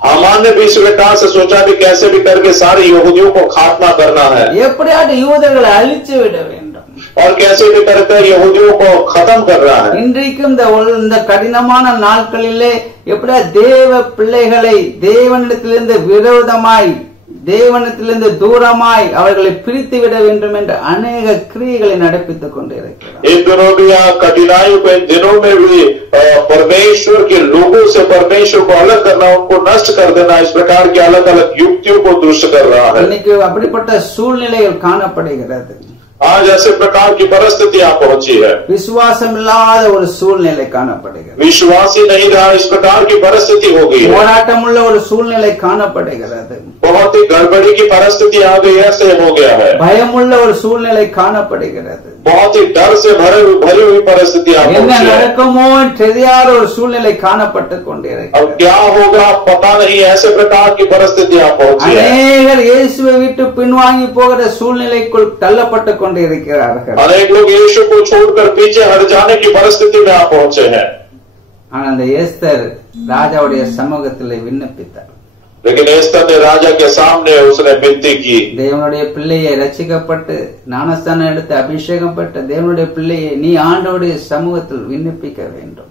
हामान ने भी इस प्रकार से सोचा कि कैसे भी करके सारे यहूदियों को खात्मा करना है எப்படியாட்டும் யூதர்களை அழிச்சு விட வேண்டும். और कैसे भी करके यहूदियों को खत्म कर रहा है இன்றைக்கும் இந்த கடினமான நாட்களிலே எப்படியா தேவ பிள்ளைகளை தேவனிடத்திலிருந்து விரோதமாய் தேவனிடத்திலிருந்து தூரமாய் அவர்களை பிரித்து விட வேண்டும் என்று अनेक கிரியைகளை நடப்பித்துக் கொண்டிருக்கிறார். इन दिनों भी कठिनाइयों को इन दिनों में भी परमेश्वर के लोगों से परमेश्वर को अलग करना उनको नष्ट कर देना इस प्रकार की अलग अलग युक्तियों को दुष्ट कर रहा है இன்னைக்கு அப்படிப்பட்ட சூழ்நிலைகள் காணப்படுகிறது. आज ऐसे प्रकार की परिस्थितियां पहुंची है விசுவாசம் இல்லாத ஒரு சூழ்நிலை காணப்படுகிறது. विश्वासी नहीं रहा इस प्रकार की परिस्थिति हो गई है போராட்டம் उள்ள ஒரு சூழ்நிலை காணப்படுகிறது. बहुत ही गड़बड़ी की परिस्थिति आ गई ऐसे हो गया है பயம் உள்ள ஒரு சூழ்நிலை காணப்படுகிறது. बहुत ही डर से भरी हुई परिस्थिति आ என்ன पहुंची है நடக்குமோ தெரியாத ஒரு சூழ்நிலை காணப்பட்டு अब கொண்டிருக்கிறது. क्या होगा पता नहीं ऐसे प्रकार की परिस्थितियां पहुंची है அநேகர் இயேசுவை விட்டு பின்வாங்கி போகிற சூழ்நிலைக்குள் தள்ளப்பட்டு கொண்டிருக்கிறார்கள். अनेक लोग यीशु को छोड़कर पीछे हट जाने की परिस्थिति में आ पहुंचे हैं ஆனா அந்த எஸ்தர் ராஜாவுடைய சமூகத்திலே விண்ணப்பித்தார். लेकिन एस्तर ने राजा के सामने उसने विनती की தேவனுடைய பிள்ளையை ரட்சிக்கப்பட்டு ஞானஸ்தானம் எடுத்து அபிஷேகம் பெற்ற தேவனுடைய பிள்ளையை நீ ஆண்டவருடைய சமூகத்தில் விண்ணப்பிக்க வேண்டும்.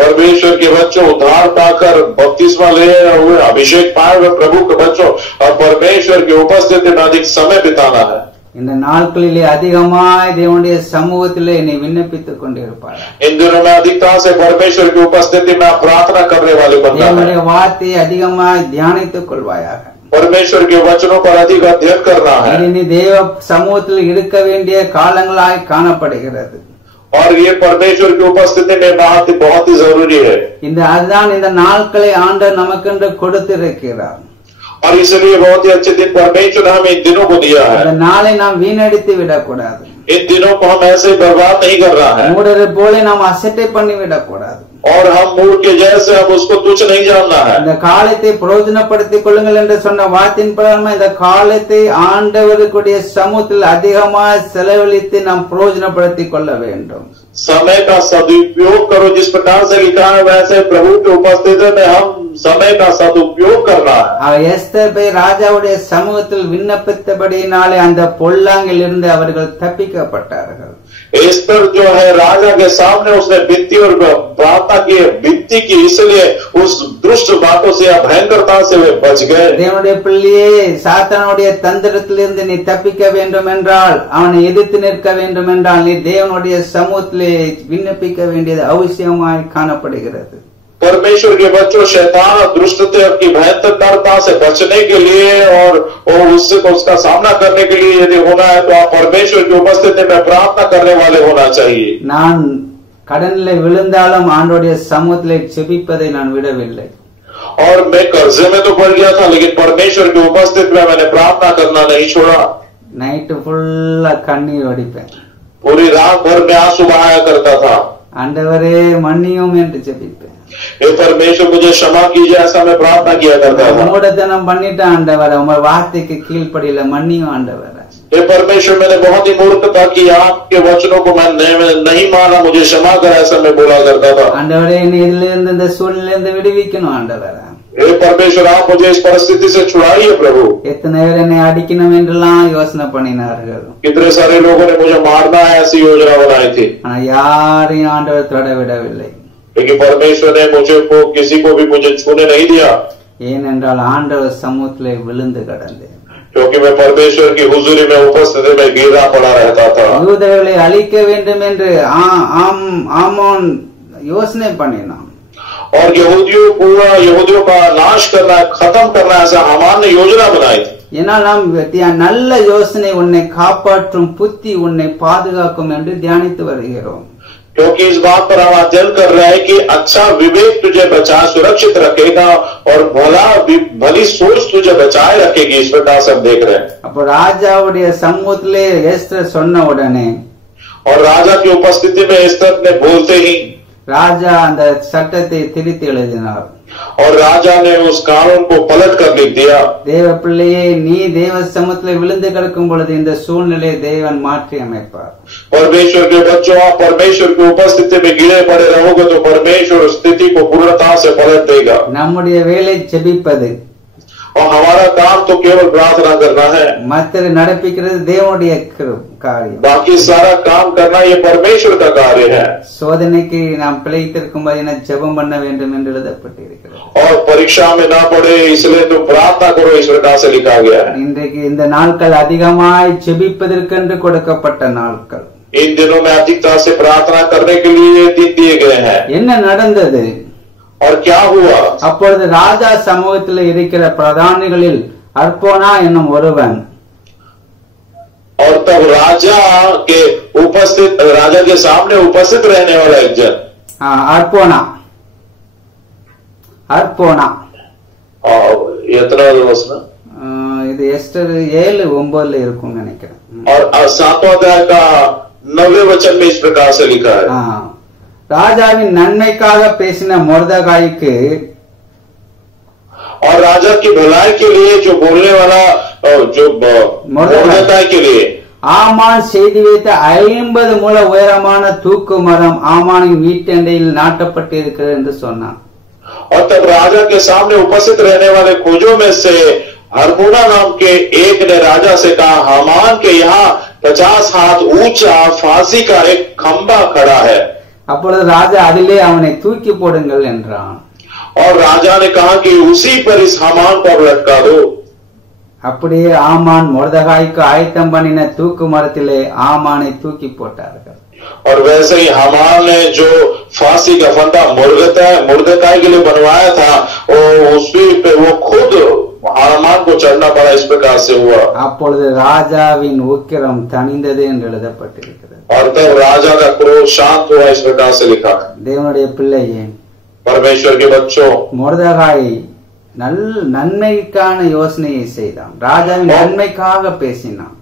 परमेश्वर के बच्चों उद्धार पाकर बपतिस्मा ले हुए अभिषेक पाए हुए प्रभु के बच्चों और परमेश्वर की उपस्थिति में अधिक समय बिताना है இந்த நாட்களிலே அதிகமாய் தேவனுடைய சமூகத்திலே நீ விண்ணப்பித்துக் கொண்டிருப்பாய். इन दिनों में अधिकता से परमेश्वर की उपस्थिति में आप प्रार्थना करने वाले बनना है தேவனுடைய வார்த்தையை அதிகமாய் தியானித்துக் கொள்வாயாக. परमेश्वर के वचनों पर अधिक अध्ययन करना है இது நீ தேவ சமூகத்தில் இருக்க வேண்டிய காலங்களாய் காணப்படுகிறது. और ये परमेश्वर की उपस्थिति में बहुत ही जरूरी है அதுதான் இந்த நாட்களை ஆண்டவர் நமக்கென்று கொடுத்திருக்கிறார். और इसलिए बहुत ही अच्छे दिन परमेश्वर ने हमें इन दिनों को दिया है இந்த நாளை நாம் வீணடித்து விடக்கூடாது. इन दिनों को हम ऐसे बर्बाद नहीं कर रहा है மூடரை போல நாம் அசட்டை பண்ணி விடக்கூடாது. और हम मूड के जैसे हम उसको तुच्छ नहीं जानना है இந்த காலத்தை பிரயோஜனப்படுத்திக் கொள்ளுங்கள் என்று சொன்ன வார்த்தையின் பிரகாரம் இந்த காலத்தை ஆண்டவருடைய சமூகத்தில் அதிகமாக செலவழித்து நாம் பிரயோஜனப்படுத்திக் கொள்ள வேண்டும். समय का सदुपयोग करो जिस प्रकार से लिखा है वैसे प्रभु की उपस्थिति में हम समय का सदुपयोग करना है எஸ்தர் போய் ராஜாவுடைய சமூகத்தில் விண்ணப்பித்தபடியினாலே அந்த பொல்லாங்கில் இருந்து அவர்கள் தப்பிக்கப்பட்டார்கள். एस्तर जो है राजा के सामने उसने विनती और प्रार्थना की विनती की इसलिए उस दुष्ट बातों से या भयंकरता से वे बच गए தேவனுடைய பிள்ளையே சாத்தானுடைய தந்திரத்திலிருந்து நீ தப்பிக்க வேண்டும் என்றால் அவனை எதிர்த்து நிற்க வேண்டும் என்றால் நீ தேவனுடைய சமூகத்திலே விண்ணப்பிக்க வேண்டியது அவசியமாய் காணப்படுகிறது. परमेश्वर के बच्चों शैतान और दुष्टता की भयंकरता से बचने के लिए और उससे उसका सामना करने के लिए यदि होना है तो आप परमेश्वर की उपस्थिति में प्रार्थना करने वाले होना चाहिए. நான் கடனிலே விழுந்தாலும் ஆண்டவருடைய சமூகத்திலே ஜெபிப்பதை நான் விடவில்லை. और मैं कर्जे में तो पड़ गया था लेकिन परमेश्वर की उपस्थिति में मैंने प्रार्थना करना नहीं छोड़ा. நைட்டு ஃபுல்லா கண்ணீர் வடிப்பேன். पूरी रात भर में आंसू बहाया करता था. ஆண்டவரே மன்னியும் என்று ஜெபிப்பேன். ये परमेश्वर मुझे क्षमा कीजिए ऐसा मैं प्रार्थना किया करता था. மூடத்தனம் பண்ணிட்ட ஆண்டவரே உங்க வார்த்தைக்கு கீழ்ப்படியில மன்னியும் ஆண்டவரே. ये परमेश्वर मैंने बहुत ही मूर्खता की आपके वचनों को मैं नहीं माना मुझे क्षमा कर ऐसा मैं बोला करता था. ஆண்டவரே என்னை இதிலிருந்து இந்த சூழ்நிலையிலிருந்து விடுவிக்கணும் ஆண்டவரே. हे परमेश्वर आप मुझे इस परिस्थिति से छुड़ाइए प्रभु. எத்தனை பேர் என்னை அடிக்கணும் என்றெல்லாம் யோசனை பண்ணினார்கள். कितने सारे लोगों ने मुझे मारना है ऐसी योजना बनाई थी ஆனா யாரையும் ஆண்டவர் தொட விடவில்லை. लेकिन परमेश्वर ने मुझे को किसी को भी मुझे छूने नहीं दिया ஏனென்றால் ஆண்டவர் சமூகத்திலே விழுந்து கிடந்தேன். क्योंकि मैं परमेश्वर की हुजूरी में उपस्थिति में गिरा पड़ा रहता था. யூதர்களை அழிக்க வேண்டும் என்று ஆமோன் யோசனை பண்ணினான். और यहूदियों का नाश करना खत्म करना ऐसा हामान ने योजना बनाई थी. ஏனால் நாம் நல்ல யோசனை உன்னை காப்பாற்றும் புத்தி உன்னை பாதுகாக்கும் என்று தியானித்து வருகிறோம். क्योंकि इस बात पर हम अध्ययन कर रहे हैं कि अच्छा विवेक तुझे बचा सुरक्षित रखेगा और भली सोच तुझे बचाए रखेगी। इस प्रकार से हम देख रहे हैं। அப்போ ராஜாவுடைய சமூகத்திலே எஸ்தர் சொன்ன உடனே और राजा की उपस्थिति में एस्तर ने बोलते ही ராஜா அந்த சட்டத்தை திருத்தி எழுதினார்। और राजा ने उस कानून को पलट कर लिख दिया। தேவ பிள்ளையே, நீ தேவ சமூகத்திலே விழுந்து கிடக்கும் பொழுது இந்த சூழ்நிலையை தேவன் மாற்றி அமைப்பார்। परमेश्वर के बच्चों, आप परमेश्वर की उपस्थिति में गिरे पड़े रहोगे तो परमेश्वर स्थिति को पूर्णता से पलट देगा। நம்முடைய வேலை ஜெபிப்பது, और हमारा काम तो केवल प्रार्थना करना है। மற்ற நடப்பிக்கிறது தேவனுடைய காரியம்। बाकी सारा काम करना ये परमेश्वर का कार्य है। சோதனைக்கு நாம் பிழைத்திருக்கும்போது என ஜெபம் பண்ண வேண்டும் என்று எழுதப்பட்டிருக்கிறது। और परीक्षा में ना पड़े इसलिए तुम प्रार्थना करो, इस प्रकार से लिखा गया है। இன்றைக்கு இந்த நாட்கள் அதிகமாய் ஜெபிப்பதற்கென்று கொடுக்கப்பட்ட நாட்கள்। इन दिनों में अधिकता से प्रार्थना करने के लिए दिन दिए गए हैं। என்ன நடந்தது? और क्या हुआ? அப்பொழுது ராஜா சமூகத்தில் இருக்கிற பிரதானிகளில் அர்போனா என்னும் ஒருவன், और तब राजा के सामने उपस्थित रहने वाला एक जन, அர்போனா அர்போனா இது எஸ்டர் 7:9 இருக்கும் நினைக்கிறேன்। और 7वां अध्याय का 9वें वचन में इस प्रकार से लिखा है। ராஜாவின் நன்மைக்காக பேசின மொர்தெகாய்க்கு, और राजा की भलाई के लिए जो बोलने वाला जो मोर्देकाई के लिए ஆமான் செய்தி வைத்த 50 முழ உயரமான தூக்கு மரம் ஆமானின் வீட்டண்டையில் நாட்டப்பட்டிருக்கிறது என்று சொன்னான்। और तब राजा के सामने उपस्थित रहने वाले खोजों में से हरमुना नाम के एक ने राजा से कहा, हामान के यहाँ 50 हाथ ऊंचा फांसी का एक खंबा खड़ा है। அப்பொழுது ராஜா அதிலே அவனை தூக்கி போடுங்கள் என்றான்। और राजा ने कहा कि उसी पर इस हामान को लटका दो। அப்படியே ஆமான் மொர்தெகாய்க்கு ஆயத்தம் பண்ணின தூக்கு மரத்திலே ஆமானை தூக்கி போட்டார்கள்। और वैसे ही हामान ने जो फांसी का फंदा मुर्देकाई के लिए बनवाया था उसी पे वो खुद हामान को चढ़ना पड़ा। इस प्रकार से हुआ। அப்பொழுது ராஜாவின் உக்கிரம் தணிந்தது என்று எழுதப்பட்டிருக்கிறது। और तब राजा का क्रोध शांत हुआ। इस प्रकार से लिखा है। தேவனுடைய பிள்ளையே, परमेश्वर के बच्चों, மொர்தெகாய் நன்மைக்கான யோசனையை செய்தான்। ராஜாவின் நன்மைக்காக பேசினான்।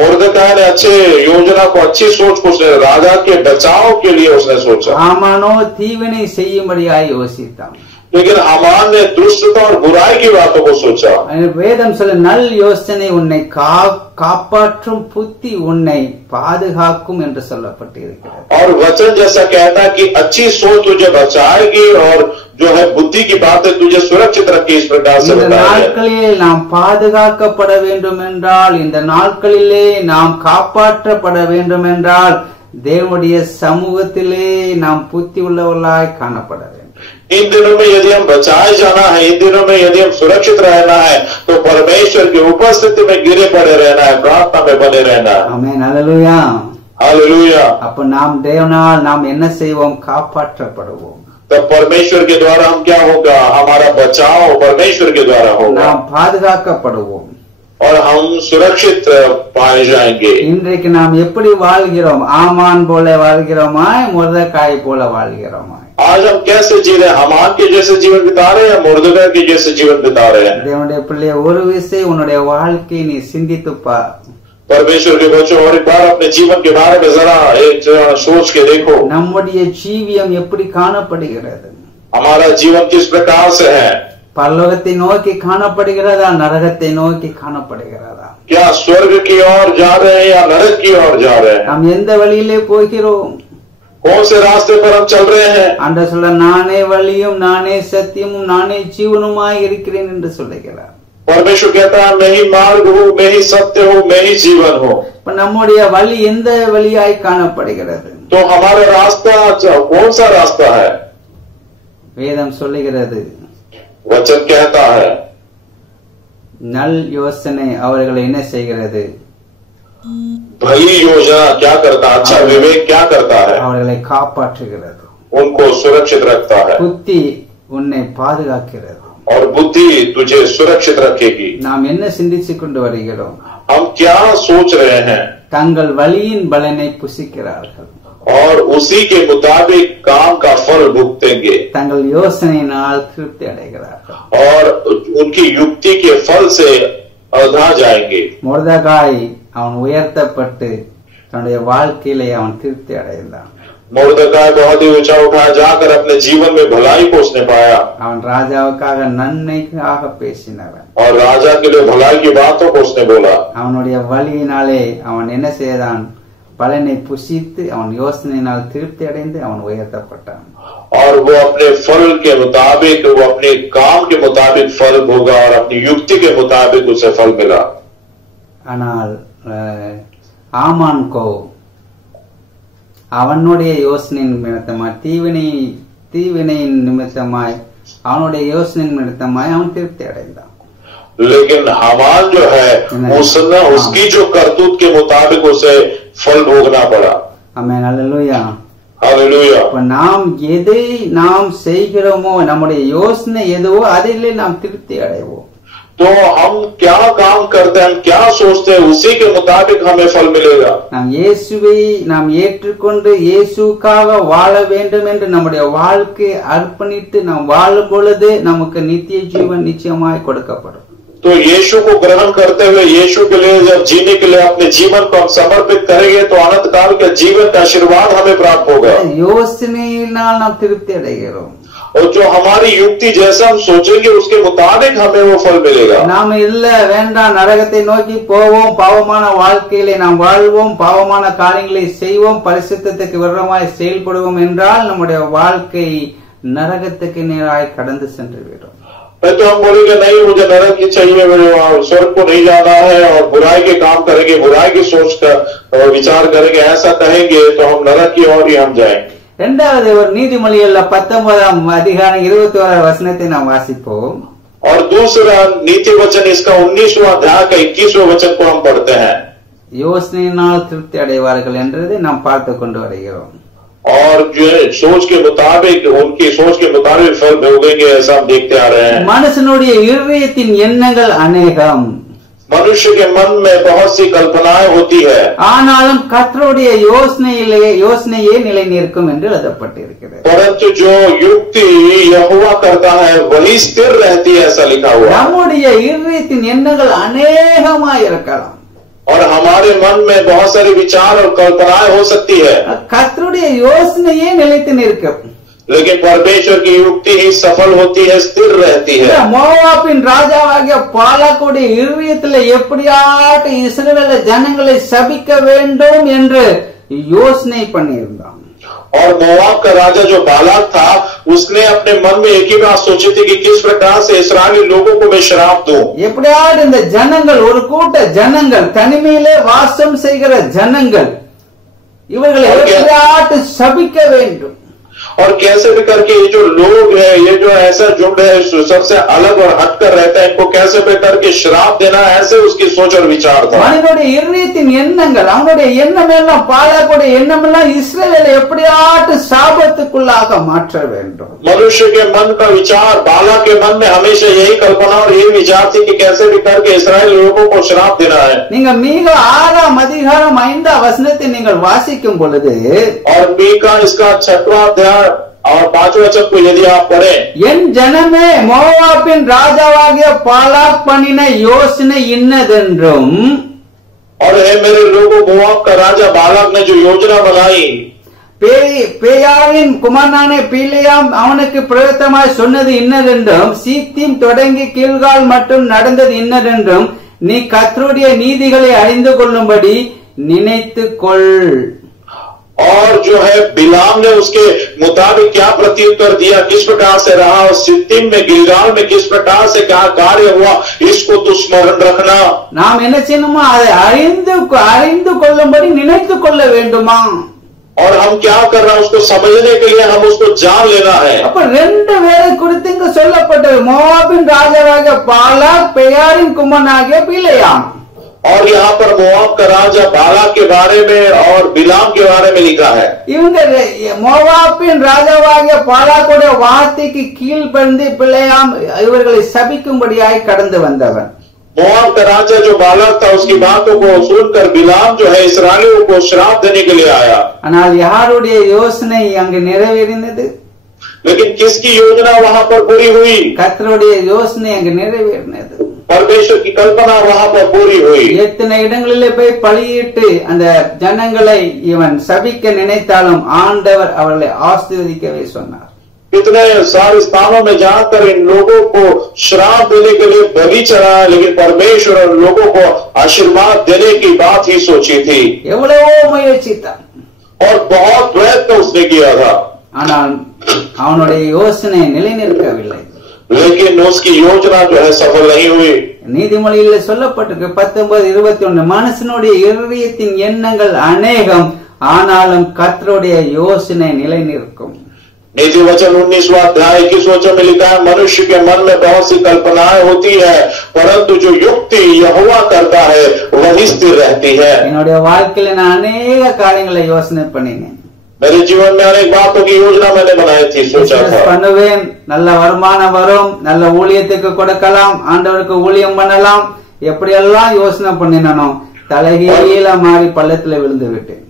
मुर्देकाई ने अच्छे योजना को, अच्छी सोच को राजा के बचाव के लिए उसने सोचा। ஆமானோ தீவினை செய்யும்படியாய் யோசித்தான்। लेकिन हामान ने दुष्टता और बुराई की बातों को सोचा। வேதம் சொல்ல நல் யோசனை உன்னை காப்பாற்றும், புத்தி உன்னை பாதுகாக்கும் என்று சொல்லப்பட்டிருக்கிறது। और वचन जैसा कहता है कि अच्छी सोच तुझे बचाएगी और जो है बुद्धि की बातें तुझे सुरक्षित रखी। इस प्रकार से இந்த நாட்களில் நாம் பாதுகாக்கப்பட வேண்டும் என்றால், இந்த நாட்களிலே நாம் காப்பாற்றப்பட வேண்டும் என்றால் தேவனுடைய சமூகத்திலே நாம் புத்தி உள்ளவர்களாய் காணப்பட வேண்டும்। इन दिनों में यदि हम बचाए जाना है, इन दिनों में यदि हम सुरक्षित रहना है तो परमेश्वर की उपस्थिति में गिरे पड़े रहना है, प्रार्थना में बने रहना है। ஆமென், ஹல்லேலூயா, हालेलुया। அப்ப நாம் தேவனால் நாம் என்ன செய்வோம்? காப்பாற்றப்படுவோம்। तब परमेश्वर के द्वारा हम क्या होगा? हमारा बचाव परमेश्वर के द्वारा होगा। நாம் பாதுகாக்கப்படுவோம் और हम सुरक्षित पाए जाएंगे। இன்றைக்கு நாம் எப்படி வாழ்கிறோம்? ஆமான் போல வாழ்கிறோமாய், மொர்தெகாய் போல வாழ்கிறோமாய்? आज हम कैसे जी रहे हैं? हामान के जैसे जीवन बिता रहे हैं या मुर्देकाई के जैसे जीवन बिता रहे हैं? தேவனுடைய பிள்ளையை ஒரு விஷயம் உன்னுடைய வாழ்க்கையை நீ சிந்தித்து பார்। परमेश्वर के बच्चों, और एक बार अपने जीवन के बारे में जरा सोच के देखो। நம்முடைய ஜீவியம் எப்படி காணப்படுகிறது? हमारा जीवन किस प्रकार से है? பரலோகத்தை நோக்கி காணப்படுகிறதா, நரகத்தை நோக்கி காணப்படுகிறதா? क्या स्वर्ग की ओर जा रहे हैं या नरक की ओर जा रहे हैं? நாம் எந்த வழியிலே போகிறோம்? कौन से रास्ते पर हम चल रहे हैं? ஆண்டவர் சொல்ல, நானே வழியும் நானே சத்தியமும் நானே ஜீவனுமாய் இருக்கிறேன் என்று சொல்லுகிறார்। परमेश्वर कहता है, मैं ही मार्ग हूँ, मैं ही सत्य हूँ, मैं ही जीवन हूँ। இப்ப நம்முடைய வழி எந்த வழியாய் காணப்படுகிறது? तो हमारा रास्ता कौन सा रास्ता है? வேதம் சொல்லுகிறது, वचन कहता है, நல் யோசனை அவர்களை என்ன செய்கிறது? भली योजना क्या करता है? अच्छा विवेक क्या करता है? அவர்களை காப்பாற்றுகிறது। उनको सुरक्षित रखता है। புத்தி உன்னை பாதுகாக்கிறது। और बुद्धि तुझे सुरक्षित रखेगी। நாம் என்ன சிந்திச்சு கொண்டு வருகிறோம்? हम क्या सोच रहे हैं? தங்கள் வழியின் பலனை புசிக்கிறார்கள்। और उसी के मुताबिक काम का फल भुगतेंगे தங்கள் யோசனையினால் திருப்தி அடைகிறார்கள். और उनकी युक्ति के फल से अधा जाएंगे. மொர்தெகாய் அவன் உயர்த்தப்பட்டு தன்னுடைய வாழ்க்கையிலே அவன் திருப்தி அடைந்தான். मुर्दकाय बहुत ही ऊंचा उठाया जाकर अपने जीवन में भलाई को उसने पाया அவன் ராஜாவுக்காக நன்மைக்காக பேசினவன். और राजा के लिए भलाई की बातों को उसने बोला. அவனுடைய வழியினாலே அவன் என்ன செய்தான்? பலனை புசித்து அவன் யோசனையினால் திருப்தி அடைந்து அவன் உயர்த்தப்பட்டான். और वो अपने फल के मुताबिक, वो अपने काम के मुताबिक फल भोगा और अपनी युक्ति के मुताबिक उसे फल मिला. ஆனால் ஆமான்கோ அவனுடைய யோசனையின் நிமித்தமாய் தீவினையின் நிமித்தமாய் அவனுடைய யோசனையின் நிமித்தமாய் அவன் திருப்தி அடைந்தான். लेकिन हामान जो है उसकी जो करतूत के मुताबिक उसे फल भोगना पड़ा. ஆமென். அல்லேலூயா. हालेलुया. நாம் எதை நாம் செய்கிறோமோ நம்முடைய யோசனை எதுவோ அதிலே நாம் திருப்தி அடைவோம். तो हम क्या काम करते हैं, हम क्या सोचते हैं, उसी के मुताबिक हमें फल मिलेगा. நாம் இயேசுவை நாம் ஏற்றுக்கொண்டு இயேசுக்காக வாழ வேண்டும் என்று நம்முடைய வாழ்க்கையை அர்ப்பணித்து நாம் வாழும் பொழுது நமக்கு நித்திய ஜீவன் நிச்சயமாய் கொடுக்கப்படும். तो यीशु को ग्रहण करते हुए यीशु के लिए जब जीने के लिए अपने जीवन को हम समर्पित करेंगे तो अनंत काल के जीवन का आशीर्वाद हमें प्राप्त होगा. யோசனையினால் நாம் திருப்தி அடைகிறோம். और जो हमारी युक्ति जैसा हम सोचेंगे उसके मुताबिक हमें वो फल मिलेगा. நாம இல்ல வேண்டாம் நரகத்தை நோக்கி போவோம், பாவமான வாழ்க்கையிலே நாம் வாழ்வோம், பாவமான காரியங்களை செய்வோம், பரிசுத்தத்துக்கு விரோதமாய் செயல்படுவோம் என்றால் நம்முடைய வாழ்க்கை நரகத்துக்கு நேராய் கடந்து சென்று விடும். तो हम बोलेंगे नहीं मुझे नरक ही चाहिए, स्वर्ग को नहीं जाना है और बुराई के काम करेंगे, बुराई की सोच का विचार करेंगे, ऐसा कहेंगे तो हम नरक की ओर ही हम जाएंगे. இரண்டாவது ஒரு நீதிமொழிகள்ல 19ஆம் அதிகாரம் 21ஆம் வசனத்தை நாம் வாசிப்போம். और दूसरा नीति वचन इसका 19वां अध्याय का 21वां वचन को हम पढ़ते हैं. யோசனையினால் திருப்தி அடைவார்கள் என்றதை நாம் பார்த்து கொண்டு வருகிறோம். और जो सोच के मुताबिक, उनकी सोच के मुताबिक फल भोगेंगे ऐसा हम देखते आ रहे हैं. மனுஷனுடைய இருதயத்தின் எண்ணங்கள் अनेகம், मनुष्य के मन में बहुत सी कल्पनाएं होती है, ஆனாலும் கர்த்தருடைய யோசனையே நிலை நிற்கும் என்று எழுதப்பட்டிருக்கிறது. परंतु जो युक्ति यहोवा करता है वही स्थिर रहती है ऐसा लिखा हुआ है. நம்முடைய இருதயத்தின் எண்ணங்கள் अनेகமாய் இருக்கலாம். और हमारे मन में बहुत सारे विचार और कल्पनाएं हो सकती है, கர்த்தருடைய யோசனையே நிலைத்து நிற்கும். लेकिन परमेश्वर की युक्ति ही सफल होती है, स्थिर रहती है. மோவாபின் ராஜாவாகிய பாலாக்குடைய இருதயத்தில் எப்படியாட்டு இஸ்ரவேல் ஜனங்களை சபிக்க வேண்டும் என்று யோசனை பண்ணியிருந்தான். और मोआब का राजा जो बालाक था उसने अपने मन में एक ही बात सोची थी कि किस प्रकार से इस्राएली लोगों को मैं श्राप दूं. எப்படியாட்டு இந்த ஜனங்கள், ஒரு கூட்ட ஜனங்கள், தனிமையிலே வாசம் செய்கிற ஜனங்கள், இவர்களை எப்படியாட்டு சபிக்க வேண்டும். और कैसे भी करके ये जो लोग है, ये जो ऐसा झुंड है सबसे अलग और हटकर रहता है, इनको कैसे भी करके श्राप देना, ऐसे उसकी सोच और विचार था. மனிதனுடைய இருதயத்தின் எண்ணங்கள், அவனுடைய எண்ணம் எல்லாம், பாலாக்குடைய எண்ணம் எல்லாம் இஸ்ரவேலை எப்படியாட்டு சாபத்துக்குள்ளாக மாற்ற வேண்டும். मनुष्य के मन का विचार, बाला के मन में हमेशा यही कल्पना और यही विचार थी कि कैसे भी करके इस्राएल लोगों को श्राप देना है. நீங்க மீகா 6ஆம் அதிகாரம் 5ஆம் வசனத்தை நீங்கள் வாசிக்கும் பொழுது, और मीका इसका 6वां अध्याय और 5वां वचन को यदि आप पढ़ें, என் ஜனமே மோவாபின் ராஜாவாகிய பாலாக் பண்ணின யோசனை இன்னதென்றும், और है मेरे लोगों, मोआब का राजा बालाक ने जो योजना बनाई, பேயாரின் குமாரனான பீலேயாம் அவனுக்கு பிரயத்தமாய் சொன்னது இன்னதென்றும், சீத்திம் தொடங்கி கீழ்கால் மட்டும் நடந்தது இன்னதென்றும் நீ கர்த்தருடைய நீதிகளை அறிந்து கொள்ளும்படி நினைத்துக்கொள். और जो है बिलाम ने उसके मुताबिक क्या प्रत्युत्तर दिया, किस प्रकार से रहा, और सित्तीम में, गिलगाल में किस प्रकार से क्या कार्य हुआ, इसको तू स्मरण रखना. நாம் என்ன செய்யணுமா? அதை அறிந்து கொள்ளும்படி நினைத்து கொள்ள வேண்டுமா? और हम क्या कर रहे हैं उसको समझने के लिए हम उसको जान लेना है. அப்ப ரெண்டு பேரை குறித்து இங்கு சொல்லப்பட்டது. மோவாபின் ராஜாவாகிய பாலாக், பெயாரின் குமாரனாகிய பிலேயாம். और यहाँ पर मोआब का राजा बाला के बारे में और बिलाम के बारे में लिखा है. இவங்க மோவாபின் ராஜாவாகிய பாலாக்குடைய வார்த்தைக்கு கீழ்படிந்து பிலேயாம் இவர்களை சபிக்கும்படியாய் கடந்து வந்தவன். मोआब का राजा जो बालक था उसकी बातों को सुनकर बिलाम जो है इस्राएलियों को श्राप देने के लिए आया। ஆனால் யாருடைய யோசனை அங்கு நிறைவேறினது? लेकिन किसकी योजना वहां पर पूरी हुई? கர்த்தருடைய யோசனை அங்கு நிறைவேறினது. परमेश्वर की कल्पना वहां पर पूरी हुई। எத்தனை இடங்களிலே போய் பலியிட்டு அந்த ஜனங்களை இவன் சபிக்க நினைத்தாலும் ஆண்டவர் அவர்களை ஆசீர்வதிக்கவே சொன்னார். कितने सारे स्थानों में जाकर इन लोगों को श्राप देने के लिए बलि चढ़ाया, लेकिन परमेश्वर उन लोगों को आशीर्वाद देने की बात ही सोची थी। எவ்வளவோ முயற்சித்தான், और बहुत प्रयत्न उसने किया था, ஆனால் அவனுடைய யோசனை நிலைநிற்கவில்லை. लेकिन उसकी योजना जो है सफल नहीं हुई। நீதிமொழியில் சொல்லப்பட்டிருக்கு 19:21 மனுஷனுடைய இருதயத்தின் எண்ணங்கள் அநேகம், ஆனாலும் கர்த்தருடைய யோசனை நிலைநிற்கும். नीति वचन 19वां अध्याय 21 वचन में लिखा है, मनुष्य के मन में बहुत सी कल्पनाएं होती है, परंतु जो युक्ति यहोवा करता है वही स्थिर रहती है। என்னுடைய வாழ்க்கையில நான் अनेक காரியங்களை யோசனை பண்ணினேன். मेरे जीवन में अनेक बातों की योजना मैंने बनाई थी, सोचा था பண்ணுவேன், நல்ல வருமானம் வரும், நல்ல ஊழியத்துக்கு கொடுக்கலாம், ஆண்டவருக்கு ஊழியம் பண்ணலாம், எப்படியெல்லாம் யோசனை பண்ணினோ தலைகீழ மாறி பள்ளத்துல விழுந்து விட்டேன்.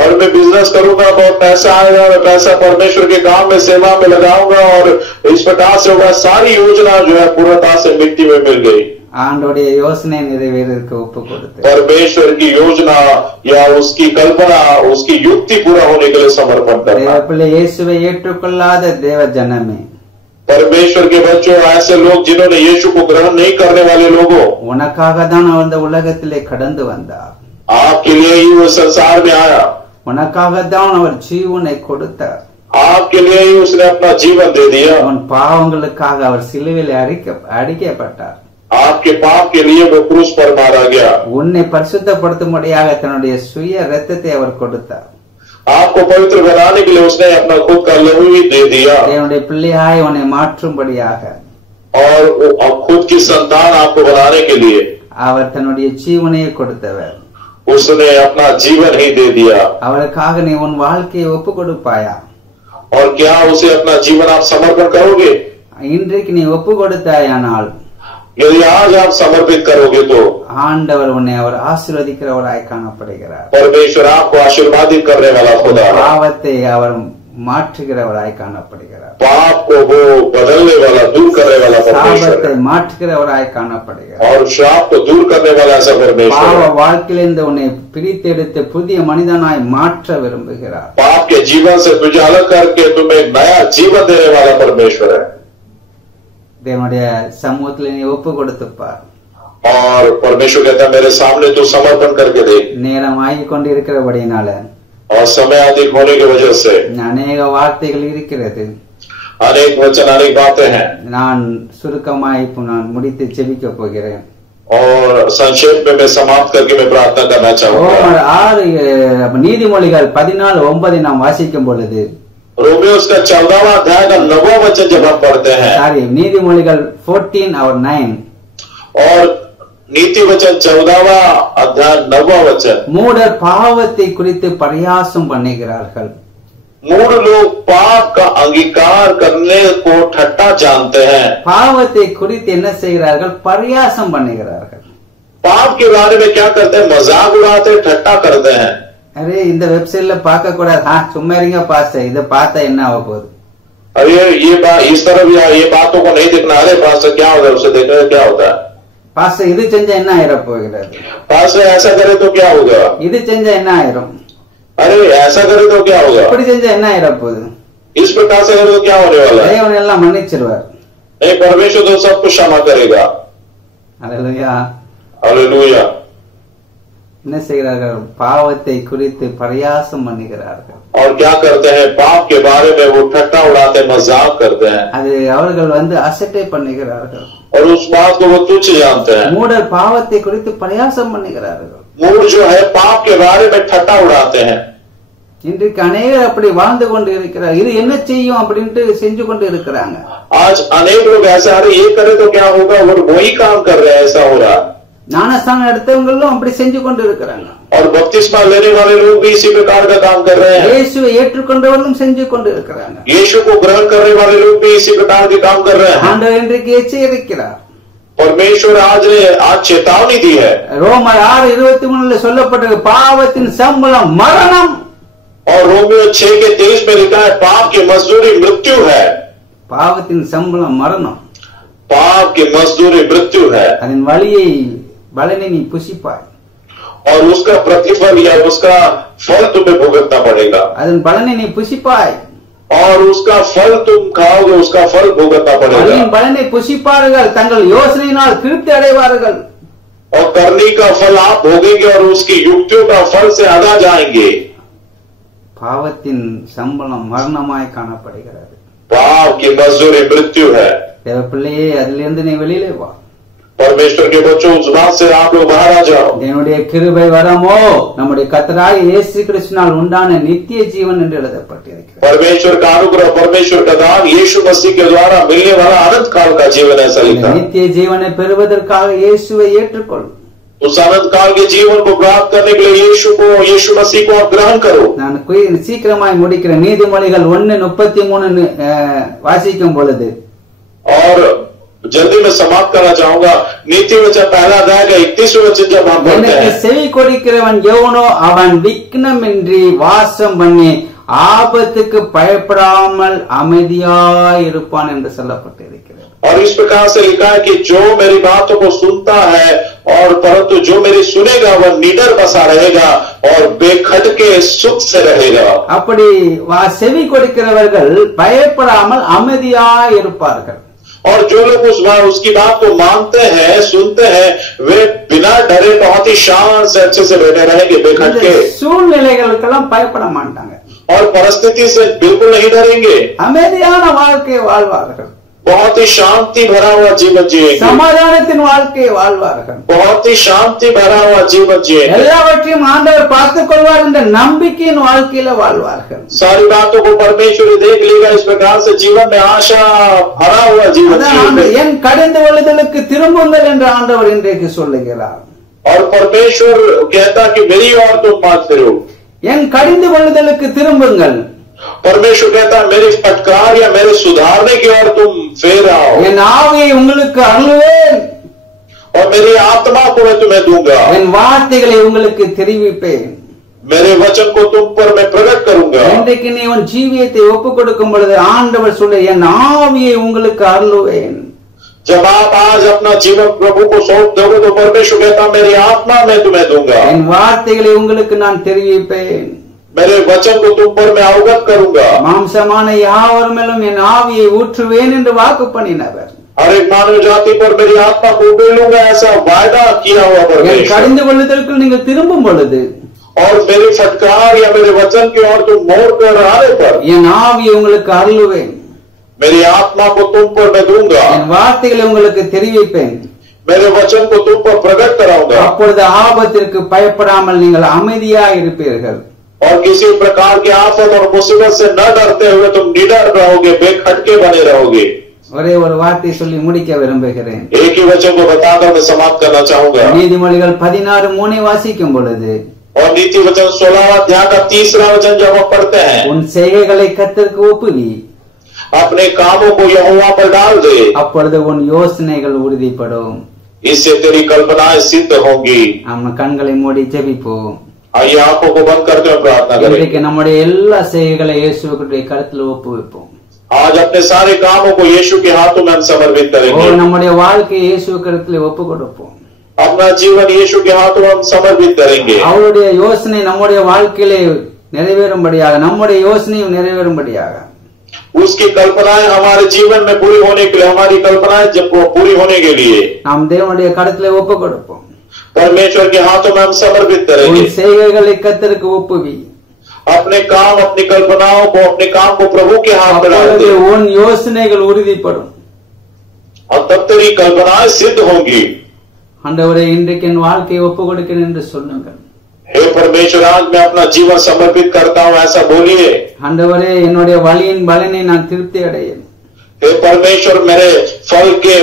और मैं बिजनेस करूंगा, बहुत पैसा आएगा, मैं पैसा परमेश्वर के काम में सेवा में लगाऊंगा और इस प्रकार से होगा। सारी योजना जो है पूर्णता से मिट्टी में मिल गई। ஆண்டவருடைய யோசனை நிறைவேறதுக்கு ஒப்பு கொடுத்து परमेश्वर की योजना या उसकी कल्पना, उसकी युक्ति पूरा होने के लिए समर्पण करना। தேவப்பிள்ளை இயேசுவை ஏற்றுக்கொள்ளாத தேவ ஜனமே, परमेश्वर के बच्चों, ऐसे लोग जिन्होंने यीशु को ग्रहण नहीं करने वाले लोगों, உனக்காக தான் அவர் இந்த உலகத்திலே கடந்து வந்தார். आपके लिए ही वो संसार में आया, உனக்காக தான் அவர் ஜீவனை கொடுத்தார். आपके लिए ही उसने अपना जीवन दे दिया, உன் பாவங்களுக்காக அவர் சிலுவையில் அடிக்கப்பட்டார். आपके पाप के लिए वो क्रूस पर मारा गया, உன்னை பரிசுத்தப்படுத்தும்படியாக தன்னுடைய சுய இரத்தத்தை அவர் கொடுத்தார். आपको पवित्र बनाने के लिए उसने अपना खुद का लहू ही दे दिया, தேவனுடைய பிள்ளையாய் உன்னை மாற்றும்படியாக और खुद की संतान आपको बनाने के लिए அவர் தன்னுடைய ஜீவனையை கொடுத்தவர். उसने अपना जीवन ही दे दिया। அவருக்காக நீ உன் வாழ்க்கையை ஒப்பு கொடுப்பாயா? और क्या उसे अपना जीवन आप समर्पण करोगे? இன்றைக்கு நீ ஒப்பு கொடுத்தாயானால் यदि आज आप समर्पित करोगे तो ஆண்டவர் உன்னை அவர் ஆசீர்வதிக்கிறவராய் காணப்படுகிறார். परमेश्वर आपको आशीर्वादित करने वाला खुदा है। பாவத்தை அவர் மாற்றுகிறவராய் காணப்படுகிறார். पाप को वो बदलने वाला, दूर करने वाला परमेश्वर சாபத்தை है, மாற்றுகிறவராய் காணப்படுகிறார். और श्राप को दूर करने वाला ऐसा परमेश्वर பாவ है। வாழ்க்கையிலிருந்து உன்னை பிரித்தெடுத்து புதிய மனிதனாய் மாற்ற விரும்புகிறார். पाप के जीवन से तुझे अलग करके तुम्हें एक नया जीवन देने वाला परमेश्वर है। தேவனுடைய சமூகத்தில் நீ ஒப்பு கொடுத்துப்பார். और परमेश्वर कहता है, मेरे सामने तू समर्पण करके दे। நேரம் ஆகிக் கொண்டிருக்கிறபடினால और समय अधिक होने की वजह से அநேக வார்த்தைகள் இருக்கிறது. अनेक वचन, अनेक बातें हैं, நான் சுருக்கமாய் இப்போ நான் முடித்து ஜெபிக்க போகிறேன். और संक्षेप में मैं समाप्त करके मैं प्रार्थना करना चाहूंगा। ரோமர் 6 நீதிமொழிகள் 14:9 நாம் வாசிக்கும் பொழுது, रोमियोस का 14वां अध्याय का 9वां वचन जब हम पढ़ते हैं, சாரி நீதிமொழிகள் 14:9 और नीति वचन 14वां अध्याय 9वां वचन, மூடர் பாவத்தை குறித்து பரியாசம் பண்ணுகிறார்கள். मूढ़ लोग पाप का अंगीकार करने को ठट्टा जानते हैं। பாவத்தை குறித்து என்ன செய்கிறார்கள்? பரியாசம் பண்ணுகிறார்கள். पाप के बारे में क्या करते हैं? मजाक उड़ाते, ठट्टा करते हैं। அரே இந்த வெப்சைட்ல பார்க்க கூடாது, சும்மா இருங்க பாஸ்டர், இதை பார்த்தா என்ன ஆக போகுது? अरे ये बात इस तरफ या ये बातों को नहीं देखना। अरे पास्टर क्या होता है, उसे देखने से क्या होता है? பாஸ்டர் இது செஞ்சா என்ன ஆயிர போகிறது? पास्टर ऐसा करे तो क्या होगा? இது செஞ்சா என்ன ஆயிரும்? अरे ऐसा करे तो क्या होगा? இப்படி செஞ்சா என்ன ஆயிர போகுது? इस प्रकार से करे तो क्या होने वाला है? தேவன் எல்லாம் மன்னிச்சிருவார். नहीं, परमेश्वर तो सब कुछ क्षमा करेगा। அல்லேலூயா. हालेलुया। என்ன செய்கிறார்கள்? பாவத்தை குறித்து பரியாசம் பண்ணுகிறார்கள். और क्या करते हैं? पाप के बारे में वो ठट्टा उड़ाते, मजाक करते हैं, அது அவர்கள் அசட்டை பண்ணுகிறார்கள். और उस बात को वो तुच्छ जानते हैं। மூடர் பாவத்தை குறித்து பரியாசம் பண்ணுகிறார்கள். मूड जो है पाप के बारे में ठट्टा उड़ाते हैं। இன்றைக்கு அநேகர் அப்படி வாழ்ந்து கொண்டு இருக்கிறார். இது என்ன செய்யும் அப்படின்ட்டு செஞ்சு கொண்டு இருக்கிறாங்க. आज अनेक लोग ऐसा, अरे ये करे तो क्या होगा, वो वही काम कर रहे हैं, ऐसा हो रहा है। ஞானஸ்தானம் எடுத்தவங்களும் அப்படி செஞ்சு கொண்டு இருக்கிறாங்க. और बपतिस्मा लेने वाले लोग भी इसी प्रकार का काम कर रहे हैं। இயேசுவை ஏற்றுக்கொண்டவர்களும் செஞ்சு கொண்டு இருக்கிறாங்க. यीशु को ग्रहण करने वाले लोग भी इसी प्रकार के काम कर रहे हैं। ஆண்டவர் இன்றைக்கு எச்சரிக்கிறார். परमेश्वर आज चेतावनी दी है। ரோமர் 6:23 சொல்லப்பட்டது பாவத்தின் சம்பளம் மரணம்। और रोमियो 6:23 में लिखा है पाप की मजदूरी मृत्यु है। பாவத்தின் சம்பளம் மரணம், पाप की मजदूरी मृत्यु है। அதன் பலனை நீ புசிப்பாய், और उसका प्रतिफल या उसका फल तुम्हें भुगतना पड़ेगा। அதன் பலனை நீ புசிப்பாய், और उसका फल तुम खाओगे, उसका फल भुगतना पड़ेगा। அதன் பலனை புசிப்பார்கள், தங்கள் யோசனையினால் திருப்தி அடைவார்கள்। और करनी का फल आप भोगेंगे और उसकी युक्तियों का फल से आधा जाएंगे। பாவத்தின் சம்பளம் மரணமாய் காணப்படுகிறது। पाप की मजदूरी मृत्यु है। தேவ பிள்ளையே, அதிலிருந்து நீ வெளியிலே வா। परमेश्वर के बच्चों, उस बात से आप लोग बाहर आ जाओ। என்னுடைய கிருபை வரமோ நம்முடைய கர்த்தராகிய இயேசு கிறிஸ்துவினால் உண்டான நித்திய ஜீவன் என்று எழுதப்பட்டிருக்கிறது। परमेश्वर का अनुग्रह, परमेश्वर का दान यीशु मसीह के द्वारा मिलने वाला अनंत काल का जीवन ऐसा लिखा। நித்திய ஜீவனை பெறுவதற்காக இயேசுவை ஏற்றுக்கொள்। उस अनंत काल के जीवन को प्राप्त करने के लिए यीशु मसीह को आप ग्रहण करो। நான் சீக்கிரமாய் முடிக்கிறேன்। நீதிமொழிகள் 1:33 வாசிக்கும் பொழுது, और जल्दी में समाप्त करना चाहूंगा। नीति वचन पहला अध्याय का 31वां वचन जब हम पढ़ते எனக்கு हैं, செவி கொடுக்கிறவன் எவனோ அவன் விக்னமின்றி வாசம் பண்ணி ஆபத்துக்கு பயப்படாமல் அமைதியாய் இருப்பான் என்று சொல்லப்பட்டிருக்கிறது। और इस प्रकार से लिखा है कि जो मेरी बातों को सुनता है और परंतु जो मेरी सुनेगा वह निडर बसा रहेगा और बेखटके सुख से रहेगा। அப்படி செவி கொடுக்கிறவர்கள் பயப்படாமல் அமைதியாய் இருப்பார்கள்। और जो लोग उसकी बात को मानते हैं, सुनते हैं, वे बिना डरे बहुत ही शान से अच्छे से बैठे रहेंगे बेखटके। சூழ்நிலைகளுக்கெல்லாம் பயப்பட மாட்டாங்க, और परिस्थिति से बिल्कुल नहीं डरेंगे। அமைதியான வாழ்க்கை வாழ்வார்கள், बहुत ही शांति भरा हुआ जीवन जिएंगे, சமாதானத்தின் வாழ்க்கை வாழ்வார்கள், बहुत ही शांति भरा हुआ जीवन जिएंगे। எல்லாவற்றையும் ஆண்டவர் பார்த்துக் கொள்வார் என்ற நம்பிக்கையின் வாழ்க்கையில வாழ்வார்கள்। सारी बातों को परमेश्वर देख लेगा, इस प्रकार से जीवन में आशा भरा हुआ जीवन जिएंगे। என் கடிந்து கொள்ளுதலுக்கு திரும்புங்கள் என்று ஆண்டவர் இன்றைக்கு சொல்லுகிறார்। और परमेश्वर कहता कि मेरी ओर तुम मत फिरो। என் கடிந்து கொள்ளுதலுக்கு திரும்புங்கள், परमेश्वर कहता मेरी फटकार या मेरे सुधारने की ओर तुम फेर आओ। என் ஆவியை உங்களுக்கு அருளுவேன், और मेरी आत्मा को मैं तुम्हें दूंगा, என் வார்த்தைகளை உங்களுக்கு தெரிவிப்பேன்। मेरे वचन को तुम पर मैं प्रकट करूंगा। இன்றைக்கு நீ உன் ஜீவியத்தை ஒப்புக் கொடுக்கும் பொழுது ஆண்டவர் சொல்ல, என் ஆவியை உங்களுக்கு அருளுவேன்। जब आप आज अपना जीवन प्रभु को सौंप दोगे तो परमेश्वर कहता मेरी आत्मा मैं तुम्हें दूंगा, என் வார்த்தைகளை உங்களுக்கு நான் தெரிவிப்பேன்। मेरे वचन को तुम पर मैं अवगत करूंगा। மாம்சமான யாவர் மேலும் என் ஆவியை ஊற்றுவேன் என்று வாக்கு பண்ணினவர்। हर एक मानव जाति पर मेरी आत्मा को उड़ेलूंगा, ऐसा वायदा किया हुआ என் परमेश्वर। கடிந்து கொள்ளுதலுக்குள் நீங்கள் திரும்பும் பொழுது और मेरी फटकार या मेरे वचन की ओर तुम मोड़ कर आने पर என் ஆவியை உங்களுக்கு அருளுவேன், मेरी आत्मा को तुम पर मैं दूंगा, என் வார்த்தைகளை உங்களுக்கு தெரிவிப்பேன்। मेरे वचन को तुम पर प्रकट कराऊंगा। அப்பொழுது ஆபத்திற்கு பயப்படாமல் நீங்கள் அமைதியாக இருப்பீர்கள்। और किसी प्रकार की आफत और मुसीबत से न डरते हुए तुम निडर रहोगे, बेखटके बने रहोगे। ஒரே ஒரு வார்த்தை சொல்லி முடிக்க விரும்புகிறேன்। एक ही वचन को बताकर मैं समाप्त करना चाहूंगा। நீதிமொழிகள் 16:3 வாசிக்கும் பொழுது, और नीति वचन 16वां अध्याय का 3रा वचन जब हम पढ़ते हैं, உன் செய்கைகளை கர்த்தருக்கு ஒப்புவி, अपने कामों को यहोवा पर डाल दे, அப்பொழுது உன் யோசனைகள் உறுதிப்படும்। इससे तेरी कल्पनाएं सिद्ध होंगी। நம்ம கண்களை மூடி ஜெபிப்போம்। आइए आंखों को बंद करके हम प्रार्थना करें। இன்றைக்கு நம்முடைய எல்லா செய்கைகளை இயேசுவுடைய கருத்துல ஒப்புவிப்போம்। आज अपने सारे कामों को यीशु के हाथों में हम समर्पित करेंगे। நம்முடைய வாழ்க்கையை இயேசு கருத்துல ஒப்பு கொடுப்போம்। अपना जीवन यीशु के हाथों में हम समर्पित करेंगे। அவருடைய யோசனை நம்முடைய வாழ்க்கையிலே நிறைவேறும்படியாக, நம்முடைய யோசனையும் நிறைவேறும்படியாக, उसकी कल्पनाएं हमारे जीवन में पूरी होने के लिए, हमारी कल्पनाएं जब पूरी होने के लिए நாம் தேவனுடைய கருத்துல ஒப்பு கொடுப்போம்। परमेश्वर के हाथों में हम समर्पित உன் करेंगे। செய்கைகளை கர்த்தருக்கு ஒப்புவி, अपने काम, अपनी कल्पनाओं को, अपने काम को प्रभु के हाथ में डाल அப்பொழுது दे, உன் யோசனைகள் உறுதிப்படும்। और तब तेरी कल्पनाएं सिद्ध होंगी। ஆண்டவரே, இன்றைக்கு என் வாழ்க்கையை ஒப்பு கொடுக்கிறேன் என்று சொல்லுங்கள்। हे परमेश्वर, आज मैं अपना जीवन समर्पित करता हूँ, ऐसा बोलिए। ஆண்டவரே, என்னுடைய வழியின் பலனை நான் திருப்தி அடையேன்। हे परमेश्वर, मेरे फल के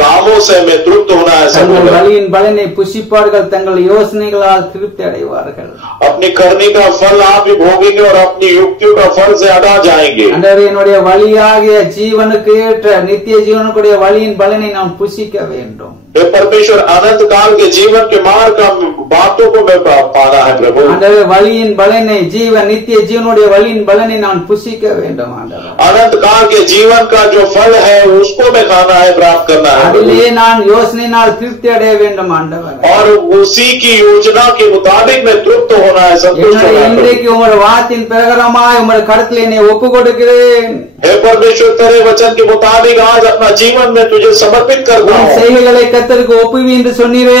कामों से हमें तृप्त होना है सब தங்கள் लोग। வழியின் பலனை புசிப்பார்கள், தங்கள் யோசனைகளால் திருப்தி அடைவார்கள். अपनी करनी का फल आप भी भोगेंगे और अपनी युक्तियों का फल से अदा जाएंगे। ஆண்டவரே, என்னுடைய வழியாகிய ஜீவனுக்கு ஏற்ற நித்திய ஜீவனுக்குடைய வழியின் பலனை நான் புசிக்க வேண்டும். हे परमेश्वर, अनंत काल के जीवन के मार्ग का बातों को मैं पाना है प्रभु। ஆண்டவரே, வழியின் பலனை ஜீவன் நித்திய ஜீவனுடைய வழியின் பலனை நான் புசிக்க வேண்டும். ஆண்டவரே, अनंत काल के जीवन का जो फल है उसको मैं खाना है, प्राप्त करना है प्रभु। அதிலே நான் யோசனையினால் திருப்தி அடைய வேண்டும். ஆண்டவரே, और उसी की योजना के मुताबिक मैं तृप्त होना है, संतुष्ट होना என்னுடைய है प्रभु। இன்றைக்கு உங்களுடைய வார்த்தையின் பிரகாரமாய் உங்களுடைய கருத்தில் என்னை ஒப்பு கொடுக்கிறேன். हे परमेश्वर, तेरे वचन के मुताबिक आज अपना जीवन में तुझे समर्पित करता உன் हूँ। செய்கைகளை கர்த்தருக்கு ஒப்புவி என்று சொன்னீரே.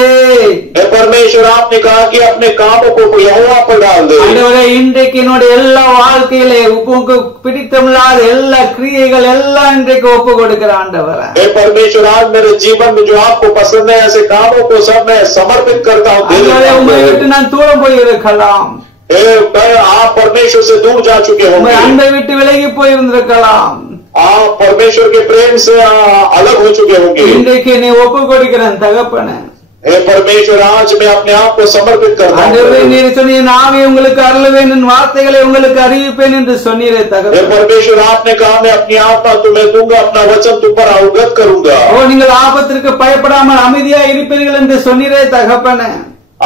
हे परमेश्वर, आपने कहा कि अपने कामों को यहोवा पर डाल दे। ஆண்டவரே, இன்றைக்கு என்னுடைய எல்லா வாழ்க்கையிலே உங்களுக்கு பிடித்தமில்லாத எல்லா கிரியைகள் எல்லாம் இன்றைக்கு ஒப்பு கொடுக்கிற ஆண்டவரே. हे परमेश्वर, आज मेरे जीवन में जो आपको पसंद है ऐसे कामों को सब मैं समर्पित करता हूँ। ஆண்டவரே, உங்களை விட்டு நான் தூரம் போய் இருக்கலாம். आप परमेश्वर से दूर जा चुके உங்களை होंगे। அன்பை விட்டு விலகி போயிருந்திருக்கலாம். आप परमेश्वर के प्रेम से अलग हो चुके होंगे। இன்றைக்கு என்னை ஒப்பு கொடுக்கிறேன் தகப்பனே. हे परमेश्वर, आज मैं अपने आप को समर्पित करता ஆண்டவரே, हूँ। நீர் சொன்னீர், நாவே உங்களுக்கு அருளுவேன், என் வார்த்தைகளை உங்களுக்கு அறிவிப்பேன் என்று சொன்னீரே हे தகப்பனே. परमेश्वर, आपने कहा मैं अपनी आत्मा तुम्हें दूंगा, अपना वचन तुम पर अवगत करूंगा। ஓ, நீங்கள் ஆபத்திற்கு பயப்படாமல் அமைதியா இருப்பீர்கள் என்று சொன்னீரே தகப்பனே.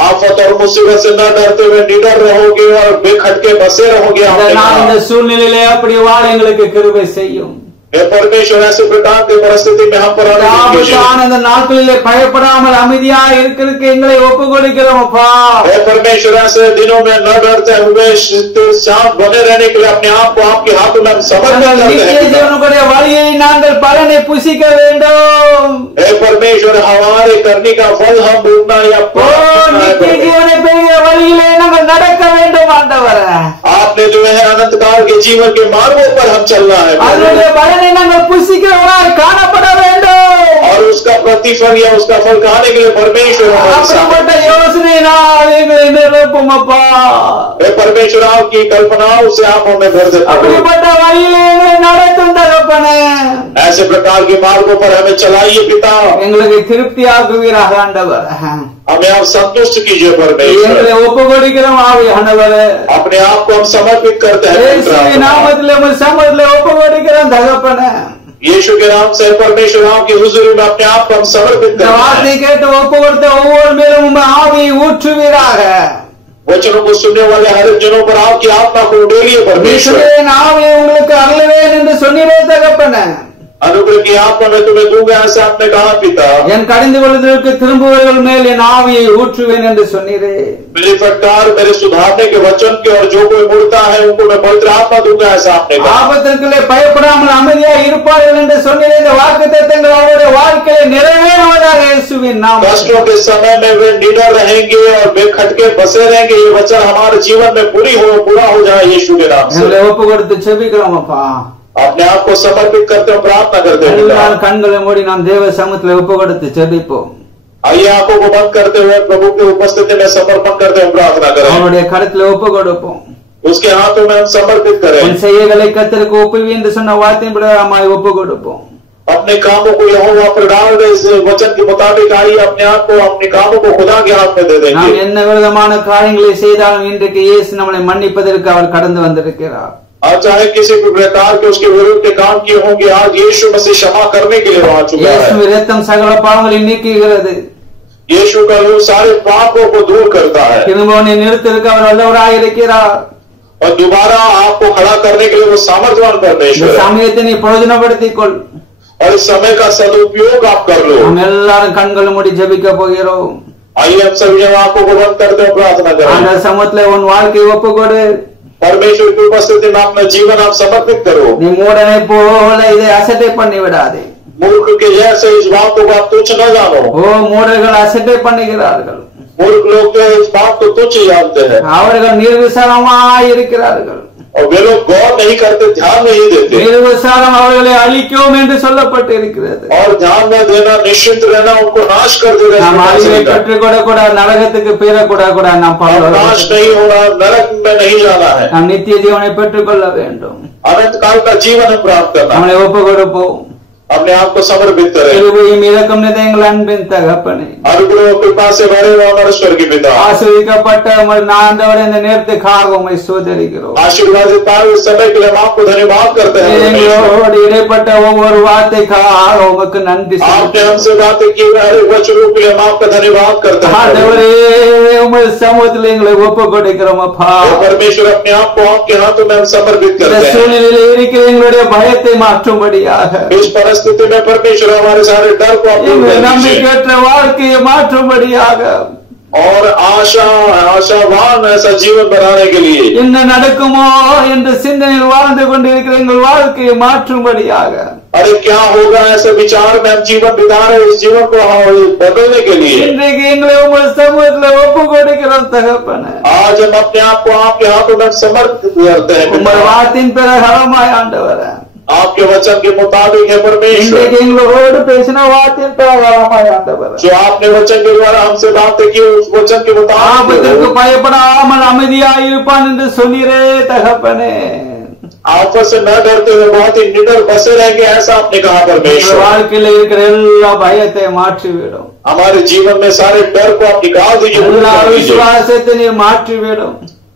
आफत और मुसीबत से न डरते हुए निडर रहोगे और बेखटके बसे रहोगे। आपने நான் இந்த कहा। சூழ்நிலையிலே அப்படி வாழ எங்களுக்கு கிருபை செய்யும். हे परमेश्वर, ऐसे प्रकार की परिस्थिति में हम पर अनुग्रह कीजिए। ஆபத்தான இந்த நாட்களிலே பயப்படாமல் அமைதியா இருக்கிறதுக்கு எங்களை ஒப்பு கொடுக்கிறோம் அப்பா. हे परमेश्वर, ऐसे दिनों में न डरते हुए शांत बने रहने के लिए अपने आप को आपके हाथों में हम समर्पित நாங்கள் करते நித்திய हैं। ஜீவனுடைய வழியை நாங்கள் பலனை புசிக்க வேண்டும். हे परमेश्वर, हमारे करने का फल हम भोगना या ஓ, प्राप्त करना है நித்திய प्रभु। ஜீவனை பெரிய வழியிலே நாங்கள் நடக்க வேண்டும் ஆண்டவரே. आपने जो है अनंत काल के जीवन के मार्गों पर हम चलना है प्रभु। அதனுடைய பலனை நாங்கள் புசிக்கிறவராய் காணப்பட வேண்டும். और उसका प्रतिफल या उसका फल खाने के लिए परमेश्वर हमारे साथ அப்படிப்பட்ட யோசனையினால் எங்களை நிரப்பும் அப்பா. है। परमेश्वर, आपकी कल्पनाओं से आप हमें भर देते हैं। அப்படிப்பட்ட வழியிலே எங்களை நடத்தும் தகப்பனே. ऐसे प्रकार के मार्गों पर हमें चलाइए पिता। எங்களுக்கு திருப்தியாக்குவீராக ஆண்டவர். हमें आप संतुष्ट कीजिए परमेश्वर। எங்களை ஒப்பு கொடுக்கிறோம் ஆவியானவரே. अपने आप को हम समर्पित करते हैं இயேசுவின் प्रार्थना। நாமத்திலே உம்முடைய சமூகத்திலே ஒப்பு கொடுக்கிறோம் தகப்பனே. यीशु के नाम से परमेश्वर, आपकी हुजूरी में अपने आप को हम समर्पित இந்த करते வார்த்தை हैं। கேட்டு ஒப்பு கொடுத்த ஒவ்வொரு மேலும் உங்க ஆவியை ஊற்றுவீராக. वचनों को सुनने वाले हर एक जनों पर आपकी आत्मा को उड़ेलिए परमेश्वर। இயேசுவின் ஆவியை உங்களுக்கு அருளுவேன் என்று சொன்னீரே தகப்பனே. अनुग्रह की आत्मा में तुम्हें दूंगा, ऐसा आपने कहा पिता। என் கடிந்து கொள்வதற்கு திரும்புவர்கள் மேல் என் ஆவியை ஊற்றுவேன் என்று சொன்னீரே. मेरी फटकार, मेरे सुधारने के वचन के, और जो कोई मुड़ता है उनको मैं पवित्र आत्मा दूंगा, ऐसा आपने कहा। ஆபத்திற்குள்ளே பயப்படாமல் அமைதியா இருப்பார்கள் என்று சொன்னீரே. இந்த வாக்குத்தத்தங்கள் அவருடைய வாழ்க்கையை நிறைவேறுவதாக இயேசுவின் நாமத்தில். कष्टों के समय में वे निडर रहेंगे और बेखटके बसे रहेंगे। ये वचन हमारे जीवन में पूरा हो जाए यीशु के नाम से। எங்களை ஒப்பு கொடுத்து செபிக்கிறோம் அப்பா. अपने आप को समर्पित करते हो, प्रार्थना करते हैं पिता। எல்லாரும் கண்களை மூடி நாம் தேவ சமூகத்தில் ஒப்பு கொடுத்து செபிப்போம். आइए आंखों को बंद करते हुए प्रभु की उपस्थिति में समर्पण करते हुए प्रार्थना करें। அவருடைய கருத்துல ஒப்பு கொடுப்போம். उसके हाथों में हम समर्पित உன் करें। செய்கைகளை கர்த்தருக்கு ஒப்புவி என்று சொன்ன வார்த்தையின் பிரகாரமாய் ஒப்பு கொடுப்போம். अपने कामों को यहोवा पर डाल दे, इस वचन के मुताबिक आइए अपने आप को, अपने कामों को खुदा के हाथ में दे நாம் देंगे। என்ன விதமான காரியங்களை செய்தாலும் இன்றைக்கு இயேசு நம்மளை மன்னிப்பதற்கு அவர் கடந்து வந்திருக்கிறார். आज चाहे किसी भी प्रकार के उसके विरुद्ध के काम किए होंगे, आज यीशु मसीह क्षमा करने के लिए वहां चुका है। இயேசுவின் இரத்தம் சகல பாவங்களை நீக்குகிறது. यीशु का लहू सारे पापों को दूर करता है திரும்பவும் நிறுத்திருக்க அவர் வல்லவராய் இருக்கிறார். और दोबारा आपको खड़ा करने के लिए वो सामर्थ्यवान இந்த परमेश्वर है। சமயத்தை நீ பிரயோஜனப்படுத்திக் கொள். और इस समय का सदुपयोग आप कर लो। நாம் எல்லாரும் கண்கள் மூடி ஜெபிக்க போகிறோம். आइए हम सभी जन आंखों को बंद करते हैं, प्रार्थना करें। அந்த சமூகத்துல உன் வாழ்க்கையை ஒப்பு கொடு. परमेश्वर की उपस्थिति में अपना जीवन आप समर्पित करो। நீ மூடனை போல இதை அசட்டை பண்ணி விடாதே. मूर्ख के जैसे इस बातों को आप तुच्छ न जानो। ஓ, மூடர்கள் அசட்டை பண்ணுகிறார்கள். मूर्ख लोग तो इस बात को तुच्छ जानते हैं அவர்கள் நிர்விசாரமாய் இருக்கிறார்கள். और वे लोग गौर नहीं करते, ध्यान नहीं देते। நிர்விசாரம் அவர்களை அழிக்கும் என்று சொல்லப்பட்டு இருக்கிறது. और ध्यान न देना, निश्चित रहना, उनको नाश कर देना। நாம் அறிவை பெற்றுக்கொள்ள கூட நரகத்துக்கு பேரக்கூட கூட நாம் नाश नहीं होना, नरक में नहीं जाना है, நாம் நித்திய ஜீவனை பெற்றுக்கொள்ள வேண்டும். अनंत काल का जीवन हम प्राप्त करना। நம்மளை ஒப்பு கொடுப்போம். अपने आप को समर्पित करें। கிருபையும் இரக்கம் நிறைந்த எங்கள் அன்பின் தகப்பனே, अनुग्रह और कृपा से भरे हुए हमारे स्वर्गीय पिता, ஆசீர்வதிக்கப்பட்ட உம்முடைய ஆண்டவரே, இந்த நேரத்துக்காக உம்மை ஸ்தோத்திரிக்கிறோம். आशीर्वादित पाए इस समय के लिए हम आपको धन्यवाद करते हैं। எங்களோடு இடைப்பட்ட ஒவ்வொரு வார்த்தைக்காக உமக்கு நன்றி आपने செலுத்துகிறோம். हमसे बातें की, हर एक वचनों के लिए हम आपका धन्यवाद करते हैं। ஆண்டவரே, உம்முடைய சமூகத்தில் எங்களை ஒப்பு கொடுக்கிறோம் அப்பா. परमेश्वर अपने आप को आपके हाथों में हम समर्पित இந்த करते हैं। சூழ்நிலையில் இருக்கிற எங்களுடைய பயத்தை மாற்றும்படியாக, इस परिस्थिति में परमेश्वर हमारे सारे डर को आप दूर எங்கள் कर दीजिए நம்பிக்கையற்ற வாழ்க்கையை மாற்றும்படியாக, और आशावान ऐसा जीवन बनाने के लिए என்ன நடக்குமோ என்ற சிந்தனையில் வாழ்ந்து கொண்டிருக்கிற எங்கள் வாழ்க்கையை மாற்றும்படியாக, अरे क्या होगा ऐसे विचार में हम जीवन बिता रहे, इस जीवन को बदलने के लिए இன்றைக்கு எங்களை உங்கள் சமூகத்தில் ஒப்பு கொடுக்கிறோம் தகப்பனே. आज हम अपने आप को आपके हाथों में समर्पित करते हैं। உங்கள் வார்த்தையின் பிரகாரமாய் ஆண்டவரே, आपके वचन के मुताबिक है परमेश्वर, இன்றைக்கு எங்களோடு பேசின வார்த்தையின் பிரகாரமாய் ஆண்டவரே, जो आपने वचन के द्वारा हमसे बातें की उस वचन के मुताबिक ஆபத்திற்கு பயப்படாமல் அமைதியாய் இருப்பான் என்று சொன்னீரே தகப்பனே. आपस से न डरते हुए बहुत ही निडर बसे रहेंगे, ऐसा आपने कहा எங்கள் परमेश्वर। வாழ்க்கையில் இருக்கிற எல்லா பயத்தை மாற்றிவிடும், हमारे जीवन में सारे डर को आप निकाल दीजिए, दूर எல்லா कर दीजिए। விசுவாசத்தை நீர் மாற்றிவிடும்,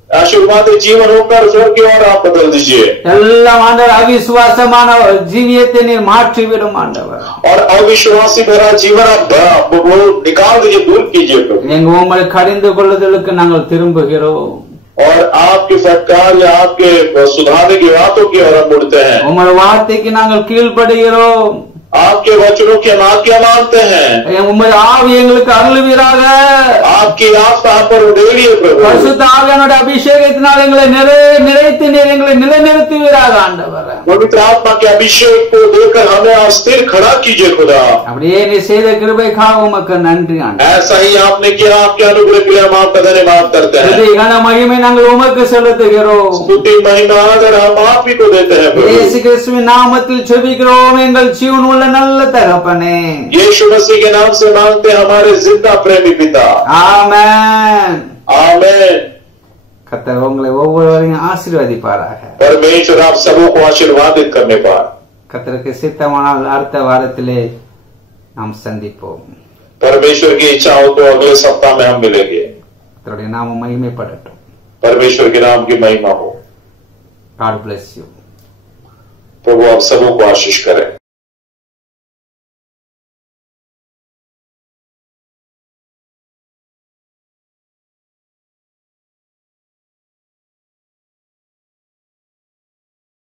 आशीर्वाद जीवन होकर स्वर्ग की ओर आप बदल दीजिए எல்லாம் ஆண்டவர் அவிசுவாசமான ஜீவியத்தை நீர் மாற்றிவிடும் ஆண்டவர். और अविश्वासी भरा जीवन आप वो निकाल दीजिए, दूर कीजिए प्रभु। எங்க உங்களை கடிந்து கொள்ளுதலுக்கு நாங்கள் திரும்புகிறோம். और आपकी फटकार या आपके सुधारने की बातों की ओर हम मुड़ते हैं। உங்கள் வார்த்தைக்கு நாங்கள் கீழ்ப்படுகிறோம். आपके वचनों की हम आज्ञा मानते हैं। உங்கள் ஆவி எங்களுக்கு அருளுவீராக. आपकी आत्मा पर उड़ेलिए प्रभु। பரிசுத்த ஆவியானவருடைய அபிஷேகத்தினால் எங்களை நிறைத்து நீர் எங்களை நிலைநிறுத்துவீராக ஆண்டவர். पवित्र आत्मा के अभिषेक को देकर हमें आज स्थिर खड़ा कीजिए खुदा। அப்படியே நீ செய்த கிருபைக்காக உமக்கு நன்றி ஆண்டவர். ऐसा ही आपने किया, आपके अनुग्रह के लिए हम आपका धन्यवाद करते हैं। துதி கன மகிமை நாங்கள் உமக்கு செலுத்துகிறோம். स्तुति महिमा आदर हम आप ही को देते हैं प्रभु। இயேசு கிறிஸ்துவின் நாமத்தில் ஜெபிக்கிறோம் எங்கள் ஜீவன் உள்ள நல்ல தகப்பனே. यीशु मसीह के नाम से मांगते हैं हमारे जिंदा प्रेमी पिता। ஆமென். आमेन। கர்த்தர் உங்களை ஒவ்வொருவரையும் ஆசீர்வதிப்பாராக. परमेश्वर आप सबों को आशीर्वादित करने पाए। கர்த்தருக்கு சித்தமானால் அடுத்த வாரத்திலே நாம் சந்திப்போம். परमेश्वर की इच्छा हो तो अगले सप्ताह में हम मिलेंगे। கர்த்தருடைய நாமம் மகிமைப்படட்டும். परमेश्वर के नाम की महिमा हो। God bless you. प्रभु आप सबों को आशीष करें।